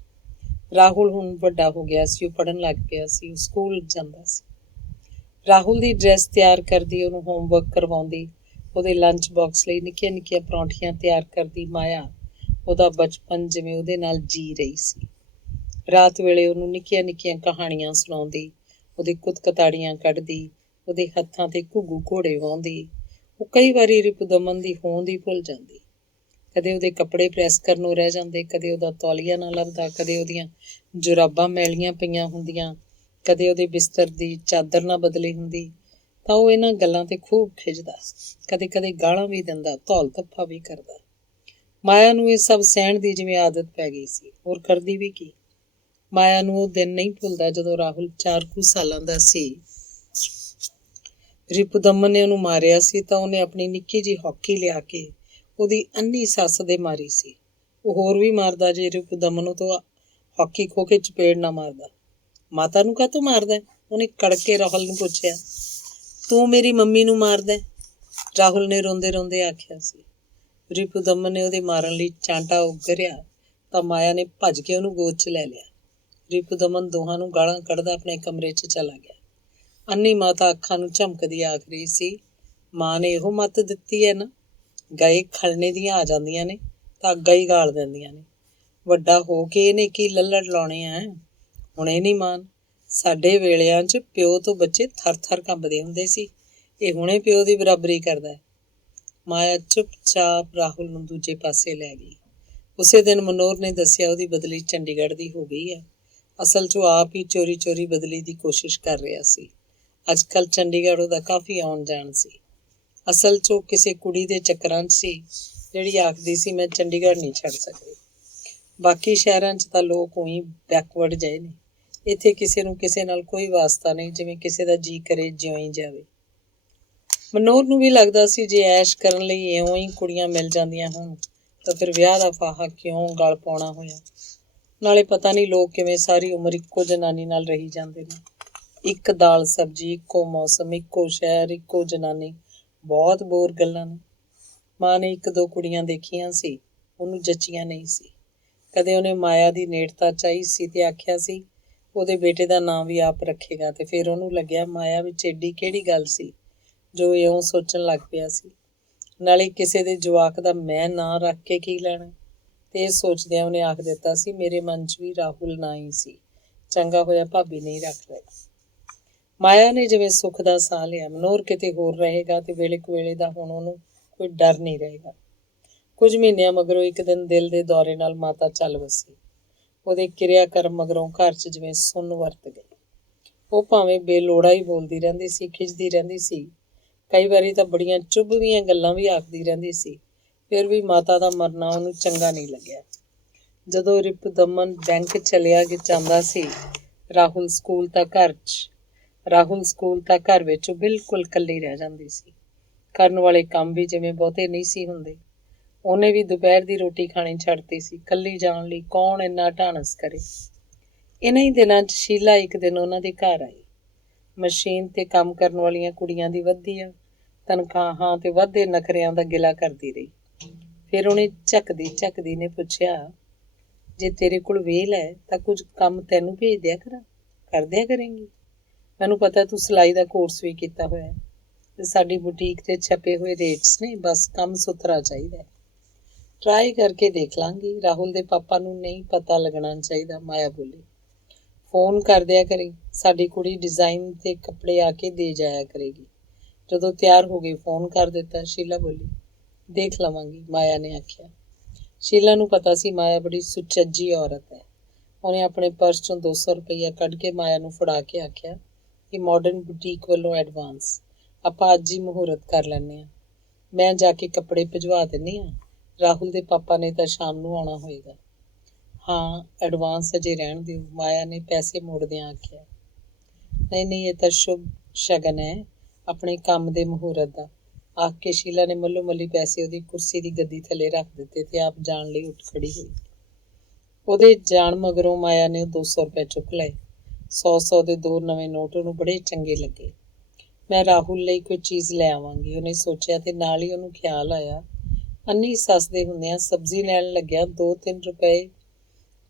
ਰਾਹੁਲ ਹੁਣ ਵੱਡਾ ਹੋ ਗਿਆ ਸੀ, ਉਹ ਪੜ੍ਹਨ ਲੱਗ ਪਿਆ ਸੀ, ਉਹ ਸਕੂਲ ਜਾਂਦਾ ਸੀ। ਰਾਹੁਲ ਦੀ ਡਰੈਸ ਤਿਆਰ ਕਰਦੀ, ਉਹਨੂੰ ਹੋਮਵਰਕ ਕਰਵਾਉਂਦੀ, ਉਹਦੇ ਲੰਚ ਬਾਕਸ ਲਈ ਨਿੱਕੀਆਂ ਨਿੱਕੀਆਂ ਪਰੌਂਠੀਆਂ ਤਿਆਰ ਕਰਦੀ। ਮਾਇਆ ਉਹਦਾ ਬਚਪਨ ਜਿਵੇਂ ਉਹਦੇ ਨਾਲ ਜੀ ਰਹੀ ਸੀ। ਰਾਤ ਵੇਲੇ ਉਹਨੂੰ ਨਿੱਕੀਆਂ ਨਿੱਕੀਆਂ ਕਹਾਣੀਆਂ ਸੁਣਾਉਂਦੀ, ਉਹਦੇ ਕੁੱਤਕਤਾੜੀਆਂ ਕੱਢਦੀ, ਉਹਦੇ ਹੱਥਾਂ 'ਤੇ ਘੁੱਗੂ ਘੋੜੇ ਵਾਹੁੰਦੀ। ਉਹ ਕਈ ਵਾਰੀ ਰਿਪੁਦਮਨ ਦੀ ਹੋਂਦ ਹੀ ਭੁੱਲ ਜਾਂਦੀ। ਕਦੇ ਉਹਦੇ ਕੱਪੜੇ ਪ੍ਰੈਸ ਕਰਨੋਂ ਰਹਿ ਜਾਂਦੇ, ਕਦੇ ਉਹਦਾ ਤੌਲੀਆ ਨਾ ਲੱਭਦਾ, ਕਦੇ ਉਹਦੀਆਂ ਜੁਰਾਬਾਂ ਮੈਲੀਆਂ ਪਈਆਂ ਹੁੰਦੀਆਂ, ਕਦੇ ਉਹਦੇ ਬਿਸਤਰ ਦੀ ਚਾਦਰ ਨਾ ਬਦਲੀ ਹੁੰਦੀ। ਤਾਂ ਉਹ ਇਹਨਾਂ ਗੱਲਾਂ 'ਤੇ ਖੂਬ ਖਿੱਝਦਾ, ਕਦੇ ਕਦੇ ਗਾਲਾਂ ਵੀ ਦਿੰਦਾ, ਧੌਲ ਧੱਫਾ ਵੀ ਕਰਦਾ। ਮਾਇਆ ਨੂੰ ਇਹ ਸਭ ਸਹਿਣ ਦੀ ਜਿਵੇਂ ਆਦਤ ਪੈ ਗਈ ਸੀ, ਹੋਰ ਕਰਦੀ ਵੀ ਕੀ। ਮਾਇਆ ਨੂੰ ਉਹ ਦਿਨ ਨਹੀਂ ਭੁੱਲਦਾ ਜਦੋਂ ਰਾਹੁਲ 4 ਕੁ ਸਾਲਾਂ ਦਾ ਸੀ। ਰਿਪੁਦਮਨ ਨੇ ਉਹਨੂੰ ਮਾਰਿਆ ਸੀ ਤਾਂ ਉਹਨੇ ਆਪਣੀ ਨਿੱਕੀ ਜਿਹੀ ਹੌਕੀ ਲਿਆ ਕੇ ਉਹਦੀ ਅੰਨੀ ਸੱਸ ਦੇ ਮਾਰੀ ਸੀ। ਉਹ ਹੋਰ ਵੀ ਮਾਰਦਾ ਜੇ ਰਿਪੁਦਮਨ ਉਹ ਤੋਂ ਹੌਕੀ ਖੋ ਕੇ ਚਪੇੜ ਨਾ ਮਾਰਦਾ। ਮਾਤਾ ਨੂੰ ਕਾਹਤੋਂ ਮਾਰਦਾ? ਉਹਨੇ ਕੜਕ ਕੇ ਰਾਹੁਲ ਨੂੰ ਪੁੱਛਿਆ। ਤੂੰ ਮੇਰੀ ਮੰਮੀ ਨੂੰ ਮਾਰਦਾ? ਰਾਹੁਲ ਨੇ ਰੋਂਦੇ ਰੋਂਦੇ ਆਖਿਆ ਸੀ। ਰਿਪੁਦਮਨ ਨੇ ਉਹਦੇ ਮਾਰਨ ਲਈ ਚਾਂਟਾ ਉਗਰਿਆ ਤਾਂ ਮਾਇਆ ਨੇ ਭੱਜ ਕੇ ਉਹਨੂੰ ਗੋਦ 'ਚ ਲੈ ਲਿਆ। ਰਿਪੁਦਮਨ ਦੋਹਾਂ ਨੂੰ ਗਾਲਾਂ ਕੱਢਦਾ ਆਪਣੇ ਕਮਰੇ 'ਚ ਚਲਾ ਗਿਆ। ਅੰਨੀ ਮਾਤਾ ਅੱਖਾਂ ਨੂੰ ਝਮਕਦੀ ਆਖ ਰਹੀ ਸੀ, ਮਾਂ ਨੇ ਇਹੋ ਮੱਤ ਦਿੱਤੀ ਹੈ ਨਾ, ਗਾਏ ਖਲਣੇ ਦੀਆਂ ਆ ਜਾਂਦੀਆਂ ਨੇ ਤਾਂ ਅੱਗਾ ਹੀ ਗਾਲ ਦਿੰਦੀਆਂ ਨੇ। ਵੱਡਾ ਹੋ ਕੇ ਇਹਨੇ ਕੀ ਲੱਲੜ ਲਾਉਣੇ ਆ, ਹੁਣੇ ਨਹੀਂ ਮਾਨ। ਸਾਡੇ ਵੇਲਿਆਂ 'ਚ ਪਿਓ ਤੋਂ ਬੱਚੇ ਥਰ ਥਰ ਕੰਬਦੇ ਹੁੰਦੇ ਸੀ, ਇਹ ਹੁਣੇ ਪਿਓ ਦੀ ਬਰਾਬਰੀ ਕਰਦਾ। ਮਾਇਆ ਚੁੱਪਚਾਪ ਰਾਹੁਲ ਨੂੰ ਦੂਜੇ ਪਾਸੇ ਲੈ ਗਈ। ਉਸੇ ਦਿਨ ਮਨੋਹਰ ਨੇ ਦੱਸਿਆ ਉਹਦੀ ਬਦਲੀ ਚੰਡੀਗੜ੍ਹ ਦੀ ਹੋ ਗਈ ਹੈ। ਅਸਲ 'ਚ ਉਹ ਆਪ ਹੀ ਚੋਰੀ ਚੋਰੀ ਬਦਲੀ ਦੀ ਕੋਸ਼ਿਸ਼ ਕਰ ਰਿਹਾ ਸੀ। ਅੱਜ ਕੱਲ੍ਹ ਚੰਡੀਗੜ੍ਹ ਉਹਦਾ ਕਾਫੀ ਆਉਣ ਜਾਣ ਸੀ। ਅਸਲ 'ਚ ਉਹ ਕਿਸੇ ਕੁੜੀ ਦੇ ਚੱਕਰਾਂ 'ਚ ਸੀ ਜਿਹੜੀ ਆਖਦੀ ਸੀ ਮੈਂ ਚੰਡੀਗੜ੍ਹ ਨਹੀਂ ਛੱਡ ਸਕਦੀ। ਬਾਕੀ ਸ਼ਹਿਰਾਂ 'ਚ ਤਾਂ ਲੋਕ ਉਹੀ ਬੈਕਵਰਡ ਜਿਹੇ ਨੇ, ਇੱਥੇ ਕਿਸੇ ਨੂੰ ਕਿਸੇ ਨਾਲ ਕੋਈ ਵਾਸਤਾ ਨਹੀਂ, ਜਿਵੇਂ ਕਿਸੇ ਦਾ ਜੀਅ ਕਰੇ ਜਿਉਂ ਹੀ ਜਾਵੇ। ਮਨੋਹਰ ਨੂੰ ਵੀ ਲੱਗਦਾ ਸੀ ਜੇ ਐਸ਼ ਕਰਨ ਲਈ ਇਉਂ ਹੀ ਕੁੜੀਆਂ ਮਿਲ ਜਾਂਦੀਆਂ ਹੋਣ ਤਾਂ ਫਿਰ ਵਿਆਹ ਦਾ ਫਾਹਾ ਕਿਉਂ ਗਲ ਪਾਉਣਾ ਹੋਇਆ। ਨਾਲੇ ਪਤਾ ਨਹੀਂ ਲੋਕ ਕਿਵੇਂ ਸਾਰੀ ਉਮਰ ਇੱਕੋ ਜਨਾਨੀ ਨਾਲ ਰਹੀ ਜਾਂਦੇ ਨੇ। ਇੱਕ ਦਾਲ ਸਬਜ਼ੀ, ਇੱਕੋ ਮੌਸਮ, ਇੱਕੋ ਸ਼ਹਿਰ, ਇੱਕੋ ਜਨਾਨੀ, ਬਹੁਤ ਬੋਰ ਗੱਲਾਂ ਨੇ। ਮਾਂ ਨੇ 1-2 ਕੁੜੀਆਂ ਦੇਖੀਆਂ ਸੀ, ਉਹਨੂੰ ਜੱਚੀਆਂ ਨਹੀਂ ਸੀ। ਕਦੇ ਉਹਨੇ ਮਾਇਆ ਦੀ ਨੇੜਤਾ ਚਾਹੀ ਸੀ ਤੇ ਆਖਿਆ ਸੀ ਉਹਦੇ ਬੇਟੇ ਦਾ ਨਾਂ ਵੀ ਆਪ ਰੱਖੇਗਾ, ਤੇ ਫਿਰ ਉਹਨੂੰ ਲੱਗਿਆ ਮਾਇਆ ਵਿੱਚ ਏਡੀ ਕਿਹੜੀ ਗੱਲ ਸੀ ਜੋ ਇਉਂ ਸੋਚਣ ਲੱਗ ਪਿਆ ਸੀ। ਨਾਲੇ ਕਿਸੇ ਦੇ ਜਵਾਕ ਦਾ ਮੈਂ ਨਾਂ ਰੱਖ ਕੇ ਕੀ ਲੈਣਾ। ਤੇ ਇਹ ਸੋਚਦਿਆਂ ਉਹਨੇ ਆਖ ਦਿੱਤਾ ਸੀ ਮੇਰੇ ਮਨ 'ਚ ਵੀ ਰਾਹੁਲ ਨਾਂ ਹੀ ਸੀ, ਚੰਗਾ ਹੋਇਆ ਭਾਬੀ ਨਹੀਂ ਰੱਖ ਲਿਆ। ਮਾਇਆ ਨੇ ਜਿਵੇਂ ਸੁੱਖ ਦਾ ਸਾਹ ਲਿਆ। ਮਨੋਹਰ ਕਿਤੇ ਹੋਰ ਰਹੇਗਾ ਤੇ ਵੇਲੇ ਕੁਵੇਲੇ ਦਾ ਹੁਣ ਉਹਨੂੰ ਕੋਈ ਡਰ ਨਹੀਂ ਰਹੇਗਾ। ਕੁਝ ਮਹੀਨਿਆਂ ਮਗਰੋਂ ਇੱਕ ਦਿਨ ਦਿਲ ਦੇ ਦੌਰੇ ਨਾਲ ਮਾਤਾ ਚੱਲ ਵਸੀ। ਉਹਦੇ ਕਿਰਿਆ ਕਰਮ ਮਗਰੋਂ ਘਰ 'ਚ ਜਿਵੇਂ ਸੁੰਨ ਵਰਤ ਗਈ। ਉਹ ਭਾਵੇਂ ਬੇਲੋੜਾ ਹੀ ਬੋਲਦੀ ਰਹਿੰਦੀ ਸੀ, ਖਿੱਚਦੀ ਰਹਿੰਦੀ ਸੀ, ਕਈ ਵਾਰੀ ਤਾਂ ਬੜੀਆਂ ਚੁੱਭਵੀਆਂ ਗੱਲਾਂ ਵੀ ਆਖਦੀ ਰਹਿੰਦੀ ਸੀ। ਫਿਰ ਵੀ ਮਾਤਾ ਦਾ ਮਰਨਾ ਉਹਨੂੰ ਚੰਗਾ ਨਹੀਂ ਲੱਗਿਆ। ਜਦੋਂ ਰਿਪੁਦਮਨ ਬੈਂਕ ਚਲਿਆ ਜਾਂਦਾ ਸੀ, ਰਾਹੁਲ ਸਕੂਲ ਤਾਂ ਘਰ ਵਿੱਚ ਬਿਲਕੁਲ ਇਕੱਲੀ ਰਹਿ ਜਾਂਦੀ ਸੀ। ਕਰਨ ਵਾਲੇ ਕੰਮ ਵੀ ਜਿਵੇਂ ਬਹੁਤੇ ਨਹੀਂ ਸੀ ਹੁੰਦੇ। ਉਹਨੇ ਵੀ ਦੁਪਹਿਰ ਦੀ ਰੋਟੀ ਖਾਣੀ ਛੱਡਤੀ ਸੀ। ਇਕੱਲੀ ਜਾਣ ਲਈ ਕੌਣ ਇੰਨਾ ਢਾਣਸ ਕਰੇ। ਇਹਨਾਂ ਹੀ ਦਿਨਾਂ 'ਚ ਸ਼ੀਲਾ ਇੱਕ ਦਿਨ ਉਹਨਾਂ ਦੇ ਘਰ ਆਈ। ਮਸ਼ੀਨ 'ਤੇ ਕੰਮ ਕਰਨ ਵਾਲੀਆਂ ਕੁੜੀਆਂ ਦੀ ਵਧੀਆ ਤਨਖਾਹਾਂ ਤੇ ਵੱਧਦੇ ਨਖਰਿਆਂ ਦਾ ਗਿਲਾ ਕਰਦੀ ਰਹੀ। ਫਿਰ ਉਹਨੇ ਝੱਕਦੀ ਨੇ ਪੁੱਛਿਆ, ਜੇ ਤੇਰੇ ਕੋਲ ਵੇਲ ਹੈ ਤਾਂ ਕੁਝ ਕੰਮ ਤੈਨੂੰ ਭੇਜ ਦਿਆ ਕਰਾਂ, ਕਰ ਦਿਆ ਕਰੇਂਗੀ। ਮੈਨੂੰ ਪਤਾ ਤੂੰ ਸਿਲਾਈ ਦਾ ਕੋਰਸ ਵੀ ਕੀਤਾ ਹੋਇਆ ਤੇ ਸਾਡੀ ਬੁਟੀਕ 'ਤੇ ਛਪੇ ਹੋਏ ਰੇਟਸ ਨੇ, ਬਸ ਕੰਮ ਸੁਥਰਾ ਚਾਹੀਦਾ। ਟਰਾਈ ਕਰਕੇ ਦੇਖ ਲਾਂਗੀ। ਰਾਹੁਲ ਦੇ ਪਾਪਾ ਨੂੰ ਨਹੀਂ ਪਤਾ ਲੱਗਣਾ ਚਾਹੀਦਾ, ਮਾਇਆ ਬੋਲੀ। ਫੋਨ ਕਰ ਦਿਆ ਕਰੀ, ਸਾਡੀ ਕੁੜੀ ਡਿਜ਼ਾਈਨ ਤੇ ਕੱਪੜੇ ਆ ਕੇ ਦੇ ਜਾਇਆ ਕਰੇਗੀ। ਜਦੋਂ ਤਿਆਰ ਹੋ ਗਈ ਫੋਨ ਕਰ ਦਿੱਤਾ, ਸ਼ੀਲਾ ਬੋਲੀ। ਦੇਖ ਲਵਾਂਗੀ, ਮਾਇਆ ਨੇ ਆਖਿਆ। ਸ਼ੀਲਾ ਨੂੰ ਪਤਾ ਸੀ ਮਾਇਆ ਬੜੀ ਸੁਚੱਜੀ ਔਰਤ ਹੈ। ਉਹਨੇ ਆਪਣੇ ਪਰਸ 'ਚੋਂ 200 ਰੁਪਈਆ ਕੱਢ ਕੇ ਮਾਇਆ ਨੂੰ ਫੜਾ ਕੇ ਆਖਿਆ ਕਿ ਮਾਡਰਨ ਬੁਟੀਕ ਵੱਲੋਂ ਐਡਵਾਂਸ, ਆਪਾਂ ਅੱਜ ਹੀ ਮੁਹੂਰਤ ਕਰ ਲੈਂਦੇ ਹਾਂ। ਮੈਂ ਜਾ ਕੇ ਕੱਪੜੇ ਭਿਜਵਾ ਦਿੰਦੀ ਹਾਂ। ਰਾਹੁਲ ਦੇ ਪਾਪਾ ਨੇ ਤਾਂ ਸ਼ਾਮ ਨੂੰ ਆਉਣਾ ਹੋਏਗਾ। ਹਾਂ, ਐਡਵਾਂਸ ਅਜੇ ਰਹਿਣ ਦਿਓ, ਮਾਇਆ ਨੇ ਪੈਸੇ ਮੋੜਦਿਆਂ ਆਖਿਆ। ਨਹੀਂ, ਇਹ ਤਾਂ ਸ਼ੁਭ ਸ਼ਗਨ ਹੈ, ਆਪਣੇ ਕੰਮ ਦੇ ਮੁਹੂਰਤ ਦਾ, ਆਖ ਕੇ ਸ਼ੀਲਾ ਨੇ ਮੱਲੋ ਮੱਲੀ ਪੈਸੇ ਉਹਦੀ ਕੁਰਸੀ ਦੀ ਗੱਦੀ ਥੱਲੇ ਰੱਖ ਦਿੱਤੇ ਤੇ ਆਪ ਜਾਣ ਲਈ ਉੱਠ ਖੜੀ ਹੋਈ। ਉਹਦੇ ਜਾਣ ਮਗਰੋਂ ਮਾਇਆ ਨੇ 200 ਰੁਪਏ ਚੁੱਕ ਲਏ। 100 ਦੇ 2 ਨਵੇਂ ਨੋਟ ਉਹਨੂੰ ਬੜੇ ਚੰਗੇ ਲੱਗੇ। ਮੈਂ ਰਾਹੁਲ ਲਈ ਕੋਈ ਚੀਜ਼ ਲੈ ਆਵਾਂਗੀ, ਉਹਨੇ ਸੋਚਿਆ ਤੇ ਨਾਲ ਹੀ ਉਹਨੂੰ ਖਿਆਲ ਆਇਆ, ਅੰਨੀ ਸੱਸ ਦੇ ਹੁੰਦਿਆਂ ਸਬਜ਼ੀ ਲੈਣ ਲੱਗਿਆ 2-3 ਰੁਪਏ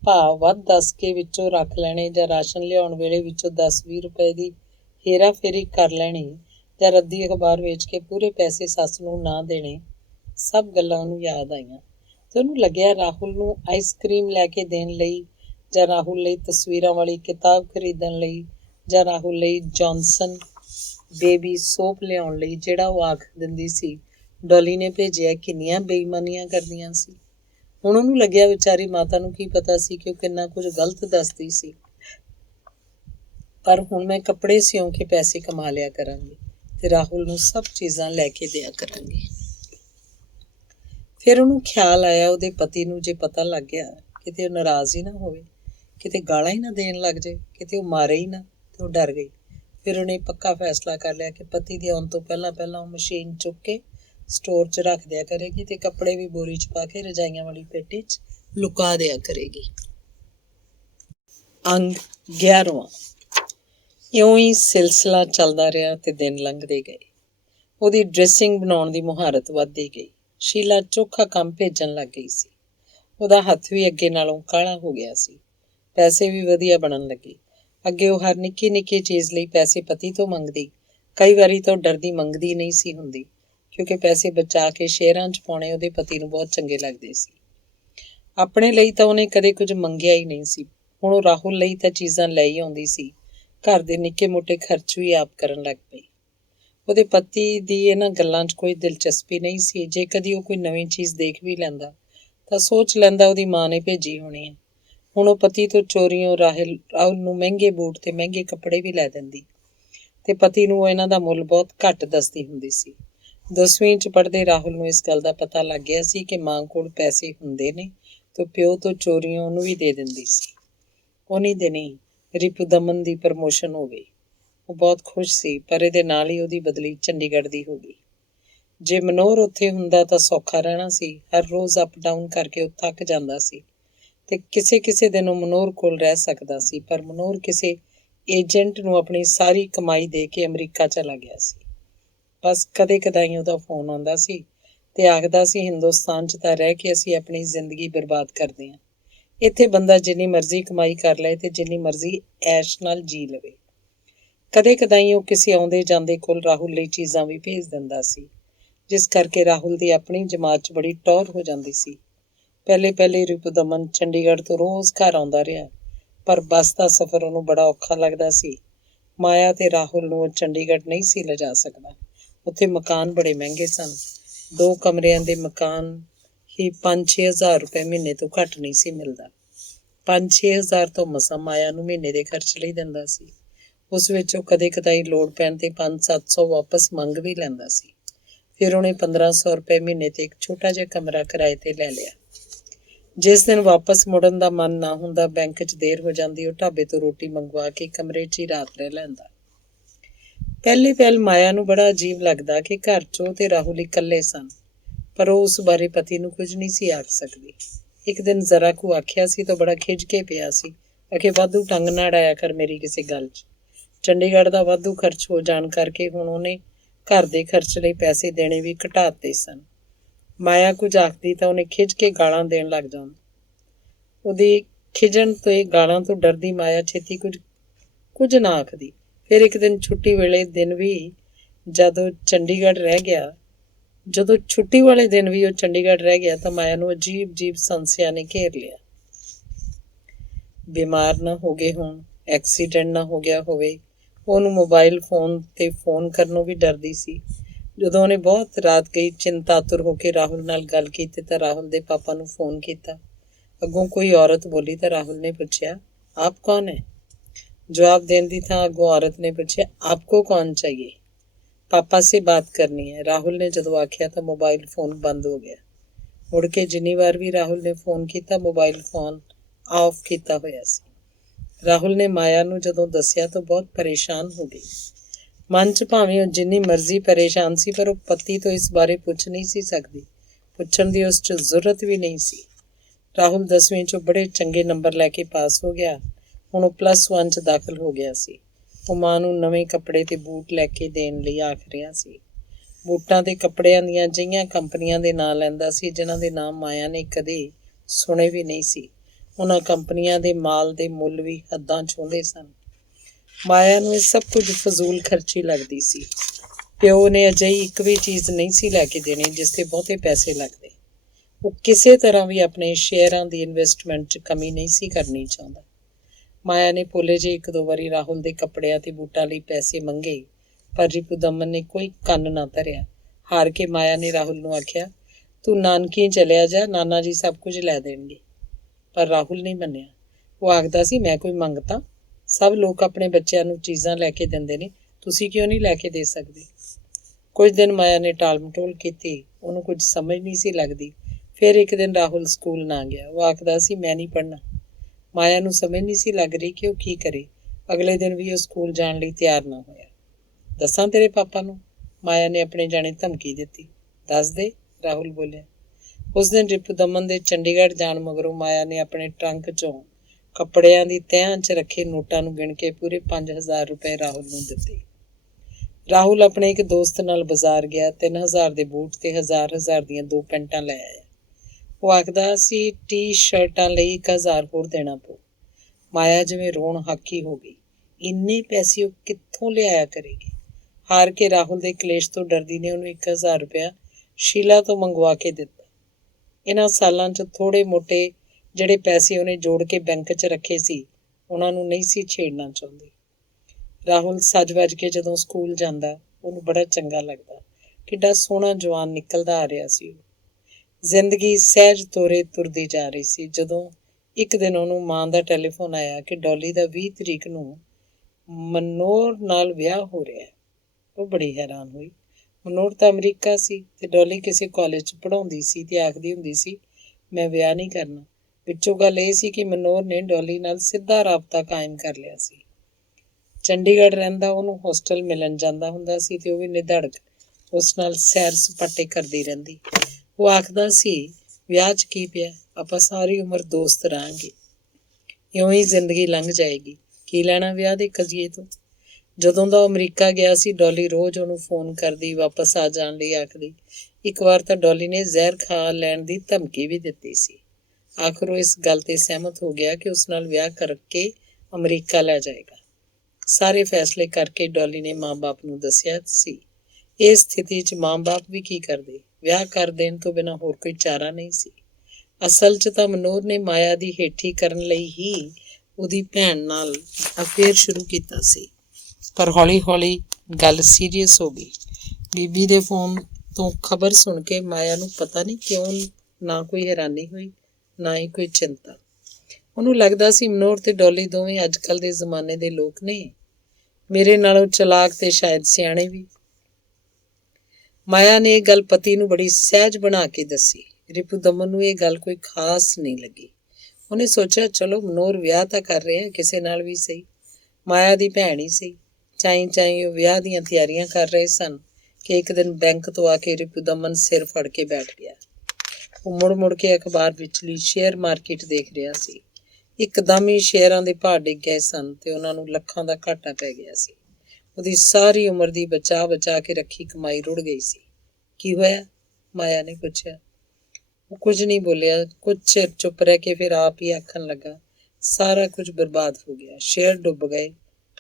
ਭਾਅ ਵੱਧ ਦੱਸ ਕੇ ਵਿੱਚੋਂ ਰੱਖ ਲੈਣੇ, ਜਾਂ ਰਾਸ਼ਨ ਲਿਆਉਣ ਵੇਲੇ ਵਿੱਚੋਂ 10-20 ਰੁਪਏ ਦੀ ਹੇਰਾ ਫੇਰੀ ਕਰ ਲੈਣੀ, ਜਾਂ ਰੱਦੀ ਅਖਬਾਰ ਵੇਚ ਕੇ ਪੂਰੇ ਪੈਸੇ ਸੱਸ ਨੂੰ ਨਾ ਦੇਣੇ। ਸਭ ਗੱਲਾਂ ਉਹਨੂੰ ਯਾਦ ਆਈਆਂ ਤੇ ਉਹਨੂੰ ਲੱਗਿਆ ਰਾਹੁਲ ਨੂੰ ਆਈਸਕ੍ਰੀਮ ਲੈ ਕੇ ਦੇਣ ਲਈ, ਜਾਂ ਰਾਹੁਲ ਲਈ ਤਸਵੀਰਾਂ ਵਾਲੀ ਕਿਤਾਬ ਖਰੀਦਣ ਲਈ, ਜਾਂ ਰਾਹੁਲ ਲਈ ਜੌਨਸਨ ਬੇਬੀ ਸੋਪ ਲਿਆਉਣ ਲਈ, ਜਿਹੜਾ ਉਹ ਆਖ ਦਿੰਦੀ ਸੀ ਡੋਲੀ ਨੇ ਭੇਜਿਆ, ਕਿੰਨੀਆਂ ਬੇਈਮਾਨੀਆਂ ਕਰਦੀਆਂ ਸੀ। ਹੁਣ ਉਹਨੂੰ ਲੱਗਿਆ ਵਿਚਾਰੀ ਮਾਤਾ ਨੂੰ ਕੀ ਪਤਾ ਸੀ ਕਿ ਉਹ ਕਿੰਨਾ ਕੁਝ ਗਲਤ ਦੱਸਦੀ ਸੀ। ਪਰ ਹੁਣ ਮੈਂ ਕੱਪੜੇ ਸਿਉਂ ਕੇ ਪੈਸੇ ਕਮਾ ਲਿਆ ਕਰਾਂਗੀ ਤੇ ਰਾਹੁਲ ਨੂੰ ਸਭ ਚੀਜ਼ਾਂ ਲੈ ਕੇ ਦਿਆ ਕਰਾਂਗੀ। ਫਿਰ ਉਹਨੂੰ ਖਿਆਲ ਆਇਆ, ਉਹਦੇ ਪਤੀ ਨੂੰ ਜੇ ਪਤਾ ਲੱਗ ਗਿਆ, ਕਿਤੇ ਉਹ ਨਾਰਾਜ਼ ਹੀ ਨਾ ਹੋਵੇ, ਕਿਤੇ ਗਾਲਾਂ ਹੀ ਨਾ ਦੇਣ ਲੱਗ ਜਾਏ, ਕਿਤੇ ਉਹ ਮਾਰੇ ਹੀ ਨਾ। ਤੇ ਉਹ ਡਰ ਗਈ। ਫਿਰ ਉਹਨੇ ਪੱਕਾ ਫੈਸਲਾ ਕਰ ਲਿਆ ਕਿ ਪਤੀ ਦੇ ਆਉਣ ਤੋਂ ਪਹਿਲਾਂ ਉਹ ਮਸ਼ੀਨ ਚੁੱਕ ਕੇ ਸਟੋਰ 'ਚ ਰੱਖ ਦਿਆ ਕਰੇਗੀ ਤੇ ਕੱਪੜੇ ਵੀ ਬੋਰੀ 'ਚ ਪਾ ਕੇ ਰਜਾਈਆਂ ਵਾਲੀ ਪੇਟੀ 'ਚ ਲੁਕਾ ਦਿਆ ਕਰੇਗੀ। ਅੰਗ 11ਵਾਂ। ਇਉਂ ਹੀ ਸਿਲਸਿਲਾ ਚੱਲਦਾ ਰਿਹਾ ਤੇ ਦਿਨ ਲੰਘਦੇ ਗਏ। ਉਹਦੀ ਡਰੈਸਿੰਗ ਬਣਾਉਣ ਦੀ ਮੁਹਾਰਤ ਵੱਧਦੀ ਗਈ। ਸ਼ੀਲਾ ਚੋਖਾ ਕੰਮ ਭੇਜਣ ਲੱਗ ਗਈ ਸੀ। ਉਹਦਾ ਹੱਥ ਵੀ ਅੱਗੇ ਨਾਲੋਂ ਕਾਹਲਾ ਹੋ ਗਿਆ ਸੀ। ਪੈਸੇ ਵੀ ਵਧੀਆ ਬਣਨ ਲੱਗੇ। ਅੱਗੇ ਉਹ ਹਰ ਨਿੱਕੀ ਨਿੱਕੀ ਚੀਜ਼ ਲਈ ਪੈਸੇ ਪਤੀ ਤੋਂ ਮੰਗਦੀ। ਕਈ ਵਾਰੀ ਤਾਂ ਉਹ ਡਰਦੀ ਮੰਗਦੀ ਨਹੀਂ ਸੀ ਹੁੰਦੀ, ਕਿਉਂਕਿ ਪੈਸੇ ਬਚਾ ਕੇ ਸ਼ੇਅਰਾਂ 'ਚ ਪਾਉਣੇ ਉਹਦੇ ਪਤੀ ਨੂੰ ਬਹੁਤ ਚੰਗੇ ਲੱਗਦੇ ਸੀ। ਆਪਣੇ ਲਈ ਤਾਂ ਉਹਨੇ ਕਦੇ ਕੁਝ ਮੰਗਿਆ ਹੀ ਨਹੀਂ ਸੀ। ਹੁਣ ਉਹ ਰਾਹੁਲ ਲਈ ਤਾਂ ਚੀਜ਼ਾਂ ਲੈ ਹੀ ਆਉਂਦੀ ਸੀ। ਘਰ ਦੇ ਨਿੱਕੇ ਮੋਟੇ ਖਰਚ ਵੀ ਆਪ ਕਰਨ ਲੱਗ ਪਈ। ਉਹਦੇ ਪਤੀ ਦੀ ਇਹਨਾਂ ਗੱਲਾਂ 'ਚ ਕੋਈ ਦਿਲਚਸਪੀ ਨਹੀਂ ਸੀ। ਜੇ ਕਦੀ ਉਹ ਕੋਈ ਨਵੀਂ ਚੀਜ਼ ਦੇਖ ਵੀ ਲੈਂਦਾ ਤਾਂ ਸੋਚ ਲੈਂਦਾ ਉਹਦੀ ਮਾਂ ਨੇ ਭੇਜੀ ਹੋਣੀ ਹੈ। ਹੁਣ ਉਹ ਪਤੀ ਤੋਂ ਚੋਰੀਓਂ ਰਾਹੁਲ ਨੂੰ ਮਹਿੰਗੇ ਬੂਟ ਤੇ ਮਹਿੰਗੇ ਕੱਪੜੇ ਵੀ ਲੈ ਦਿੰਦੀ ਤੇ ਪਤੀ ਨੂੰ ਇਹਨਾਂ ਦਾ ਮੁੱਲ ਬਹੁਤ ਘੱਟ ਦੱਸਦੀ ਹੁੰਦੀ ਸੀ। 10ਵੀਂ 'ਚ ਪੜ੍ਹਦੇ ਰਾਹੁਲ ਨੂੰ ਇਸ ਗੱਲ ਦਾ ਪਤਾ ਲੱਗ ਗਿਆ ਸੀ ਕਿ ਮਾਂ ਕੋਲ ਪੈਸੇ ਹੁੰਦੇ ਨੇ ਤੇ ਪਿਓ ਤੋਂ ਚੋਰੀਓਂ ਉਹਨੂੰ ਵੀ ਦੇ ਦਿੰਦੀ ਸੀ। ਉਨੀ ਦਿਨੀ ਰਿਪੁਦਮਨ ਦੀ ਪ੍ਰਮੋਸ਼ਨ ਹੋ ਗਈ। ਉਹ ਬਹੁਤ ਖੁਸ਼ ਸੀ, ਪਰ ਇਹਦੇ ਨਾਲ ਹੀ ਉਹਦੀ ਬਦਲੀ ਚੰਡੀਗੜ੍ਹ ਦੀ ਹੋ ਗਈ। ਜੇ ਮਨੋਹਰ ਉੱਥੇ ਹੁੰਦਾ ਤਾਂ ਸੌਖਾ ਰਹਿਣਾ ਸੀ। ਹਰ ਰੋਜ਼ ਅਪ ਡਾਊਨ ਕਰਕੇ ਉਹ ਥੱਕ ਜਾਂਦਾ ਸੀ ਤੇ ਕਿਸੇ ਦਿਨ ਉਹ ਮਨੋਹਰ ਕੋਲ ਰਹਿ ਸਕਦਾ ਸੀ। ਪਰ ਮਨੋਹਰ ਕਿਸੇ ਏਜੰਟ ਨੂੰ ਆਪਣੀ ਸਾਰੀ ਕਮਾਈ ਦੇ ਕੇ ਅਮਰੀਕਾ ਚਲਾ ਗਿਆ ਸੀ। ਬਸ ਕਦੇ ਕਦਾਈ ਉਹਦਾ ਫੋਨ ਆਉਂਦਾ ਸੀ ਤੇ ਆਖਦਾ ਸੀ, ਹਿੰਦੁਸਤਾਨ 'ਚ ਤਾਂ ਰਹਿ ਕੇ ਅਸੀਂ ਆਪਣੀ ਜ਼ਿੰਦਗੀ ਬਰਬਾਦ ਕਰਦੇ ਹਾਂ। ਇੱਥੇ ਬੰਦਾ ਜਿੰਨੀ ਮਰਜ਼ੀ ਕਮਾਈ ਕਰ ਲਏ ਤੇ ਜਿੰਨੀ ਮਰਜ਼ੀ ਐਸ਼ ਨਾਲ ਜੀ ਲਵੇ। ਕਦੇ ਕਦਾਈ ਉਹ ਕਿਸੇ ਆਉਂਦੇ ਜਾਂਦੇ ਕੋਲ ਰਾਹੁਲ ਲਈ ਚੀਜ਼ਾਂ ਵੀ ਭੇਜ ਦਿੰਦਾ ਸੀ, ਜਿਸ ਕਰਕੇ ਰਾਹੁਲ ਦੀ ਆਪਣੀ ਜਮਾਤ 'ਚ ਬੜੀ ਟੌਰ ਹੋ ਜਾਂਦੀ ਸੀ। ਪਹਿਲੇ ਰਿਪੁਦਮਨ ਚੰਡੀਗੜ੍ਹ ਤੋਂ ਰੋਜ਼ ਘਰ ਆਉਂਦਾ ਰਿਹਾ ਪਰ ਬੱਸ ਦਾ ਸਫ਼ਰ ਉਹਨੂੰ ਬੜਾ ਔਖਾ ਲੱਗਦਾ ਸੀ। ਮਾਇਆ ਤੇ ਰਾਹੁਲ ਨੂੰ ਉਹ ਚੰਡੀਗੜ੍ਹ ਨਹੀਂ ਸੀ ਲਿਜਾ ਸਕਦਾ। ਉੱਥੇ ਮਕਾਨ ਬੜੇ ਮਹਿੰਗੇ ਸਨ। 2 ਕਮਰਿਆਂ ਦੇ ਮਕਾਨ ਹੀ 5-6 ਹਜ਼ਾਰ ਰੁਪਏ ਮਹੀਨੇ ਤੋਂ ਘੱਟ ਨਹੀਂ ਸੀ ਮਿਲਦਾ। 5-6 ਹਜ਼ਾਰ ਤੋਂ ਮਸਾਂ ਮਾਇਆ ਨੂੰ ਮਹੀਨੇ ਦੇ ਖਰਚ ਲਈ ਦਿੰਦਾ ਸੀ। ਉਸ ਵਿੱਚ ਉਹ ਕਦੇ ਕਦਾਈ ਲੋੜ ਪੈਣ ਤੇ 500-700 ਵਾਪਸ ਮੰਗ ਵੀ ਲੈਂਦਾ ਸੀ। ਫਿਰ ਉਹਨੇ 1500 ਰੁਪਏ ਮਹੀਨੇ ਤੇ ਇੱਕ ਛੋਟਾ ਜਿਹਾ ਕਮਰਾ ਕਿਰਾਏ ਤੇ ਲੈ ਲਿਆ। ਜਿਸ ਦਿਨ ਵਾਪਸ ਮੁੜਨ ਦਾ ਮਨ ਨਾ ਹੁੰਦਾ, ਬੈਂਕ 'ਚ ਦੇਰ ਹੋ ਜਾਂਦੀ, ਉਹ ਢਾਬੇ ਤੋਂ ਰੋਟੀ ਮੰਗਵਾ ਕੇ ਕਮਰੇ 'ਚ ਹੀ ਰਾਤ ਰਹਿ ਲੈਂਦਾ। ਪਹਿਲੀ ਮਾਇਆ ਨੂੰ ਬੜਾ ਅਜੀਬ ਲੱਗਦਾ ਕਿ ਘਰ 'ਚ ਉਹ ਤੇ ਰਾਹੁਲ ਇਕੱਲੇ ਸਨ, ਪਰ ਉਹ ਉਸ ਬਾਰੇ ਪਤੀ ਨੂੰ ਕੁਝ ਨਹੀਂ ਸੀ ਆਖ ਸਕਦੀ। ਇੱਕ ਦਿਨ ਜ਼ਰਾ ਕੁ ਆਖਿਆ ਸੀ ਤਾਂ ਬੜਾ ਖਿਝ ਕੇ ਪਿਆ ਸੀ। ਆਖੇ ਵਾਧੂ ਟੰਗ ਨਾ ਅੜਾਇਆ ਕਰ ਮੇਰੀ ਕਿਸੇ ਗੱਲ 'ਚ। ਚੰਡੀਗੜ੍ਹ ਦਾ ਵਾਧੂ ਖਰਚ ਹੋ ਜਾਣ ਕਰਕੇ ਹੁਣ ਉਹਨੇ ਘਰ ਦੇ ਖਰਚ ਲਈ ਪੈਸੇ ਦੇਣੇ ਵੀ ਘਟਾ ਦਿੱਤੇ ਸਨ। ਮਾਇਆ ਕੁਝ ਆਖਦੀ ਤਾਂ ਉਹਨੇ ਖਿਝ ਕੇ ਗਾਲਾਂ ਦੇਣ ਲੱਗ ਜਾਂਦਾ। ਉਹਦੀ ਖਿਝਣ ਤੇ ਗਾਲਾਂ ਤੋਂ ਡਰਦੀ ਮਾਇਆ ਛੇਤੀ ਕੁਝ ਨਾ ਆਖਦੀ। ਫਿਰ ਇੱਕ ਦਿਨ ਛੁੱਟੀ ਵਾਲੇ ਦਿਨ ਵੀ ਜਦੋਂ ਚੰਡੀਗੜ੍ਹ ਰਹਿ ਗਿਆ ਤਾਂ ਮਾਇਆ ਨੂੰ ਅਜੀਬ ਸੰਸ਼ਿਆ ਨੇ ਘੇਰ ਲਿਆ। ਬਿਮਾਰ ਨਾ ਹੋ ਗਏ ਹੋਣ, ਐਕਸੀਡੈਂਟ ਨਾ ਹੋ ਗਿਆ ਹੋਵੇ। ਉਹਨੂੰ ਮੋਬਾਈਲ ਫੋਨ ਤੇ ਫੋਨ ਕਰਨੋਂ ਵੀ ਡਰਦੀ ਸੀ। ਜਦੋਂ ਉਹਨੇ ਬਹੁਤ ਰਾਤ ਗਈ ਚਿੰਤਾਤੁਰ ਹੋ ਕੇ ਰਾਹੁਲ ਨਾਲ ਗੱਲ ਕੀਤੀ ਤਾਂ ਰਾਹੁਲ ਦੇ ਪਾਪਾ ਨੂੰ ਫੋਨ ਕੀਤਾ। ਅੱਗੋਂ ਕੋਈ ਔਰਤ ਬੋਲੀ ਤਾਂ ਰਾਹੁਲ ਨੇ ਪੁੱਛਿਆ, ਆਪ ਕੌਣ ਹੈ? ਜਵਾਬ ਦੇਣ ਦੀ ਥਾਂ ਅੱਗੋਂ ਔਰਤ ਨੇ ਪੁੱਛਿਆ, ਆਪਕੋ ਕੌਣ ਚਾਹੀਏ? ਪਾਪਾ ਸੇ ਬਾਤ ਕਰਨੀ ਹੈ। ਰਾਹੁਲ ਨੇ ਜਦੋਂ ਆਖਿਆ ਤਾਂ ਮੋਬਾਈਲ ਫੋਨ ਬੰਦ ਹੋ ਗਿਆ। ਮੁੜ ਕੇ ਜਿੰਨੀ ਵਾਰ ਵੀ ਰਾਹੁਲ ਨੇ ਫੋਨ ਕੀਤਾ, ਮੋਬਾਈਲ ਫੋਨ ਆਫ ਕੀਤਾ ਹੋਇਆ ਸੀ। ਰਾਹੁਲ ਨੇ ਮਾਇਆ ਨੂੰ ਜਦੋਂ ਦੱਸਿਆ ਤਾਂ ਬਹੁਤ ਪਰੇਸ਼ਾਨ ਹੋ ਗਈ। ਮਨ 'ਚ ਭਾਵੇਂ ਉਹ ਜਿੰਨੀ ਮਰਜ਼ੀ ਪਰੇਸ਼ਾਨ ਸੀ, ਪਰ ਉਹ ਪਤੀ ਤੋਂ ਇਸ ਬਾਰੇ ਪੁੱਛ ਨਹੀਂ ਸੀ ਸਕਦੀ। ਪੁੱਛਣ ਦੀ ਉਸ 'ਚ ਜ਼ਰੂਰਤ ਵੀ ਨਹੀਂ ਸੀ। ਰਾਹੁਲ 10ਵੀਂ 'ਚੋਂ ਬੜੇ ਚੰਗੇ ਨੰਬਰ ਲੈ ਕੇ ਪਾਸ ਹੋ ਗਿਆ। ਹੁਣ ਉਹ +1 'ਚ ਦਾਖਲ ਹੋ ਗਿਆ ਸੀ। ਉਹ ਮਾਂ ਨੂੰ ਨਵੇਂ ਕੱਪੜੇ ਤੇ ਬੂਟ ਲੈ ਕੇ ਦੇਣ ਲਈ ਆਖ ਰਿਹਾ ਸੀ। ਬੂਟਾਂ ਤੇ ਕੱਪੜਿਆਂ ਦੀਆਂ ਅਜਿਹੀਆਂ ਕੰਪਨੀਆਂ ਦੇ ਨਾਂ ਲੈਂਦਾ ਸੀ ਜਿਨ੍ਹਾਂ ਦੇ ਨਾਮ ਮਾਇਆ ਨੇ ਕਦੇ ਸੁਣੇ ਵੀ ਨਹੀਂ ਸੀ। ਉਹਨਾਂ ਕੰਪਨੀਆਂ ਦੇ ਮਾਲ ਦੇ ਮੁੱਲ ਵੀ ਹੱਦਾਂ ਛੂਹਦੇ ਸਨ। ਮਾਇਆ ਨੂੰ ਇਹ ਸਭ ਕੁਝ ਫਜ਼ੂਲ ਖਰਚੀ ਲੱਗਦੀ ਸੀ। ਪਿਓ ਨੇ ਅਜਿਹੀ ਇੱਕ ਵੀ ਚੀਜ਼ ਨਹੀਂ ਸੀ ਲੈ ਕੇ ਦੇਣੀ ਜਿਸ 'ਤੇ ਬਹੁਤੇ ਪੈਸੇ ਲੱਗਦੇ। ਉਹ ਕਿਸੇ ਤਰ੍ਹਾਂ ਵੀ ਆਪਣੇ ਸ਼ੇਅਰਾਂ ਦੀ ਇਨਵੈਸਟਮੈਂਟ 'ਚ ਕਮੀ ਨਹੀਂ ਸੀ ਕਰਨੀ ਚਾਹੁੰਦਾ। ਮਾਇਆ ਨੇ ਭੋਲੇ ਜਿਹੇ 1-2 ਵਾਰੀ ਰਾਹੁਲ ਦੇ ਕੱਪੜਿਆਂ ਤੇ ਬੂਟਾਂ ਲਈ ਪੈਸੇ ਮੰਗੇ, ਪਰ ਰਿਪੁਦਮਨ ਨੇ ਕੋਈ ਕੰਨ ਨਾ ਧਰਿਆ। ਹਾਰ ਕੇ ਮਾਇਆ ਨੇ ਰਾਹੁਲ ਨੂੰ ਆਖਿਆ, ਤੂੰ ਨਾਨਕੀ ਚਲਿਆ ਜਾ, ਨਾਨਾ ਜੀ ਸਭ ਕੁਝ ਲੈ ਦੇਣਗੇ। ਪਰ ਰਾਹੁਲ ਨਹੀਂ ਮੰਨਿਆ। ਉਹ ਆਖਦਾ ਸੀ, ਮੈਂ ਕੋਈ ਮੰਗਤਾ? ਸਭ ਲੋਕ ਆਪਣੇ ਬੱਚਿਆਂ ਨੂੰ ਚੀਜ਼ਾਂ ਲੈ ਕੇ ਦਿੰਦੇ ਨੇ, ਤੁਸੀਂ ਕਿਉਂ ਨਹੀਂ ਲੈ ਕੇ ਦੇ ਸਕਦੇ? ਕੁਝ ਦਿਨ ਮਾਇਆ ਨੇ ਟਾਲ ਮਟੋਲ ਕੀਤੀ। ਉਹਨੂੰ ਕੁਝ ਸਮਝ ਨਹੀਂ ਸੀ ਲੱਗਦੀ। ਫਿਰ ਇੱਕ ਦਿਨ ਰਾਹੁਲ ਸਕੂਲ ਨਾ ਗਿਆ। ਉਹ ਆਖਦਾ ਸੀ, ਮੈਂ ਨਹੀਂ ਪੜ੍ਹਨਾ। ਮਾਇਆ ਨੂੰ ਸਮਝ ਨਹੀਂ ਸੀ ਲੱਗ ਰਹੀ ਕਿ ਉਹ ਕੀ ਕਰੇ। ਅਗਲੇ ਦਿਨ ਵੀ ਉਹ ਸਕੂਲ ਜਾਣ ਲਈ ਤਿਆਰ ਨਾ ਹੋਇਆ। ਦੱਸਾਂ ਤੇਰੇ ਪਾਪਾ ਨੂੰ? ਮਾਇਆ ਨੇ ਆਪਣੇ ਜਾਣੇ ਧਮਕੀ ਦਿੱਤੀ। ਦੱਸ ਦੇ, ਰਾਹੁਲ ਬੋਲਿਆ। ਉਸ ਦਿਨ ਰਿਪੁਦਮਨ ਦੇ ਚੰਡੀਗੜ੍ਹ ਜਾਣ ਮਗਰੋਂ ਮਾਇਆ ਨੇ ਆਪਣੇ ਟਰੰਕ 'ਚੋਂ ਕੱਪੜਿਆਂ ਦੀ ਤਹਿਆਂ 'ਚ ਰੱਖੇ ਨੋਟਾਂ ਨੂੰ ਗਿਣ ਕੇ ਪੂਰੇ 5000 ਰੁਪਏ ਰਾਹੁਲ ਨੂੰ ਦਿੱਤੇ। ਰਾਹੁਲ ਆਪਣੇ ਇੱਕ ਦੋਸਤ ਨਾਲ ਬਾਜ਼ਾਰ ਗਿਆ। 3000 ਦੇ ਬੂਟ ਤੇ 1000 ਦੀਆਂ 2 ਪੈਂਟਾਂ ਲੈ ਆਇਆ। ਉਹ ਆਖਦਾ ਸੀ, ਟੀ-ਸ਼ਰਟਾਂ ਲਈ 1000 ਹੋਰ ਦੇਣਾ ਪਊ। ਮਾਇਆ ਜਿਵੇਂ ਰੋਣ ਹਾਕੀ ਹੋ ਗਈ। ਇੰਨੇ ਪੈਸੇ ਉਹ ਕਿੱਥੋਂ ਲਿਆਇਆ ਕਰੇਗੀ? ਹਾਰ ਕੇ ਰਾਹੁਲ ਦੇ ਕਲੇਸ਼ ਤੋਂ ਡਰਦੀ ਨੇ ਉਹਨੂੰ 1000 ਰੁਪਇਆ ਸ਼ੀਲਾ ਤੋਂ ਮੰਗਵਾ ਕੇ ਦਿੱਤਾ। ਇਹਨਾਂ ਸਾਲਾਂ 'ਚ ਥੋੜ੍ਹੇ ਮੋਟੇ ਜਿਹੜੇ ਪੈਸੇ ਉਹਨੇ ਜੋੜ ਕੇ ਬੈਂਕ 'ਚ ਰੱਖੇ ਸੀ, ਉਹਨਾਂ ਨੂੰ ਨਹੀਂ ਸੀ ਛੇੜਨਾ ਚਾਹੁੰਦੀ। ਰਾਹੁਲ ਸੱਜ-ਵੱਜ ਕੇ ਜਦੋਂ ਸਕੂਲ ਜਾਂਦਾ, ਉਹਨੂੰ ਬੜਾ ਚੰਗਾ ਲੱਗਦਾ। ਕਿੱਡਾ ਸੋਹਣਾ ਜਵਾਨ ਨਿਕਲਦਾ ਆ ਰਿਹਾ ਸੀ ਉਹ। ਜ਼ਿੰਦਗੀ ਸਹਿਜ ਤੋਰੇ ਤੁਰਦੀ ਜਾ ਰਹੀ ਸੀ। ਜਦੋਂ ਇੱਕ ਦਿਨ ਉਹਨੂੰ ਮਾਂ ਦਾ ਟੈਲੀਫੋਨ ਆਇਆ ਕਿ ਡੋਲੀ ਦਾ 20 ਤਰੀਕ ਨੂੰ ਮਨੋਹਰ ਨਾਲ ਵਿਆਹ ਹੋ ਰਿਹਾ। ਉਹ ਬੜੀ ਹੈਰਾਨ ਹੋਈ। ਮਨੋਹਰ ਤਾਂ ਅਮਰੀਕਾ ਸੀ ਤੇ ਡੋਲੀ ਕਿਸੇ ਕਾਲਜ 'ਚ ਪੜ੍ਹਾਉਂਦੀ ਸੀ ਤੇ ਆਖਦੀ ਹੁੰਦੀ ਸੀ, ਮੈਂ ਵਿਆਹ ਨਹੀਂ ਕਰਨਾ। ਵਿੱਚੋਂ ਗੱਲ ਇਹ ਸੀ ਕਿ ਮਨੋਹਰ ਨੇ ਡੋਲੀ ਨਾਲ ਸਿੱਧਾ ਰਾਬਤਾ ਕਾਇਮ ਕਰ ਲਿਆ ਸੀ। ਚੰਡੀਗੜ੍ਹ ਰਹਿੰਦਾ, ਉਹਨੂੰ ਹੋਸਟਲ ਮਿਲਣ ਜਾਂਦਾ ਹੁੰਦਾ ਸੀ ਤੇ ਉਹ ਵੀ ਨਿਧੜਕ ਉਸ ਨਾਲ ਸੈਰ ਸਪਾਟੇ ਕਰਦੀ ਰਹਿੰਦੀ। ਉਹ ਆਖਦਾ ਸੀ, ਵਿਆਹ 'ਚ ਕੀ ਪਿਆ, ਆਪਾਂ ਸਾਰੀ ਉਮਰ ਦੋਸਤ ਰਹਾਂਗੇ, ਇਉਂ ਹੀ ਜ਼ਿੰਦਗੀ ਲੰਘ ਜਾਏਗੀ, ਕੀ ਲੈਣਾ ਵਿਆਹ ਦੇ ਕਜੀਏ ਤੋਂ। ਜਦੋਂ ਦਾ ਉਹ ਅਮਰੀਕਾ ਗਿਆ ਸੀ, ਡੋਲੀ ਰੋਜ਼ ਉਹਨੂੰ ਫੋਨ ਕਰਦੀ, ਵਾਪਸ ਆ ਜਾਣ ਲਈ ਆਖਦੀ। ਇੱਕ ਵਾਰ ਤਾਂ ਡੋਲੀ ਨੇ ਜ਼ਹਿਰ ਖਾ ਲੈਣ ਦੀ ਧਮਕੀ ਵੀ ਦਿੱਤੀ ਸੀ। ਆਖਰ ਉਹ ਇਸ ਗੱਲ 'ਤੇ ਸਹਿਮਤ ਹੋ ਗਿਆ ਕਿ ਉਸ ਨਾਲ ਵਿਆਹ ਕਰਕੇ ਅਮਰੀਕਾ ਲੈ ਜਾਏਗਾ। ਸਾਰੇ ਫੈਸਲੇ ਕਰਕੇ ਡੋਲੀ ਨੇ ਮਾਂ-ਬਾਪ ਨੂੰ ਦੱਸਿਆ ਸੀ। ਇਸ ਸਥਿਤੀ 'ਚ ਮਾਂ-ਬਾਪ ਵੀ ਕੀ ਕਰਦੇ? ਵਿਆਹ ਕਰ ਦੇਣ ਤੋਂ ਬਿਨਾਂ ਹੋਰ ਕੋਈ ਚਾਰਾ ਨਹੀਂ ਸੀ। ਅਸਲ 'ਚ ਤਾਂ ਮਨੋਹਰ ਨੇ ਮਾਇਆ ਦੀ ਹੇਠੀ ਕਰਨ ਲਈ ਹੀ ਉਹਦੀ ਭੈਣ ਨਾਲ ਅਫੇਅਰ ਸ਼ੁਰੂ ਕੀਤਾ ਸੀ। ਪਰ ਹੌਲੀ-ਹੌਲੀ ਗੱਲ ਸੀਰੀਅਸ ਹੋ ਗਈ। ਬੀਬੀ ਦੇ ਫੋਨ ਤੋਂ ਖਬਰ ਸੁਣ ਕੇ ਮਾਇਆ ਨੂੰ ਪਤਾ ਨਹੀਂ ਕਿਉਂ ਨਾ ਕੋਈ ਹੈਰਾਨੀ ਹੋਈ, ਨਾ ਹੀ ਕੋਈ ਚਿੰਤਾ। ਉਹਨੂੰ ਲੱਗਦਾ ਸੀ ਮਨੋਹਰ ਤੇ ਡੋਲੀ ਦੋਵੇਂ ਅੱਜ ਕੱਲ੍ਹ ਦੇ ਜ਼ਮਾਨੇ ਦੇ ਲੋਕ ਨੇ, ਮੇਰੇ ਨਾਲੋਂ ਚਲਾਕ ਤੇ ਸ਼ਾਇਦ ਸਿਆਣੇ ਵੀ। ਮਾਇਆ ਨੇ ਇਹ ਗੱਲ ਪਤੀ ਨੂੰ ਬੜੀ ਸਹਿਜ ਬਣਾ ਕੇ ਦੱਸੀ। ਰਿਪੂ ਦਮਨ ਨੂੰ ਇਹ ਗੱਲ ਕੋਈ ਖਾਸ ਨਹੀਂ ਲੱਗੀ। ਉਹਨੇ ਸੋਚਿਆ ਚਲੋ ਮਨੋਹਰ ਵਿਆਹ ਤਾਂ ਕਰ ਰਿਹਾ, ਕਿਸੇ ਨਾਲ ਵੀ ਸਹੀ, ਮਾਇਆ ਦੀ ਭੈਣ ਹੀ ਸਹੀ। ਚਾਈਂ ਉਹ ਵਿਆਹ ਦੀਆਂ ਤਿਆਰੀਆਂ ਕਰ ਰਹੇ ਸਨ ਕਿ ਇੱਕ ਦਿਨ ਬੈਂਕ ਤੋਂ ਆ ਕੇ ਰਿਪੂ ਦਮਨ ਸਿਰ ਫੜ ਕੇ ਬੈਠ ਗਿਆ। ਉਹ ਮੁੜ ਕੇ ਅਖਬਾਰ ਵਿਚਲੀ ਸ਼ੇਅਰ ਮਾਰਕੀਟ ਦੇਖ ਰਿਹਾ ਸੀ। ਇੱਕਦਮ ਹੀ ਸ਼ੇਅਰਾਂ ਦੇ ਭਾਅ ਡਿੱਗ ਗਏ ਸਨ ਤੇ ਉਹਨਾਂ ਨੂੰ ਲੱਖਾਂ ਦਾ ਘਾਟਾ ਪੈ ਗਿਆ ਸੀ। ਉਹਦੀ ਸਾਰੀ ਉਮਰ ਦੀ ਬਚਾ ਕੇ ਰੱਖੀ ਕਮਾਈ ਰੁੜ ਗਈ ਸੀ। ਕੀ ਹੋਇਆ? ਮਾਇਆ ਨੇ ਪੁੱਛਿਆ। ਉਹ ਕੁਝ ਨਹੀਂ ਬੋਲਿਆ। ਕੁਝ ਚਿਰ ਚੁੱਪ ਰਹਿ ਕੇ ਫਿਰ ਆਪ ਹੀ ਆਖਣ ਲੱਗਾ, ਸਾਰਾ ਕੁਝ ਬਰਬਾਦ ਹੋ ਗਿਆ, ਸ਼ੇਅਰ ਡੁੱਬ ਗਏ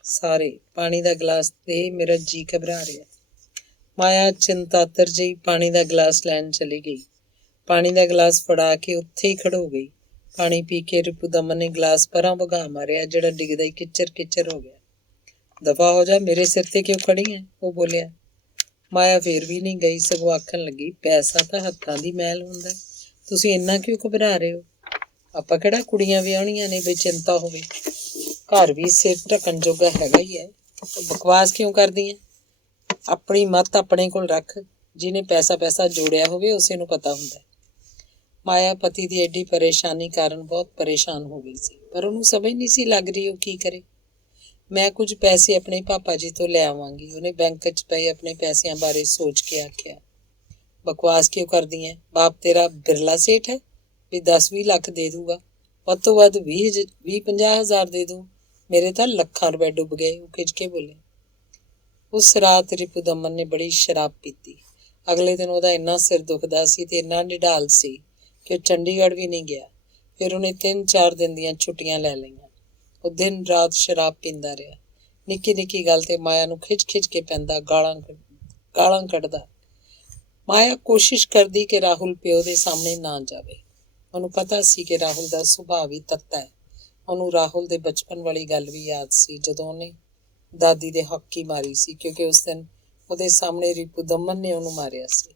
ਸਾਰੇ। ਪਾਣੀ ਦਾ ਗਲਾਸ ਦੇ, ਮੇਰਾ ਜੀ ਘਬਰਾ ਰਿਹਾ। ਮਾਇਆ ਚਿੰਤਾਤਰ ਜਿਹੀ ਪਾਣੀ ਦਾ ਗਲਾਸ ਲੈਣ ਚਲੀ ਗਈ। ਪਾਣੀ ਦਾ ਗਲਾਸ ਫੜਾ ਕੇ ਉੱਥੇ ਹੀ ਖੜੋ ਗਈ। ਪਾਣੀ ਪੀ ਕੇ ਰਿਪੂ ਦਮਨ ਨੇ ਗਲਾਸ ਪਰਾਂ ਵਗਾ ਮਾਰਿਆ, ਜਿਹੜਾ ਡਿੱਗਦਾ ਹੀ ਕਿਚਰ ਹੋ ਗਿਆ। ਦਫਾ ਹੋ ਜਾ, ਮੇਰੇ ਸਿਰ ਤੇ ਕਿਉਂ ਖੜੀ ਹੈ? ਉਹ ਬੋਲਿਆ। ਮਾਇਆ ਫੇਰ ਵੀ ਨਹੀਂ ਗਈ, ਸਗੋਂ ਆਖਣ ਲੱਗੀ, ਪੈਸਾ ਤਾਂ ਹੱਥਾਂ ਦੀ ਮੈਲ ਹੁੰਦਾ, ਤੁਸੀਂ ਇੰਨਾ ਕਿਉਂ ਘਬਰਾ ਰਹੇ ਹੋ? ਆਪਾਂ ਕਿਹੜਾ ਕੁੜੀਆਂ ਵਿਆਹੁਣੀਆਂ ਨੇ ਬਈ ਚਿੰਤਾ ਹੋਵੇ, ਘਰ ਵੀ ਸਿਰ ਢੱਕਣ ਜੋਗਾ ਹੈਗਾ ਹੀ ਹੈ। ਬਕਵਾਸ ਕਿਉਂ ਕਰਦੀ ਹੈ? ਆਪਣੀ ਮੱਤ ਆਪਣੇ ਕੋਲ ਰੱਖ। ਜਿਹਨੇ ਪੈਸਾ ਜੋੜਿਆ ਹੋਵੇ ਉਸੇ ਨੂੰ ਪਤਾ ਹੁੰਦਾ। ਮਾਇਆ ਪਤੀ ਦੀ ਐਡੀ ਪਰੇਸ਼ਾਨੀ ਕਾਰਨ ਬਹੁਤ ਪਰੇਸ਼ਾਨ ਹੋ ਗਈ ਸੀ, ਪਰ ਉਹਨੂੰ ਸਮਝ ਨਹੀਂ ਸੀ ਲੱਗ ਰਹੀ ਉਹ ਕੀ ਕਰੇ। ਮੈਂ ਕੁਝ ਪੈਸੇ ਆਪਣੇ ਪਾਪਾ ਜੀ ਤੋਂ ਲੈ ਆਵਾਂਗੀ, ਉਹਨੇ ਬੈਂਕ 'ਚ ਪਏ ਆਪਣੇ ਪੈਸਿਆਂ ਬਾਰੇ ਸੋਚ ਕੇ ਆਖਿਆ। ਬਕਵਾਸ ਕਿਉਂ ਕਰਦੀ ਹੈ? ਬਾਪ ਤੇਰਾ ਬਿਰਲਾ ਸੇਠ ਹੈ ਵੀ 10-20 ਲੱਖ ਦੇ ਦੂਗਾ? ਵੱਧ ਤੋਂ ਵੱਧ 20-50 ਹਜ਼ਾਰ ਦੇ ਦੂੰ, ਮੇਰੇ ਤਾਂ ਲੱਖਾਂ ਰੁਪਏ ਡੁੱਬ ਗਏ, ਉਹ ਖਿੱਚ ਕੇ ਬੋਲੇ। ਉਸ ਰਾਤ ਰਿਪੂ ਦਮਨ ਨੇ ਬੜੀ ਸ਼ਰਾਬ ਪੀਤੀ। ਅਗਲੇ ਦਿਨ ਉਹਦਾ ਇੰਨਾ ਸਿਰ ਦੁਖਦਾ ਸੀ ਤੇ ਇੰਨਾ ਨਿਢਾਲ ਸੀ ਕਿ ਉਹ ਚੰਡੀਗੜ੍ਹ ਵੀ ਨਹੀਂ ਗਿਆ। ਫਿਰ ਉਹਨੇ 3-4 ਦਿਨ ਦੀਆਂ ਛੁੱਟੀਆਂ ਲੈ ਲਈਆਂ। ਉਹ ਦਿਨ ਰਾਤ ਸ਼ਰਾਬ ਪੀਂਦਾ ਰਿਹਾ। ਨਿੱਕੀ ਗੱਲ ਤੇ ਮਾਇਆ ਨੂੰ ਖਿੱਚ ਕੇ ਪੈਂਦਾ, ਗਾਲਾਂ ਕੱਢਦਾ। ਮਾਇਆ ਕੋਸ਼ਿਸ਼ ਕਰਦੀ ਕਿ ਰਾਹੁਲ ਪਿਓ ਦੇ ਸਾਹਮਣੇ ਨਾ ਜਾਵੇ। ਉਹਨੂੰ ਪਤਾ ਸੀ ਕਿ ਰਾਹੁਲ ਦਾ ਸੁਭਾਅ ਵੀ ਤੱਤਾ ਹੈ। ਉਹਨੂੰ ਰਾਹੁਲ ਦੇ ਬਚਪਨ ਵਾਲੀ ਗੱਲ ਵੀ ਯਾਦ ਸੀ, ਜਦੋਂ ਉਹਨੇ ਦਾਦੀ ਦੇ ਹੱਕ ਹੀ ਮਾਰੀ ਸੀ, ਕਿਉਂਕਿ ਉਸ ਦਿਨ ਉਹਦੇ ਸਾਹਮਣੇ ਰਿਪੂ ਦਮਨ ਨੇ ਉਹਨੂੰ ਮਾਰਿਆ ਸੀ।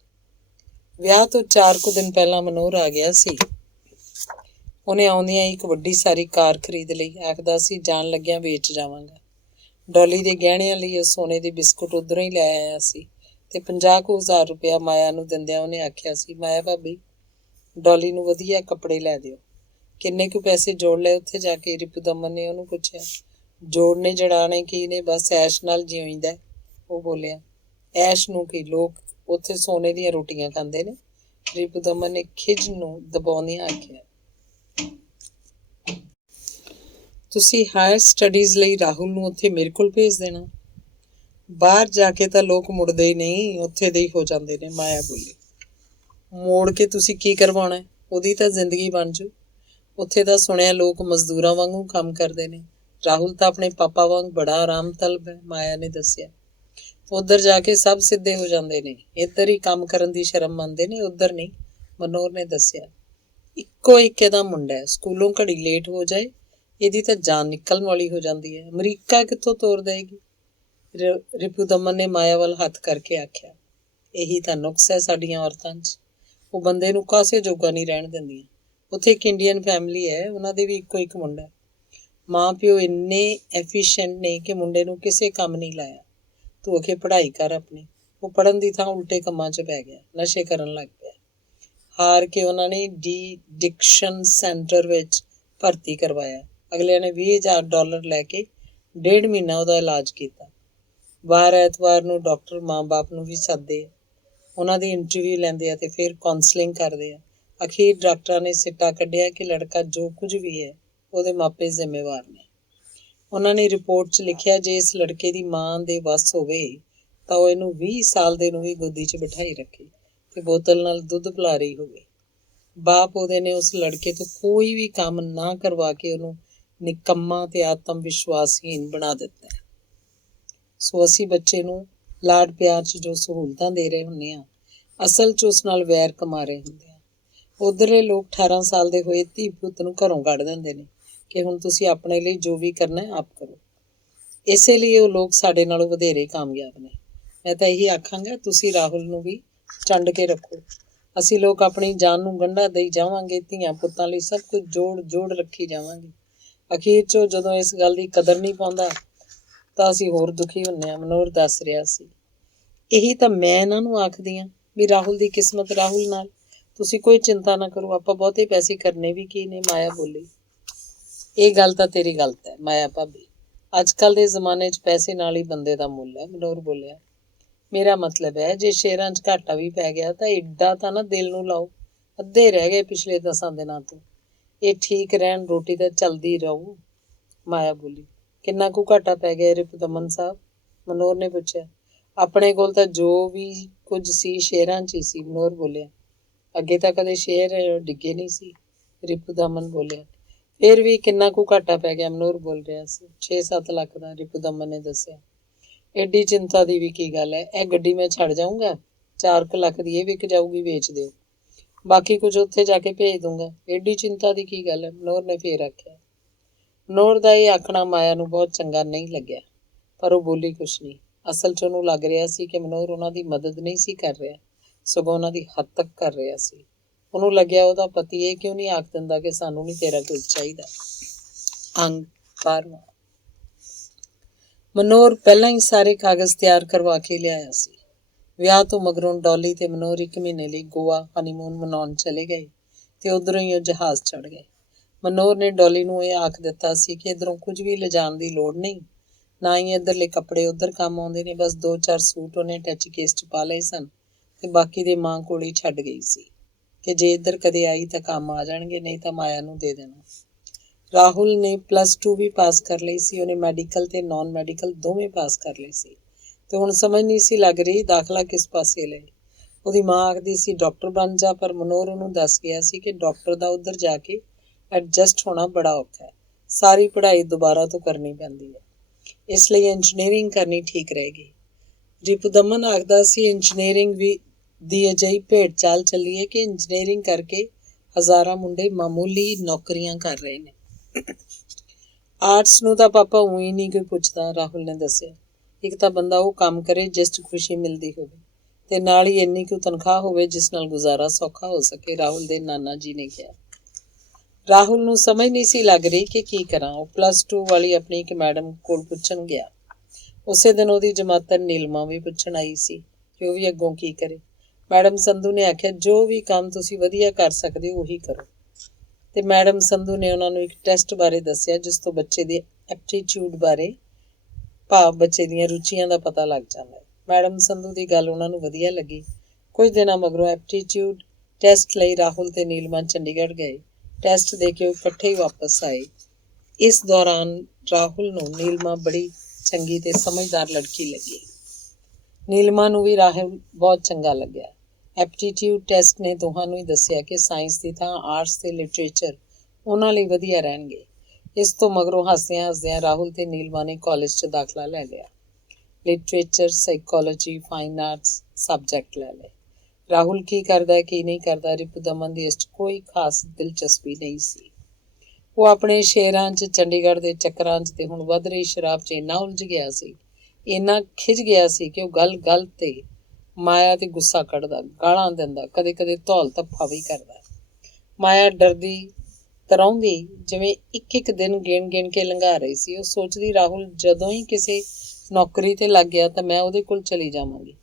ਵਿਆਹ ਤੋਂ 4 ਕੁ ਦਿਨ ਪਹਿਲਾਂ ਮਨੋਹਰ ਆ ਗਿਆ ਸੀ। ਉਹਨੇ ਆਉਂਦਿਆਂ ਇੱਕ ਵੱਡੀ ਸਾਰੀ ਕਾਰ ਖਰੀਦ ਲਈ। ਆਖਦਾ ਸੀ ਜਾਣ ਲੱਗਿਆਂ ਵੇਚ ਜਾਵਾਂਗਾ। ਡੋਲੀ ਦੇ ਗਹਿਣਿਆਂ ਲਈ ਉਹ ਸੋਨੇ ਦੇ ਬਿਸਕੁਟ ਉੱਧਰੋਂ ਹੀ ਲੈ ਆਇਆ ਸੀ ਤੇ 50,000 ਰੁਪਇਆ ਮਾਇਆ ਨੂੰ ਦਿੰਦਿਆਂ ਉਹਨੇ ਆਖਿਆ ਸੀ, ਮਾਇਆ ਭਾਬੀ, ਡੋਲੀ ਨੂੰ ਵਧੀਆ ਕੱਪੜੇ ਲੈ ਦਿਓ। ਕਿੰਨੇ ਕੁ ਪੈਸੇ ਜੋੜ ਲਏ ਉੱਥੇ ਜਾ ਕੇ? ਰਿਪੂ ਦਮਨ ਨੇ ਉਹਨੂੰ ਪੁੱਛਿਆ। ਜੋੜਨੇ ਜੜਾਣੇ ਕੀ ਨੇ, ਬਸ ਐਸ਼ ਨਾਲ ਜਿਉਂਦਾ, ਉਹ ਬੋਲਿਆ। ਐਸ਼ ਨੂੰ ਕੀ, ਲੋਕ ਉੱਥੇ ਸੋਨੇ ਦੀਆਂ ਰੋਟੀਆਂ ਖਾਂਦੇ ਨੇ, ਰਿਪੂ ਦਮਨ ਨੇ ਖਿਝ ਨੂੰ ਦਬਾਉਂਦਿਆਂ ਆਖਿਆ। ਤੁਸੀਂ ਹਾਇਰ ਸਟੱਡੀਜ਼ ਲਈ ਰਾਹੁਲ ਨੂੰ ਉੱਥੇ ਮੇਰੇ ਕੋਲ ਭੇਜ ਦੇਣਾ। ਬਾਹਰ ਜਾ ਕੇ ਤਾਂ ਲੋਕ ਮੁੜਦੇ ਹੀ ਨਹੀਂ, ਉੱਥੇ ਦੇ ਹੀ ਹੋ ਜਾਂਦੇ ਨੇ, ਮਾਇਆ ਬੋਲੀ। ਮੋੜ ਕੇ ਤੁਸੀਂ ਕੀ ਕਰਵਾਉਣਾ? ਉਹਦੀ ਤਾਂ ਜ਼ਿੰਦਗੀ ਬਣ ਜੂ। ਉੱਥੇ ਤਾਂ ਸੁਣਿਆ ਲੋਕ ਮਜ਼ਦੂਰਾਂ ਵਾਂਗੂ ਕੰਮ ਕਰਦੇ ਨੇ। ਰਾਹੁਲ ਤਾਂ ਆਪਣੇ ਪਾਪਾ ਵਾਂਗ ਬੜਾ ਆਰਾਮ ਤਲਬ ਹੈ, ਮਾਇਆ ਨੇ ਦੱਸਿਆ। ਉੱਧਰ ਜਾ ਕੇ ਸਭ ਸਿੱਧੇ ਹੋ ਜਾਂਦੇ ਨੇ, ਇੱਧਰ ਹੀ ਕੰਮ ਕਰਨ ਦੀ ਸ਼ਰਮ ਮੰਨਦੇ ਨੇ, ਉੱਧਰ ਨਹੀਂ, ਮਨੋਹਰ ਨੇ ਦੱਸਿਆ। ਇੱਕੋ ਇਹਦਾ ਮੁੰਡਾ ਹੈ, ਸਕੂਲੋਂ ਘੜੀ ਲੇਟ ਹੋ ਜਾਏ ਇਹਦੀ ਤਾਂ ਜਾਨ ਨਿਕਲਣ ਵਾਲੀ ਹੋ ਜਾਂਦੀ ਹੈ। ਅਮਰੀਕਾ ਕਿੱਥੋਂ ਤੋਰ ਦੇਗੀ? ਰਿਪੂ ਦਮਨ ਨੇ ਮਾਇਆ ਵੱਲ ਹੱਥ ਕਰਕੇ ਆਖਿਆ। ਇਹੀ ਤਾਂ ਨੁਕਸ ਹੈ ਸਾਡੀਆਂ ਔਰਤਾਂ 'ਚ, ਉਹ ਬੰਦੇ ਨੂੰ ਕਾਸੇ ਜੋਗਾ ਨਹੀਂ ਰਹਿਣ ਦਿੰਦੀਆਂ। ਉੱਥੇ ਇੱਕ ਇੰਡੀਅਨ ਫੈਮਿਲੀ ਹੈ, ਉਹਨਾਂ ਦੇ ਵੀ ਇੱਕੋ ਮੁੰਡਾ। ਮਾਂ ਪਿਓ ਇੰਨੇ ਐਫੀਸ਼ੀਐਂਟ ਨੇ ਕਿ ਮੁੰਡੇ ਨੂੰ ਕਿਸੇ ਕੰਮ ਨਹੀਂ ਲਾਇਆ। ਤੂੰ ਆਖੇ ਪੜ੍ਹਾਈ ਕਰ ਆਪਣੀ। ਉਹ ਪੜ੍ਹਨ ਦੀ ਥਾਂ ਉਲਟੇ ਕੰਮਾਂ 'ਚ ਪੈ ਗਿਆ, ਨਸ਼ੇ ਕਰਨ ਲੱਗ ਪਿਆ। ਹਾਰ ਕੇ ਉਹਨਾਂ ਨੇ ਡੀ-ਐਡਿਕਸ਼ਨ ਸੈਂਟਰ ਵਿੱਚ ਭਰਤੀ ਕਰਵਾਇਆ। ਅਗਲਿਆਂ ਨੇ $20,000 ਲੈ ਕੇ 1.5 ਮਹੀਨਾ ਉਹਦਾ ਇਲਾਜ ਕੀਤਾ। ਵਾਰ ਐਤਵਾਰ ਨੂੰ ਡਾਕਟਰ ਮਾਂ ਬਾਪ ਨੂੰ ਵੀ ਸੱਦਦੇ ਆ, ਉਹਨਾਂ ਦੀ ਇੰਟਰਵਿਊ ਲੈਂਦੇ ਆ ਤੇ ਫਿਰ ਕਾਉਂਸਲਿੰਗ ਕਰਦੇ ਆ। ਅਖੀਰ ਡਾਕਟਰਾਂ ਨੇ ਸਿੱਟਾ ਕੱਢਿਆ ਕਿ ਲੜਕਾ ਜੋ ਕੁਝ ਵੀ ਹੈ ਉਹਦੇ ਮਾਪੇ ਜ਼ਿੰਮੇਵਾਰ ਨੇ। ਉਹਨਾਂ ਨੇ ਰਿਪੋਰਟ 'ਚ ਲਿਖਿਆ, ਜੇ ਇਸ ਲੜਕੇ ਦੀ ਮਾਂ ਦੇ ਵੱਸ ਹੋਵੇ ਤਾਂ ਉਹ ਇਹਨੂੰ 20 ਸਾਲ ਦੇ ਨੂੰ ਵੀ ਗੋਦੀ 'ਚ ਬਿਠਾਈ ਰੱਖੇ ਤੇ ਬੋਤਲ ਨਾਲ ਦੁੱਧ ਪਿਲਾ ਰਹੀ ਹੋਵੇ। ਬਾਪ ਉਹਦੇ ਨੇ ਉਸ ਲੜਕੇ ਤੋਂ ਕੋਈ ਵੀ ਕੰਮ ਨਾ ਕਰਵਾ ਕੇ ਉਹਨੂੰ ਨਿਕੰਮਾ ਤੇ ਆਤਮ ਵਿਸ਼ਵਾਸਹੀਨ ਬਣਾ ਦਿੱਤਾ ਹੈ। ਸੋ ਅਸੀਂ ਬੱਚੇ ਨੂੰ ਲਾਡ ਪਿਆਰ 'ਚ ਜੋ ਸਹੂਲਤਾਂ ਦੇ ਰਹੇ ਹੁੰਦੇ ਹਾਂ, ਅਸਲ 'ਚ ਉਸ ਨਾਲ ਵੈਰ ਕਮਾ ਰਹੇ ਹੁੰਦੇ ਆ। ਉੱਧਰਲੇ ਲੋਕ 18 ਸਾਲ ਦੇ ਹੋਏ ਧੀ ਪੁੱਤ ਨੂੰ ਘਰੋਂ ਕੱਢ ਦਿੰਦੇ ਨੇ ਕਿ ਹੁਣ ਤੁਸੀਂ ਆਪਣੇ ਲਈ ਜੋ ਵੀ ਕਰਨਾ ਹੈ ਆਪ ਕਰੋ। ਇਸੇ ਲਈ ਉਹ ਲੋਕ ਸਾਡੇ ਨਾਲੋਂ ਵਧੇਰੇ ਕਾਮਯਾਬ ਨੇ। ਮੈਂ ਤਾਂ ਇਹੀ ਆਖਾਂਗਾ, ਤੁਸੀਂ ਰਾਹੁਲ ਨੂੰ ਵੀ ਚੰਡ ਕੇ ਰੱਖੋ। ਅਸੀਂ ਲੋਕ ਆਪਣੀ ਜਾਨ ਨੂੰ ਗੰਢਾ ਦੇਈ ਜਾਵਾਂਗੇ, ਧੀਆਂ ਪੁੱਤਾਂ ਲਈ ਸਭ ਕੁਝ ਜੋੜ ਜੋੜ ਰੱਖੀ ਜਾਵਾਂਗੇ। ਅਖੀਰ 'ਚ ਜਦੋਂ ਇਸ ਗੱਲ ਦੀ ਕਦਰ ਨਹੀਂ ਪਾਉਂਦਾ ਤਾਂ ਅਸੀਂ ਹੋਰ ਦੁਖੀ ਹੁੰਦੇ ਹਾਂ। ਮਨੋਹਰ ਦੱਸ ਰਿਹਾ ਸੀ। ਇਹੀ ਤਾਂ ਮੈਂ ਇਹਨਾਂ ਨੂੰ ਆਖਦੀ ਹਾਂ ਵੀ ਰਾਹੁਲ ਦੀ ਕਿਸਮਤ ਰਾਹੁਲ ਨਾਲ। ਤੁਸੀਂ ਕੋਈ ਚਿੰਤਾ ਨਾ ਕਰੋ, ਆਪਾਂ ਬਹੁਤੇ ਪੈਸੇ ਕਰਨੇ ਵੀ ਕੀ ਨੇ। ਮਾਇਆ ਬੋਲੀ। ਇਹ ਗੱਲ ਤਾਂ ਤੇਰੀ ਗਲਤ ਹੈ ਮਾਇਆ ਭਾਬੀ। ਅੱਜ ਕੱਲ੍ਹ ਦੇ ਜ਼ਮਾਨੇ 'ਚ ਪੈਸੇ ਨਾਲ ਹੀ ਬੰਦੇ ਦਾ ਮੁੱਲ ਹੈ। ਮਨੋਹਰ ਬੋਲਿਆ। ਮੇਰਾ ਮਤਲਬ ਹੈ, ਜੇ ਸ਼ੇਅਰਾਂ 'ਚ ਘਾਟਾ ਵੀ ਪੈ ਗਿਆ ਤਾਂ ਏਡਾ ਤਾਂ ਨਾ ਦਿਲ ਨੂੰ ਲਾਓ। ਅੱਧੇ ਰਹਿ ਗਏ ਪਿਛਲੇ 10 ਦਿਨਾਂ ਤੋਂ। ਇਹ ਠੀਕ ਰਹਿਣ, ਰੋਟੀ ਤਾਂ ਚੱਲਦੀ ਰਹੂ। ਮਾਇਆ ਬੋਲੀ। ਕਿੰਨਾ ਕੁ ਘਾਟਾ ਪੈ ਗਿਆ ਰਿਪੁਦਮਨ ਸਾਹਿਬ? ਮਨੋਹਰ ਨੇ ਪੁੱਛਿਆ। ਆਪਣੇ ਕੋਲ ਤਾਂ ਜੋ ਵੀ ਕੁਝ ਸੀ ਸ਼ੇਅਰਾਂ 'ਚ ਹੀ ਸੀ। ਮਨੋਹਰ ਬੋਲਿਆ। ਅੱਗੇ ਤਾਂ ਕਦੇ ਸ਼ੇਅਰ ਡਿੱਗੇ ਨਹੀਂ ਸੀ। ਰਿਪੁਦਮਨ ਬੋਲਿਆ। ਫਿਰ ਵੀ ਕਿੰਨਾ ਕੁ ਘਾਟਾ ਪੈ ਗਿਆ? ਮਨੋਹਰ ਬੋਲ ਰਿਹਾ ਸੀ। 6-7 ਲੱਖ ਦਾ, ਰਿਪੁਦਮਨ ਨੇ ਦੱਸਿਆ। ਐਡੀ ਚਿੰਤਾ ਦੀ ਵੀ ਕੀ ਗੱਲ ਹੈ? ਇਹ ਗੱਡੀ ਮੈਂ ਛੱਡ ਜਾਊਂਗਾ, 4 ਲੱਖ ਦੀ ਇਹ ਵਿਕ ਜਾਊਗੀ, ਵੇਚ ਦਿਓ। ਬਾਕੀ ਕੁਝ ਉੱਥੇ ਜਾ ਕੇ ਭੇਜ ਦੂੰਗਾ। ਐਡੀ ਚਿੰਤਾ ਦੀ ਕੀ ਗੱਲ ਹੈ? ਮਨੋਹਰ ਨੇ ਫੇਰ ਆਖਿਆ। ਮਨੋਹਰ ਦਾ ਇਹ ਆਖਣਾ ਮਾਇਆ ਨੂੰ ਬਹੁਤ ਚੰਗਾ ਨਹੀਂ ਲੱਗਿਆ, ਪਰ ਉਹ ਬੋਲੀ ਕੁਛ ਨਹੀਂ। ਅਸਲ 'ਚ ਉਹਨੂੰ ਲੱਗ ਰਿਹਾ ਸੀ ਕਿ ਮਨੋਹਰ ਉਹਨਾਂ ਦੀ ਮਦਦ ਨਹੀਂ ਸੀ ਕਰ ਰਿਹਾ, ਸਗੋਂ ਉਹਨਾਂ ਦੀ ਹੱਦ ਤੱਕ ਕਰ ਰਿਹਾ ਸੀ। ਉਹਨੂੰ ਲੱਗਿਆ ਉਹਦਾ ਪਤੀ ਇਹ ਕਿਉਂ ਨਹੀਂ ਆਖ ਦਿੰਦਾ ਕਿ ਸਾਨੂੰ ਨਹੀਂ ਤੇਰਾ ਕੁਝ ਚਾਹੀਦਾ। ਅੰਗ 12ਵਾਂ। ਮਨੋਹਰ ਪਹਿਲਾਂ ਹੀ ਸਾਰੇ ਕਾਗਜ਼ ਤਿਆਰ ਕਰਵਾ ਕੇ ਲਿਆਇਆ ਸੀ। ਵਿਆਹ ਤੋਂ ਮਗਰੋਂ ਡੌਲੀ ਤੇ ਮਨੋਹਰ 1 ਮਹੀਨੇ ਲਈ ਗੋਆ ਹਨੀਮੂਨ ਮਨਾਉਣ ਚਲੇ ਗਏ ਤੇ ਉੱਧਰੋਂ ਹੀ ਉਹ ਜਹਾਜ਼ ਚੜ੍ਹ ਗਏ। ਮਨੋਹਰ ਨੇ ਡੌਲੀ ਨੂੰ ਇਹ ਆਖ ਦਿੱਤਾ ਸੀ ਕਿ ਇੱਧਰੋਂ ਕੁਝ ਵੀ ਲਿਜਾਣ ਦੀ ਲੋੜ ਨਹੀਂ, ਨਾ ਹੀ ਇੱਧਰਲੇ ਕੱਪੜੇ ਉੱਧਰ ਕੰਮ ਆਉਂਦੇ ਨੇ। ਬਸ 2-4 ਸੂਟ ਉਹਨੇ ਟੱਚ ਕੇਸ 'ਚ ਪਾ ਲਏ ਸਨ ਤੇ ਬਾਕੀ ਦੇ ਮਾਂ ਕੋਲ ਹੀ ਛੱਡ ਗਈ ਸੀ ਕਿ ਜੇ ਇੱਧਰ ਕਦੇ ਆਈ ਤਾਂ ਕੰਮ ਆ ਜਾਣਗੇ, ਨਹੀਂ ਤਾਂ ਮਾਇਆ ਨੂੰ ਦੇ ਦੇਣਾ। ਰਾਹੁਲ ਨੇ +2 ਵੀ ਪਾਸ ਕਰ ਲਈ ਸੀ। ਉਹਨੇ ਮੈਡੀਕਲ ਤੇ ਨਾਨ ਮੈਡੀਕਲ ਦੋਵੇਂ ਪਾਸ ਕਰ ਲਏ ਸੀ ਤੇ ਹੁਣ ਸਮਝ ਨਹੀਂ ਸੀ ਲੱਗ ਰਹੀ ਦਾਖਲਾ ਕਿਸ ਪਾਸੇ ਲਏ। ਉਹਦੀ ਮਾਂ ਆਖਦੀ ਸੀ ਡਾਕਟਰ ਬਣ ਜਾ, ਪਰ ਮਨੋਹਰ ਉਹਨੂੰ ਦੱਸ ਗਿਆ ਸੀ ਕਿ ਡਾਕਟਰ ਦਾ ਉੱਧਰ ਜਾ ਕੇ ਐਡਜਸਟ ਹੋਣਾ ਬੜਾ ਔਖਾ ਹੈ। ਸਾਰੀ ਪੜ੍ਹਾਈ ਦੁਬਾਰਾ ਤੋਂ ਕਰਨੀ ਪੈਂਦੀ ਹੈ, ਇਸ ਲਈ ਇੰਜੀਨੀਅਰਿੰਗ ਕਰਨੀ ਠੀਕ ਰਹੇਗੀ। ਰਿਪੁਦਮਨ ਆਖਦਾ ਸੀ ਇੰਜੀਨੀਅਰਿੰਗ ਵੀ ਦੀ ਅਜਿਹੀ ਭੇਡ ਚਾਲ ਚੱਲੀ ਹੈ ਕਿ ਇੰਜੀਨੀਅਰਿੰਗ ਕਰਕੇ ਹਜ਼ਾਰਾਂ ਮੁੰਡੇ ਮਾਮੂਲੀ ਨੌਕਰੀਆਂ ਕਰ ਰਹੇ ਨੇ। ਆਰਟਸ ਨੂੰ ਤਾਂ ਪਾਪਾ ਊਂ ਨਹੀਂ ਕੋਈ ਪੁੱਛਦਾ, ਰਾਹੁਲ ਨੇ ਦੱਸਿਆ। ਇੱਕ ਤਾਂ ਬੰਦਾ ਉਹ ਕੰਮ ਕਰੇ ਜਿਸ 'ਚ ਖੁਸ਼ੀ ਮਿਲਦੀ ਹੋਵੇ ਤੇ ਨਾਲ ਹੀ ਇੰਨੀ ਕੁ ਤਨਖਾਹ ਹੋਵੇ ਜਿਸ ਨਾਲ ਗੁਜ਼ਾਰਾ ਸੌਖਾ ਹੋ ਸਕੇ, ਰਾਹੁਲ ਦੇ ਨਾਨਾ ਜੀ ਨੇ ਕਿਹਾ। ਰਾਹੁਲ ਨੂੰ ਸਮਝ ਨਹੀਂ ਸੀ ਲੱਗ ਰਹੀ ਕਿ ਕੀ ਕਰਾਂ। ਉਹ +2 ਵਾਲੀ ਆਪਣੀ ਇੱਕ ਮੈਡਮ ਕੋਲ ਪੁੱਛਣ ਗਿਆ। ਉਸੇ ਦਿਨ ਉਹਦੀ ਜਮਾਤਰ ਨੀਲਮਾ ਵੀ ਪੁੱਛਣ ਆਈ ਸੀ ਕਿ ਉਹ ਵੀ ਅੱਗੋਂ ਕੀ ਕਰੇ। ਮੈਡਮ ਸੰਧੂ ਨੇ ਆਖਿਆ ਜੋ ਵੀ ਕੰਮ ਤੁਸੀਂ ਵਧੀਆ ਕਰ ਸਕਦੇ ਹੋ ਉਹੀ ਕਰੋ। ਤੇ ਮੈਡਮ ਸੰਧੂ ਨੇ ਉਹਨਾਂ ਨੂੰ ਇੱਕ ਟੈਸਟ ਬਾਰੇ ਦੱਸਿਆ ਜਿਸ ਤੋਂ ਬੱਚੇ ਦੇ ਐਪਟੀਟਿਊਡ ਬਾਰੇ, ਭਾਵ ਬੱਚੇ ਦੀਆਂ ਰੁਚੀਆਂ ਦਾ ਪਤਾ ਲੱਗ ਜਾਂਦਾ ਹੈ। ਮੈਡਮ ਸੰਧੂ ਦੀ ਗੱਲ ਉਹਨਾਂ ਨੂੰ ਵਧੀਆ ਲੱਗੀ। ਕੁਝ ਦਿਨਾਂ ਮਗਰੋਂ ਐਪਟੀਟਿਊਡ ਟੈਸਟ ਲਈ ਰਾਹੁਲ ਤੇ ਨੀਲਮਾ ਚੰਡੀਗੜ੍ਹ ਗਏ। ਟੈਸਟ ਦੇ ਕੇ ਉਹ ਇਕੱਠੇ ਹੀ ਵਾਪਸ ਆਏ। ਇਸ ਦੌਰਾਨ ਰਾਹੁਲ ਨੂੰ ਨੀਲਮਾ ਬੜੀ ਚੰਗੀ ਤੇ ਸਮਝਦਾਰ ਲੜਕੀ ਲੱਗੀ। ਨੀਲਮਾ ਨੂੰ ਵੀ ਰਾਹੁਲ ਬਹੁਤ ਚੰਗਾ ਲੱਗਿਆ। ਐਪਟੀਟਿਊਡ ਟੈਸਟ ਨੇ ਦੋਹਾਂ ਨੂੰ ਹੀ ਦੱਸਿਆ ਕਿ ਸਾਇੰਸ ਦੀ ਥਾਂ ਆਰਟਸ ਤੇ ਲਿਟਰੇਚਰ ਉਹਨਾਂ ਲਈ ਵਧੀਆ ਰਹਿਣਗੇ। ਇਸ ਤੋਂ ਮਗਰੋਂ ਹੱਸਦਿਆਂ ਹੱਸਦਿਆਂ ਰਾਹੁਲ ਤੇ ਨੀਲਮਾ ਨੇ ਕਾਲਜ 'ਚ ਦਾਖਲਾ ਲੈ ਲਿਆ। Literature, psychology, fine arts subject ਲੈ ਲਏ। ਰਾਹੁਲ ਕੀ ਕਰਦਾ ਕੀ ਨਹੀਂ ਕਰਦਾ, ਰਿਪੁਦਮਨ ਦੀ ਇਸ 'ਚ ਕੋਈ ਖਾਸ ਦਿਲਚਸਪੀ ਨਹੀਂ ਸੀ। ਉਹ ਆਪਣੇ ਸ਼ੇਅਰਾਂ 'ਚ, ਚੰਡੀਗੜ੍ਹ ਦੇ ਚੱਕਰਾਂ 'ਚ ਤੇ ਹੁਣ ਵੱਧ ਰਹੀ ਸ਼ਰਾਬ 'ਚ ਇੰਨਾ ਉਲਝ ਗਿਆ ਸੀ, ਇੰਨਾ ਖਿਝ ਗਿਆ ਸੀ ਕਿ ਉਹ ਗੱਲ ਤੇ ਮਾਇਆ ਤੇ ਗੁੱਸਾ ਕੱਢਦਾ, ਗਾਲਾਂ ਦਿੰਦਾ, ਕਦੇ ਕਦੇ ਧੌਲ ਧੱਫਾ ਵੀ ਕਰਦਾ। ਮਾਇਆ ਡਰਦੀ ਤਰਾਉਂਦੀ ਜਿਵੇਂ ਇੱਕ ਦਿਨ ਗਿਣ ਕੇ ਲੰਘਾ ਰਹੀ ਸੀ। ਉਹ ਸੋਚਦੀ ਰਾਹੁਲ ਜਦੋਂ ਹੀ ਕਿਸੇ ਨੌਕਰੀ ਤੇ ਲੱਗ ਗਿਆ ਤਾਂ ਮੈਂ ਉਹਦੇ ਕੋਲ ਚਲੀ ਜਾਵਾਂਗੀ।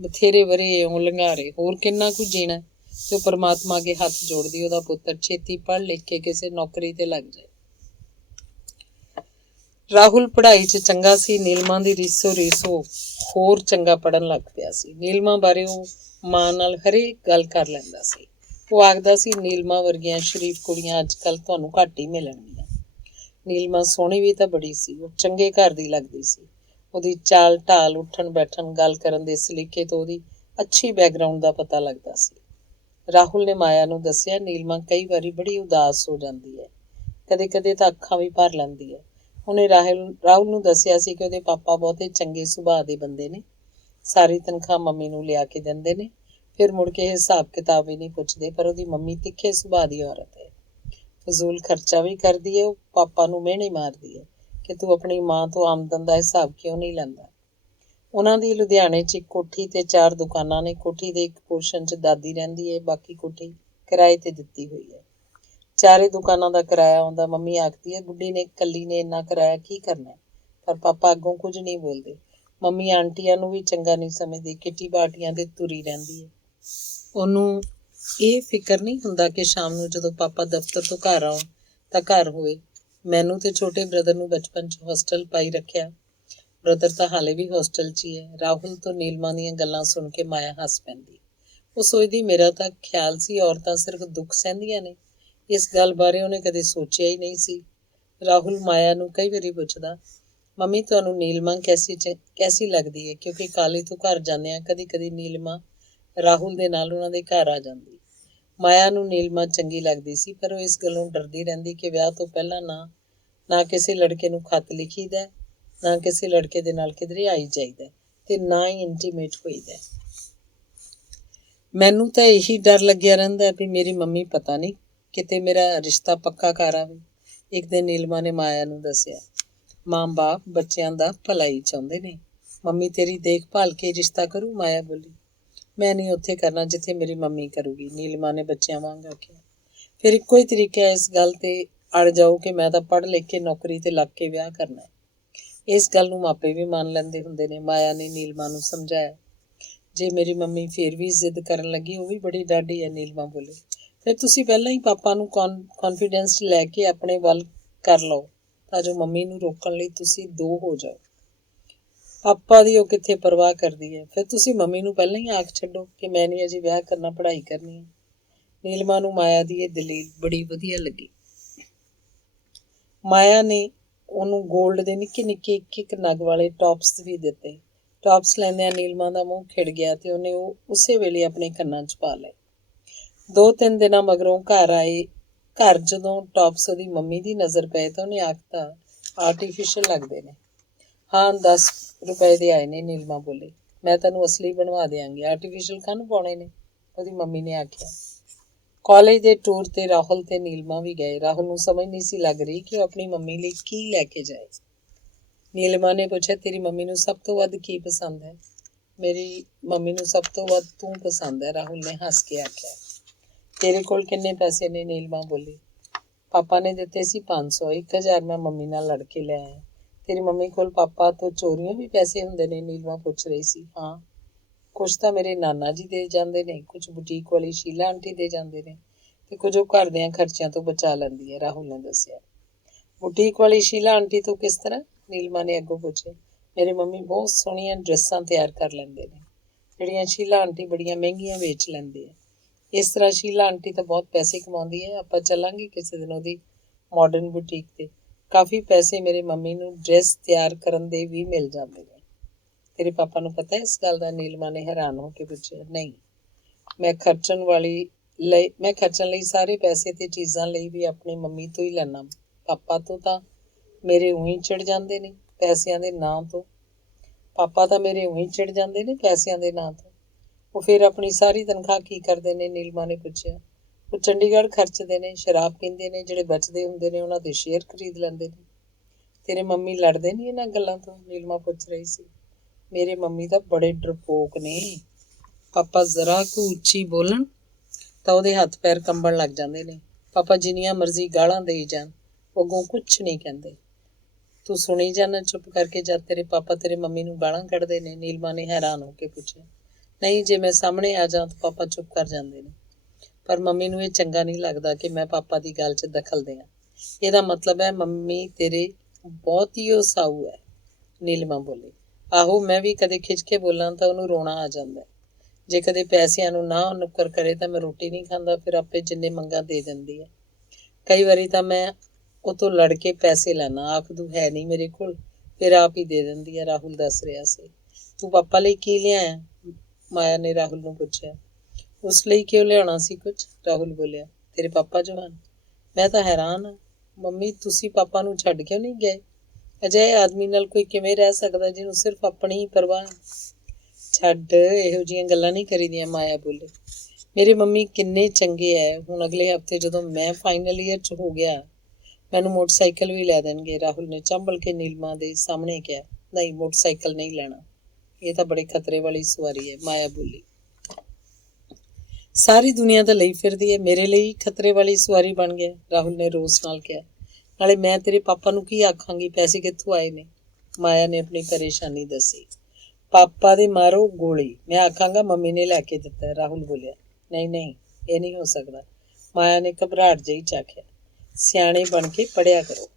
ਬਥੇਰੇ ਵਰੇ ਇਉਂ ਲੰਘਾਰੇ, ਹੋਰ ਕਿੰਨਾ ਕੁ ਜੀਣਾ। ਤੇ ਉਹ ਪਰਮਾਤਮਾ ਅੱਗੇ ਹੱਥ ਜੋੜਦੀ ਉਹਦਾ ਪੁੱਤਰ ਛੇਤੀ ਪੜ੍ਹ ਲਿਖ ਕੇ ਕਿਸੇ ਨੌਕਰੀ ਤੇ ਲੱਗ ਜਾਏ। ਰਾਹੁਲ ਪੜ੍ਹਾਈ 'ਚ ਚੰਗਾ ਸੀ। ਨੀਲਮਾ ਦੀ ਰੀਸੋ ਹੋਰ ਚੰਗਾ ਪੜ੍ਹਨ ਲੱਗ ਪਿਆ ਸੀ। ਨੀਲਮਾ ਬਾਰੇ ਉਹ ਮਾਂ ਨਾਲ ਹਰੇਕ ਗੱਲ ਕਰ ਲੈਂਦਾ ਸੀ। ਉਹ ਆਖਦਾ ਸੀ ਨੀਲਮਾ ਵਰਗੀਆਂ ਸ਼ਰੀਫ ਕੁੜੀਆਂ ਅੱਜ ਕੱਲ੍ਹ ਤੁਹਾਨੂੰ ਘੱਟ ਹੀ ਮਿਲਣਗੀਆਂ। ਨੀਲਮਾ ਸੋਹਣੀ ਵੀ ਤਾਂ ਬੜੀ ਸੀ। ਉਹ ਚੰਗੇ ਘਰ ਦੀ ਲੱਗਦੀ ਸੀ। ਉਹਦੀ ਚਾਲ ਢਾਲ, ਉੱਠਣ ਬੈਠਣ, ਗੱਲ ਕਰਨ ਦੇ ਸਲੀਕੇ ਤੋਂ ਉਹਦੀ ਅੱਛੀ ਬੈਕਗਰਾਊਂਡ ਦਾ ਪਤਾ ਲੱਗਦਾ ਸੀ। ਰਾਹੁਲ ਨੇ ਮਾਇਆ ਨੂੰ ਦੱਸਿਆ ਨੀਲਮਾ ਕਈ ਵਾਰੀ ਬੜੀ ਉਦਾਸ ਹੋ ਜਾਂਦੀ ਹੈ, ਕਦੇ ਕਦੇ ਤਾਂ ਅੱਖਾਂ ਵੀ ਭਰ ਲੈਂਦੀ ਹੈ। ਉਹਨੇ ਰਾਹੁਲ ਨੂੰ ਦੱਸਿਆ ਸੀ ਕਿ ਉਹਦੇ ਪਾਪਾ ਬਹੁਤੇ ਚੰਗੇ ਸੁਭਾਅ ਦੇ ਬੰਦੇ ਨੇ, ਸਾਰੀ ਤਨਖਾਹ ਮੰਮੀ ਨੂੰ ਲਿਆ ਕੇ ਦਿੰਦੇ ਨੇ, ਫਿਰ ਮੁੜ ਕੇ ਹਿਸਾਬ ਕਿਤਾਬ ਵੀ ਨਹੀਂ ਪੁੱਛਦੇ। ਪਰ ਉਹਦੀ ਮੰਮੀ ਤਿੱਖੇ ਸੁਭਾਅ ਦੀ ਔਰਤ ਹੈ। ਫਜ਼ੂਲ ਖਰਚਾ ਵੀ ਕਰਦੀ ਹੈ, ਉਹ ਪਾਪਾ ਨੂੰ ਮਿਹਣੇ ਮਾਰਦੀ ਹੈ ਕਿ ਤੂੰ ਆਪਣੀ ਮਾਂ ਤੋਂ ਆਮਦਨ ਦਾ ਹਿਸਾਬ ਕਿਉਂ ਨਹੀਂ ਲੈਂਦਾ। ਉਹਨਾਂ ਦੀ ਲੁਧਿਆਣੇ 'ਚ ਇੱਕ ਕੋਠੀ ਤੇ 4 ਦੁਕਾਨਾਂ ਨੇ। ਕੋਠੀ ਦੇ ਇੱਕ ਪੋਰਸ਼ਨ 'ਚ ਦਾਦੀ ਰਹਿੰਦੀ ਹੈ, ਬਾਕੀ ਕੋਠੀ ਕਿਰਾਏ ਤੇ ਦਿੱਤੀ ਹੋਈ ਹੈ। 4 ਦੁਕਾਨਾਂ ਦਾ ਕਿਰਾਇਆ ਆਉਂਦਾ। ਮੰਮੀ ਆਖਦੀ ਹੈ ਬੁੱਢੀ ਨੇ ਇਕੱਲੀ ਨੇ ਇੰਨਾ ਕਿਰਾਇਆ ਕੀ ਕਰਨਾ, ਪਰ ਪਾਪਾ ਅੱਗੋਂ ਕੁਝ ਨਹੀਂ ਬੋਲਦੇ। ਮੰਮੀ ਆਂਟੀਆਂ ਨੂੰ ਵੀ ਚੰਗਾ ਨਹੀਂ ਸਮਝਦੀ, ਕਿੱਟੀ ਪਾਰਟੀਆਂ ਤੇ ਤੁਰੀ ਰਹਿੰਦੀ ਹੈ। ਉਹਨੂੰ ਇਹ ਫਿਕਰ ਨਹੀਂ ਹੁੰਦਾ ਕਿ ਸ਼ਾਮ ਨੂੰ ਜਦੋਂ ਪਾਪਾ ਦਫ਼ਤਰ ਤੋਂ ਘਰ ਆਉਣ ਤਾਂ ਘਰ ਹੋਏ। ਮੈਨੂੰ ਤੇ ਛੋਟੇ ਬ੍ਰਦਰ ਨੂੰ ਬਚਪਨ 'ਚ ਹੋਸਟਲ ਪਾਈ ਰੱਖਿਆ। ਬ੍ਰਦਰ ਤਾਂ ਹਾਲੇ ਵੀ ਹੋਸਟਲ 'ਚ ਹੀ ਹੈ। ਰਾਹੁਲ ਤੋਂ ਨੀਲਮਾ ਦੀਆਂ ਗੱਲਾਂ ਸੁਣ ਕੇ ਮਾਇਆ ਹੱਸ ਪੈਂਦੀ। ਉਹ ਸੋਚਦੀ ਮੇਰਾ ਤਾਂ ਖਿਆਲ ਸੀ ਔਰਤਾਂ ਸਿਰਫ ਦੁੱਖ ਸਹਿੰਦੀਆਂ ਨੇ। ਇਸ ਗੱਲ ਬਾਰੇ ਉਹਨੇ ਕਦੇ ਸੋਚਿਆ ਹੀ ਨਹੀਂ ਸੀ। ਰਾਹੁਲ ਮਾਇਆ ਨੂੰ ਕਈ ਵਾਰੀ ਪੁੱਛਦਾ, ਮੰਮੀ ਤੁਹਾਨੂੰ ਨੀਲਮਾ ਕੈਸੀ ਲੱਗਦੀ ਹੈ, ਕਿਉਂਕਿ ਕਾਲੇ ਤੋਂ ਘਰ ਜਾਂਦਿਆਂ ਕਦੀ ਕਦੀ ਨੀਲਮਾ ਰਾਹੁਲ ਦੇ ਨਾਲ ਉਹਨਾਂ ਦੇ ਘਰ ਆ ਜਾਂਦੀ। ਮਾਇਆ ਨੂੰ ਨੀਲਮਾ ਚੰਗੀ ਲੱਗਦੀ ਸੀ, ਪਰ ਉਹ ਇਸ ਗੱਲੋਂ ਡਰਦੀ ਰਹਿੰਦੀ ਕਿ ਵਿਆਹ ਤੋਂ ਪਹਿਲਾਂ ਨਾ ਕਿਸੇ ਲੜਕੇ ਨੂੰ ਖੱਤ ਲਿਖੀਦਾ, ਨਾ ਕਿਸੇ ਲੜਕੇ ਦੇ ਨਾਲ ਕਿਧਰੇ ਆਈ ਜਾਈਦਾ, ਤੇ ਨਾ ਹੀ ਇੰਟੀਮੇਟ ਹੋਈਦਾ। ਮੈਨੂੰ ਤਾਂ ਇਹੀ ਡਰ ਲੱਗਿਆ ਰਹਿੰਦਾ ਵੀ ਮੇਰੀ ਮੰਮੀ ਪਤਾ ਨਹੀਂ ਕਿਤੇ ਮੇਰਾ ਰਿਸ਼ਤਾ ਪੱਕਾ ਕਰ ਆਵੇ। ਇੱਕ ਦਿਨ ਨੀਲਮਾ ਨੇ ਮਾਇਆ ਨੂੰ ਦੱਸਿਆ, ਮਾਂ ਬਾਪ ਬੱਚਿਆਂ ਦਾ ਭਲਾ ਹੀ ਚਾਹੁੰਦੇ ਨੇ। ਮੰਮੀ ਤੇਰੀ ਦੇਖਭਾਲ ਕੇ ਰਿਸ਼ਤਾ ਕਰੂ। ਮਾਇਆ ਬੋਲੀ, ਮੈਂ ਨਹੀਂ ਉੱਥੇ ਕਰਨਾ ਜਿੱਥੇ ਮੇਰੀ ਮੰਮੀ ਕਰੂਗੀ। ਨੀਲਮਾ ਨੇ ਬੱਚਿਆਂ ਵਾਂਗ ਆਖਿਆ। ਫਿਰ ਇੱਕੋ ਹੀ ਤਰੀਕਾ ਹੈ ਇਸ ਗੱਲ ਤੇ ਅੜ ਜਾਓ ਕਿ ਮੈਂ ਤਾਂ ਪੜ੍ਹ ਲਿਖ ਕੇ ਨੌਕਰੀ ਤੇ ਲੱਗ ਕੇ ਵਿਆਹ ਕਰਨਾ ਹੈ। ਇਸ ਗੱਲ ਨੂੰ ਮਾਪੇ ਵੀ ਮੰਨ ਲੈਂਦੇ ਹੁੰਦੇ ਨੇ। ਮਾਇਆ ਨੇ ਨੀਲਮਾ ਨੂੰ ਸਮਝਾਇਆ। ਜੇ ਮੇਰੀ ਮੰਮੀ ਫਿਰ ਵੀ ਜ਼ਿੱਦ ਕਰਨ ਲੱਗੀ, ਉਹ ਵੀ ਬੜੀ ਡਾਢੀ ਹੈ। ਨੀਲਮਾ ਬੋਲੀ, ਫਿਰ ਤੁਸੀਂ ਪਹਿਲਾਂ ਹੀ ਪਾਪਾ ਨੂੰ ਕੌਨਫੀਡੈਂਸ ਲੈ ਕੇ ਆਪਣੇ ਵੱਲ ਕਰ ਲਓ, ਤਾਂ ਜੋ ਮੰਮੀ ਨੂੰ ਰੋਕਣ ਲਈ ਤੁਸੀਂ 2 ਹੋ ਜਾਓ। ਪਾਪਾ ਦੀ ਉਹ ਕਿੱਥੇ ਪਰਵਾਹ ਕਰਦੀ ਹੈ। ਫਿਰ ਤੁਸੀਂ ਮੰਮੀ ਨੂੰ ਪਹਿਲਾਂ ਹੀ ਆਖ ਛੱਡੋ ਕਿ ਮੈਂ ਨਹੀਂ ਅਜੇ ਵਿਆਹ ਕਰਨਾ, ਪੜ੍ਹਾਈ ਕਰਨੀ ਹੈ। ਨੀਲਮਾ ਨੂੰ ਮਾਇਆ ਦੀ ਇਹ ਦਲੀਲ ਬੜੀ ਵਧੀਆ ਲੱਗੀ। ਮਾਇਆ ਨੇ ਉਹਨੂੰ ਗੋਲਡ ਦੇ ਨਿੱਕੇ ਨਿੱਕੇ ਇੱਕ ਨਗ ਵਾਲੇ ਟੌਪਸ ਵੀ ਦਿੱਤੇ। ਟੌਪਸ ਲੈਂਦਿਆਂ ਨੀਲਮਾ ਦਾ ਮੂੰਹ ਖਿੜ ਗਿਆ ਤੇ ਉਹਨੇ ਉਹ ਉਸੇ ਵੇਲੇ ਆਪਣੇ ਕੰਨਾਂ 'ਚ ਪਾ ਲਏ। 2-3 ਦਿਨਾਂ ਮਗਰੋਂ ਘਰ ਜਦੋਂ ਟੌਪਸ ਉਹਦੀ ਮੰਮੀ ਦੀ ਨਜ਼ਰ ਪਏ ਤਾਂ ਉਹਨੇ ਆਖਤਾ, ਆਰਟੀਫਿਸ਼ਲ ਲੱਗਦੇ ਨੇ। ਹਾਂ, 10 ਰੁਪਏ ਦੇ ਆਏ ਨੇ। ਨੀਲਮਾ ਬੋਲੀ, ਮੈਂ ਤੈਨੂੰ ਅਸਲੀ ਬਣਵਾ ਦਿਆਂਗੀ। ਆਰਟੀਫਿਸ਼ਲ ਕਾਹਨੂੰ ਪਾਉਣੇ ਨੇ, ਉਹਦੀ ਮੰਮੀ ਨੇ ਆਖਿਆ। ਕਾਲਜ ਦੇ ਟੂਰ ਤੇ ਰਾਹੁਲ ਤੇ ਨੀਲਮਾ ਵੀ ਗਏ। ਰਾਹੁਲ ਨੂੰ ਸਮਝ ਨਹੀਂ ਸੀ ਲੱਗ ਰਹੀ ਕਿ ਉਹ ਆਪਣੀ ਮੰਮੀ ਲਈ ਕੀ ਲੈ ਕੇ ਜਾਏ। ਨੀਲਮਾ ਨੇ ਪੁੱਛਿਆ, ਤੇਰੀ ਮੰਮੀ ਨੂੰ ਸਭ ਤੋਂ ਵੱਧ ਕੀ ਪਸੰਦ ਹੈ? ਮੇਰੀ ਮੰਮੀ ਨੂੰ ਸਭ ਤੋਂ ਵੱਧ ਤੂੰ ਪਸੰਦ ਹੈ, ਰਾਹੁਲ ਨੇ ਹੱਸ ਕੇ ਆਖਿਆ। ਤੇਰੇ ਕੋਲ ਕਿੰਨੇ ਪੈਸੇ ਨੇ? ਨੀਲਮਾ ਬੋਲੀ, ਪਾਪਾ ਨੇ ਦਿੱਤੇ ਸੀ 500, 1000 ਮੈਂ ਮੰਮੀ ਨਾਲ ਲੜ ਕੇ ਲੈ ਆਇਆ। ਤੇਰੀ ਮੰਮੀ ਕੋਲ ਪਾਪਾ ਤੋਂ ਚੋਰੀਆਂ ਵੀ ਪੈਸੇ ਹੁੰਦੇ ਨੇ? ਨੀਲਮਾ ਪੁੱਛ ਰਹੀ ਸੀ। ਹਾਂ, ਕੁਛ ਤਾਂ ਮੇਰੇ ਨਾਨਾ ਜੀ ਦੇ ਜਾਂਦੇ ਨੇ, ਕੁਝ ਬੁਟੀਕ ਵਾਲੀ ਸ਼ੀਲਾ ਆਂਟੀ ਦੇ ਜਾਂਦੇ ਨੇ, ਤੇ ਕੁਝ ਉਹ ਘਰ ਦਿਆਂ ਖਰਚਿਆਂ ਤੋਂ ਬਚਾ ਲੈਂਦੀ ਹੈ, ਰਾਹੁਲ ਨੇ ਦੱਸਿਆ। ਬੁਟੀਕ ਵਾਲੀ ਸ਼ੀਲਾ ਆਂਟੀ ਤੋਂ ਕਿਸ ਤਰ੍ਹਾਂ? ਨੀਲਮਾ ਨੇ ਅੱਗੋਂ ਪੁੱਛਿਆ। ਮੇਰੇ ਮੰਮੀ ਬਹੁਤ ਸੋਹਣੀਆਂ ਡਰੈਸਾਂ ਤਿਆਰ ਕਰ ਲੈਂਦੇ ਨੇ, ਜਿਹੜੀਆਂ ਸ਼ੀਲਾ ਆਂਟੀ ਬੜੀਆਂ ਮਹਿੰਗੀਆਂ ਵੇਚ ਲੈਂਦੇ ਆ। ਇਸ ਤਰ੍ਹਾਂ ਸ਼ੀਲਾ ਆਂਟੀ ਤਾਂ ਬਹੁਤ ਪੈਸੇ ਕਮਾਉਂਦੀ ਹੈ। ਆਪਾਂ ਚੱਲਾਂਗੇ ਕਿਸੇ ਦਿਨ ਉਹਦੀ ਮਾਡਰਨ ਬੁਟੀਕ ਤੇ। ਕਾਫੀ ਪੈਸੇ ਮੇਰੇ ਮੰਮੀ ਨੂੰ ਡਰੈਸ ਤਿਆਰ ਕਰਨ ਦੇ ਵੀ ਮਿਲ ਜਾਂਦੇ ਨੇ। ਤੇਰੇ ਪਾਪਾ ਨੂੰ ਪਤਾ ਇਸ ਗੱਲ ਦਾ? ਨੀਲਮਾ ਨੇ ਹੈਰਾਨ ਹੋ ਕੇ ਪੁੱਛਿਆ। ਨਹੀਂ, ਮੈਂ ਖਰਚਣ ਲਈ ਸਾਰੇ ਪੈਸੇ ਤੇ ਚੀਜ਼ਾਂ ਲਈ ਵੀ ਆਪਣੀ ਮੰਮੀ ਤੋਂ ਹੀ ਲੈਣਾ। ਪਾਪਾ ਤੋਂ ਤਾਂ ਮੇਰੇ ਊਂ ਚਿੜ ਜਾਂਦੇ ਨੇ ਪੈਸਿਆਂ ਦੇ ਨਾਂ ਤੋਂ। ਪਾਪਾ ਤਾਂ ਮੇਰੇ ਊਂ ਚਿੜ ਜਾਂਦੇ ਨੇ ਪੈਸਿਆਂ ਦੇ ਨਾਂ ਤੋਂ। ਉਹ ਫਿਰ ਆਪਣੀ ਸਾਰੀ ਤਨਖਾਹ ਕੀ ਕਰਦੇ ਨੇ? ਨੀਲਮਾ ਨੇ ਪੁੱਛਿਆ। ਉਹ ਚੰਡੀਗੜ੍ਹ ਖਰਚਦੇ ਨੇ, ਸ਼ਰਾਬ ਪੀਂਦੇ ਨੇ, ਜਿਹੜੇ ਬਚਦੇ ਹੁੰਦੇ ਨੇ ਉਹਨਾਂ ਦੇ ਸ਼ੇਅਰ ਖਰੀਦ ਲੈਂਦੇ ਨੇ। ਤੇਰੇ ਮੰਮੀ ਲੜਦੇ ਨਹੀਂ ਇਹਨਾਂ ਗੱਲਾਂ ਤੋਂ? ਨੀਲਮਾ ਪੁੱਛ ਰਹੀ ਸੀ। ਮੇਰੇ ਮੰਮੀ ਤਾਂ ਬੜੇ ਡਰਪੋਕ ਨੇ। ਪਾਪਾ ਜ਼ਰਾ ਕੁ ਉੱਚੀ ਬੋਲਣ ਤਾਂ ਉਹਦੇ ਹੱਥ ਪੈਰ ਕੰਬਣ ਲੱਗ ਜਾਂਦੇ ਨੇ। ਪਾਪਾ ਜਿੰਨੀਆਂ ਮਰਜ਼ੀ ਗਾਲਾਂ ਦੇਈ ਜਾਣ, ਉਹ ਅੱਗੋਂ ਕੁਛ ਨਹੀਂ ਕਹਿੰਦੇ। ਤੂੰ ਸੁਣੀ ਜਾਣਾ ਚੁੱਪ ਕਰਕੇ ਜਦ ਤੇਰੇ ਪਾਪਾ ਤੇਰੇ ਮੰਮੀ ਨੂੰ ਗਾਲਾਂ ਕੱਢਦੇ ਨੇ? ਨੀਲਮਾ ਨੇ ਹੈਰਾਨ ਹੋ ਕੇ ਪੁੱਛਿਆ। ਨਹੀਂ, ਜੇ ਮੈਂ ਸਾਹਮਣੇ ਆ ਜਾ ਤਾਂ ਪਾਪਾ ਚੁੱਪ ਕਰ ਜਾਂਦੇ ਨੇ, ਪਰ ਮੰਮੀ ਨੂੰ ਇਹ ਚੰਗਾ ਨਹੀਂ ਲੱਗਦਾ ਕਿ ਮੈਂ ਪਾਪਾ ਦੀ ਗੱਲ 'ਚ ਦਖਲ ਦਿਆਂ। ਇਹਦਾ ਮਤਲਬ ਹੈ ਮੰਮੀ ਤੇਰੇ ਬਹੁਤ ਹੀ ਉਹ ਸਾਊ ਹੈ। ਨੀਲਮਾ ਬੋਲੀ, ਆਹੋ, ਮੈਂ ਵੀ ਕਦੇ ਖਿੱਚ ਕੇ ਬੋਲਾਂ ਤਾਂ ਉਹਨੂੰ ਰੋਣਾ ਆ ਜਾਂਦਾ। ਜੇ ਕਦੇ ਪੈਸਿਆਂ ਨੂੰ ਨਾ ਨੁੱਕਰ ਕਰੇ ਤਾਂ ਮੈਂ ਰੋਟੀ ਨਹੀਂ ਖਾਂਦਾ, ਫਿਰ ਆਪੇ ਜਿੰਨੇ ਮੰਗਾਂ ਦੇ ਦਿੰਦੀ ਹੈ। ਕਈ ਵਾਰੀ ਤਾਂ ਮੈਂ ਉਹ ਤੋਂ ਲੜ ਕੇ ਪੈਸੇ ਲੈਣਾ, ਆਖ ਦੂ ਹੈ ਨਹੀਂ ਮੇਰੇ ਕੋਲ, ਫਿਰ ਆਪ ਹੀ ਦੇ ਦਿੰਦੀ ਹੈ। ਰਾਹੁਲ ਦੱਸ ਰਿਹਾ ਸੀ। ਤੂੰ ਪਾਪਾ ਲਈ ਕੀ ਲਿਆਇਆ? ਮਾਇਆ ਨੇ ਰਾਹੁਲ ਨੂੰ ਪੁੱਛਿਆ। ਉਸ ਲਈ ਕਿਉਂ ਲਿਆਉਣਾ ਸੀ ਕੁਝ? ਰਾਹੁਲ ਬੋਲਿਆ। ਤੇਰੇ ਪਾਪਾ ਜੋ ਹਨ। ਮੈਂ ਤਾਂ ਹੈਰਾਨ ਹਾਂ, ਮੰਮੀ ਤੁਸੀਂ ਪਾਪਾ ਨੂੰ ਛੱਡ ਕਿਉਂ ਨਹੀਂ ਗਏ? ਅਜਿਹੇ ਆਦਮੀ ਨਾਲ ਕੋਈ ਕਿਵੇਂ ਰਹਿ ਸਕਦਾ ਜਿਹਨੂੰ ਸਿਰਫ ਆਪਣੀ ਹੀ ਪਰਵਾਹ? ਛੱਡ, ਇਹੋ ਜਿਹੀਆਂ ਗੱਲਾਂ ਨਹੀਂ ਕਰੀਦੀਆਂ, ਮਾਇਆ ਬੋਲੀ। ਮੇਰੇ ਮੰਮੀ ਕਿੰਨੇ ਚੰਗੇ ਹੈ। ਹੁਣ ਅਗਲੇ ਹਫਤੇ ਜਦੋਂ ਮੈਂ ਫਾਈਨਲ ਈਅਰ 'ਚ ਹੋ ਗਿਆ ਮੈਨੂੰ ਮੋਟਰਸਾਈਕਲ ਵੀ ਲੈ ਦੇਣਗੇ। ਰਾਹੁਲ ਨੇ ਚੰਬਲ ਕੇ ਨੀਲਮਾ ਦੇ ਸਾਹਮਣੇ ਕਿਹਾ। ਨਹੀਂ, ਮੋਟਰਸਾਈਕਲ ਨਹੀਂ ਲੈਣਾ, ਇਹ ਤਾਂ ਬੜੇ ਖਤਰੇ ਵਾਲੀ ਸਵਾਰੀ ਹੈ, ਮਾਇਆ ਬੋਲੀ। ਸਾਰੀ ਦੁਨੀਆ ਤਾਂ ਲਈ ਫਿਰਦੀ ਹੈ, ਮੇਰੇ ਲਈ ਖਤਰੇ ਵਾਲੀ ਸਵਾਰੀ ਬਣ ਗਿਆ, ਰਾਹੁਲ ਨੇ ਰੋਸ ਨਾਲ ਕਿਹਾ। ਨਾਲੇ ਮੈਂ ਤੇਰੇ ਪਾਪਾ ਨੂੰ ਕੀ ਆਖਾਂਗੀ, ਪੈਸੇ ਕਿੱਥੋਂ ਆਏ ਨੇ? ਮਾਇਆ ਨੇ ਆਪਣੀ ਪਰੇਸ਼ਾਨੀ ਦੱਸੀ। ਪਾਪਾ ਦੇ ਮਾਰੋ ਗੋਲੀ, ਮੈਂ ਆਖਾਂਗਾ ਮੰਮੀ ਨੇ ਲੈ ਕੇ ਦਿੱਤਾ, ਰਾਹੁਲ ਬੋਲਿਆ। ਨਹੀਂ ਨਹੀਂ, ਇਹ ਨਹੀਂ ਹੋ ਸਕਦਾ, ਮਾਇਆ ਨੇ ਘਬਰਾਹਟ ਜਿਹੀ ਚ ਆਖਿਆ। ਸਿਆਣੇ ਬਣ ਕੇ ਪੜ੍ਹਿਆ ਕਰੋ,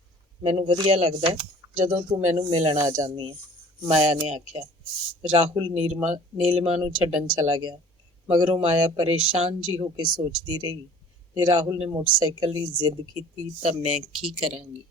ਮੈਨੂੰ ਵਧੀਆ ਲੱਗਦਾ ਜਦੋਂ ਤੂੰ ਮੈਨੂੰ ਮਿਲਣ ਆ ਜਾਂਦੀ ਹੈ, ਮਾਇਆ ਨੇ ਆਖਿਆ। ਰਾਹੁਲ ਨੀਲਮਾ ਨੂੰ ਛੱਡਣ ਚਲਾ ਗਿਆ। ਮਗਰੋਂ ਮਾਇਆ ਪਰੇਸ਼ਾਨ ਜਿਹੀ ਹੋ ਕੇ ਸੋਚਦੀ ਰਹੀ, ਜੇ ਰਾਹੁਲ ਨੇ ਮੋਟਰਸਾਈਕਲ ਲਈ ਜ਼ਿੱਦ ਕੀਤੀ ਤਾਂ ਮੈਂ ਕੀ ਕਰਾਂਗੀ।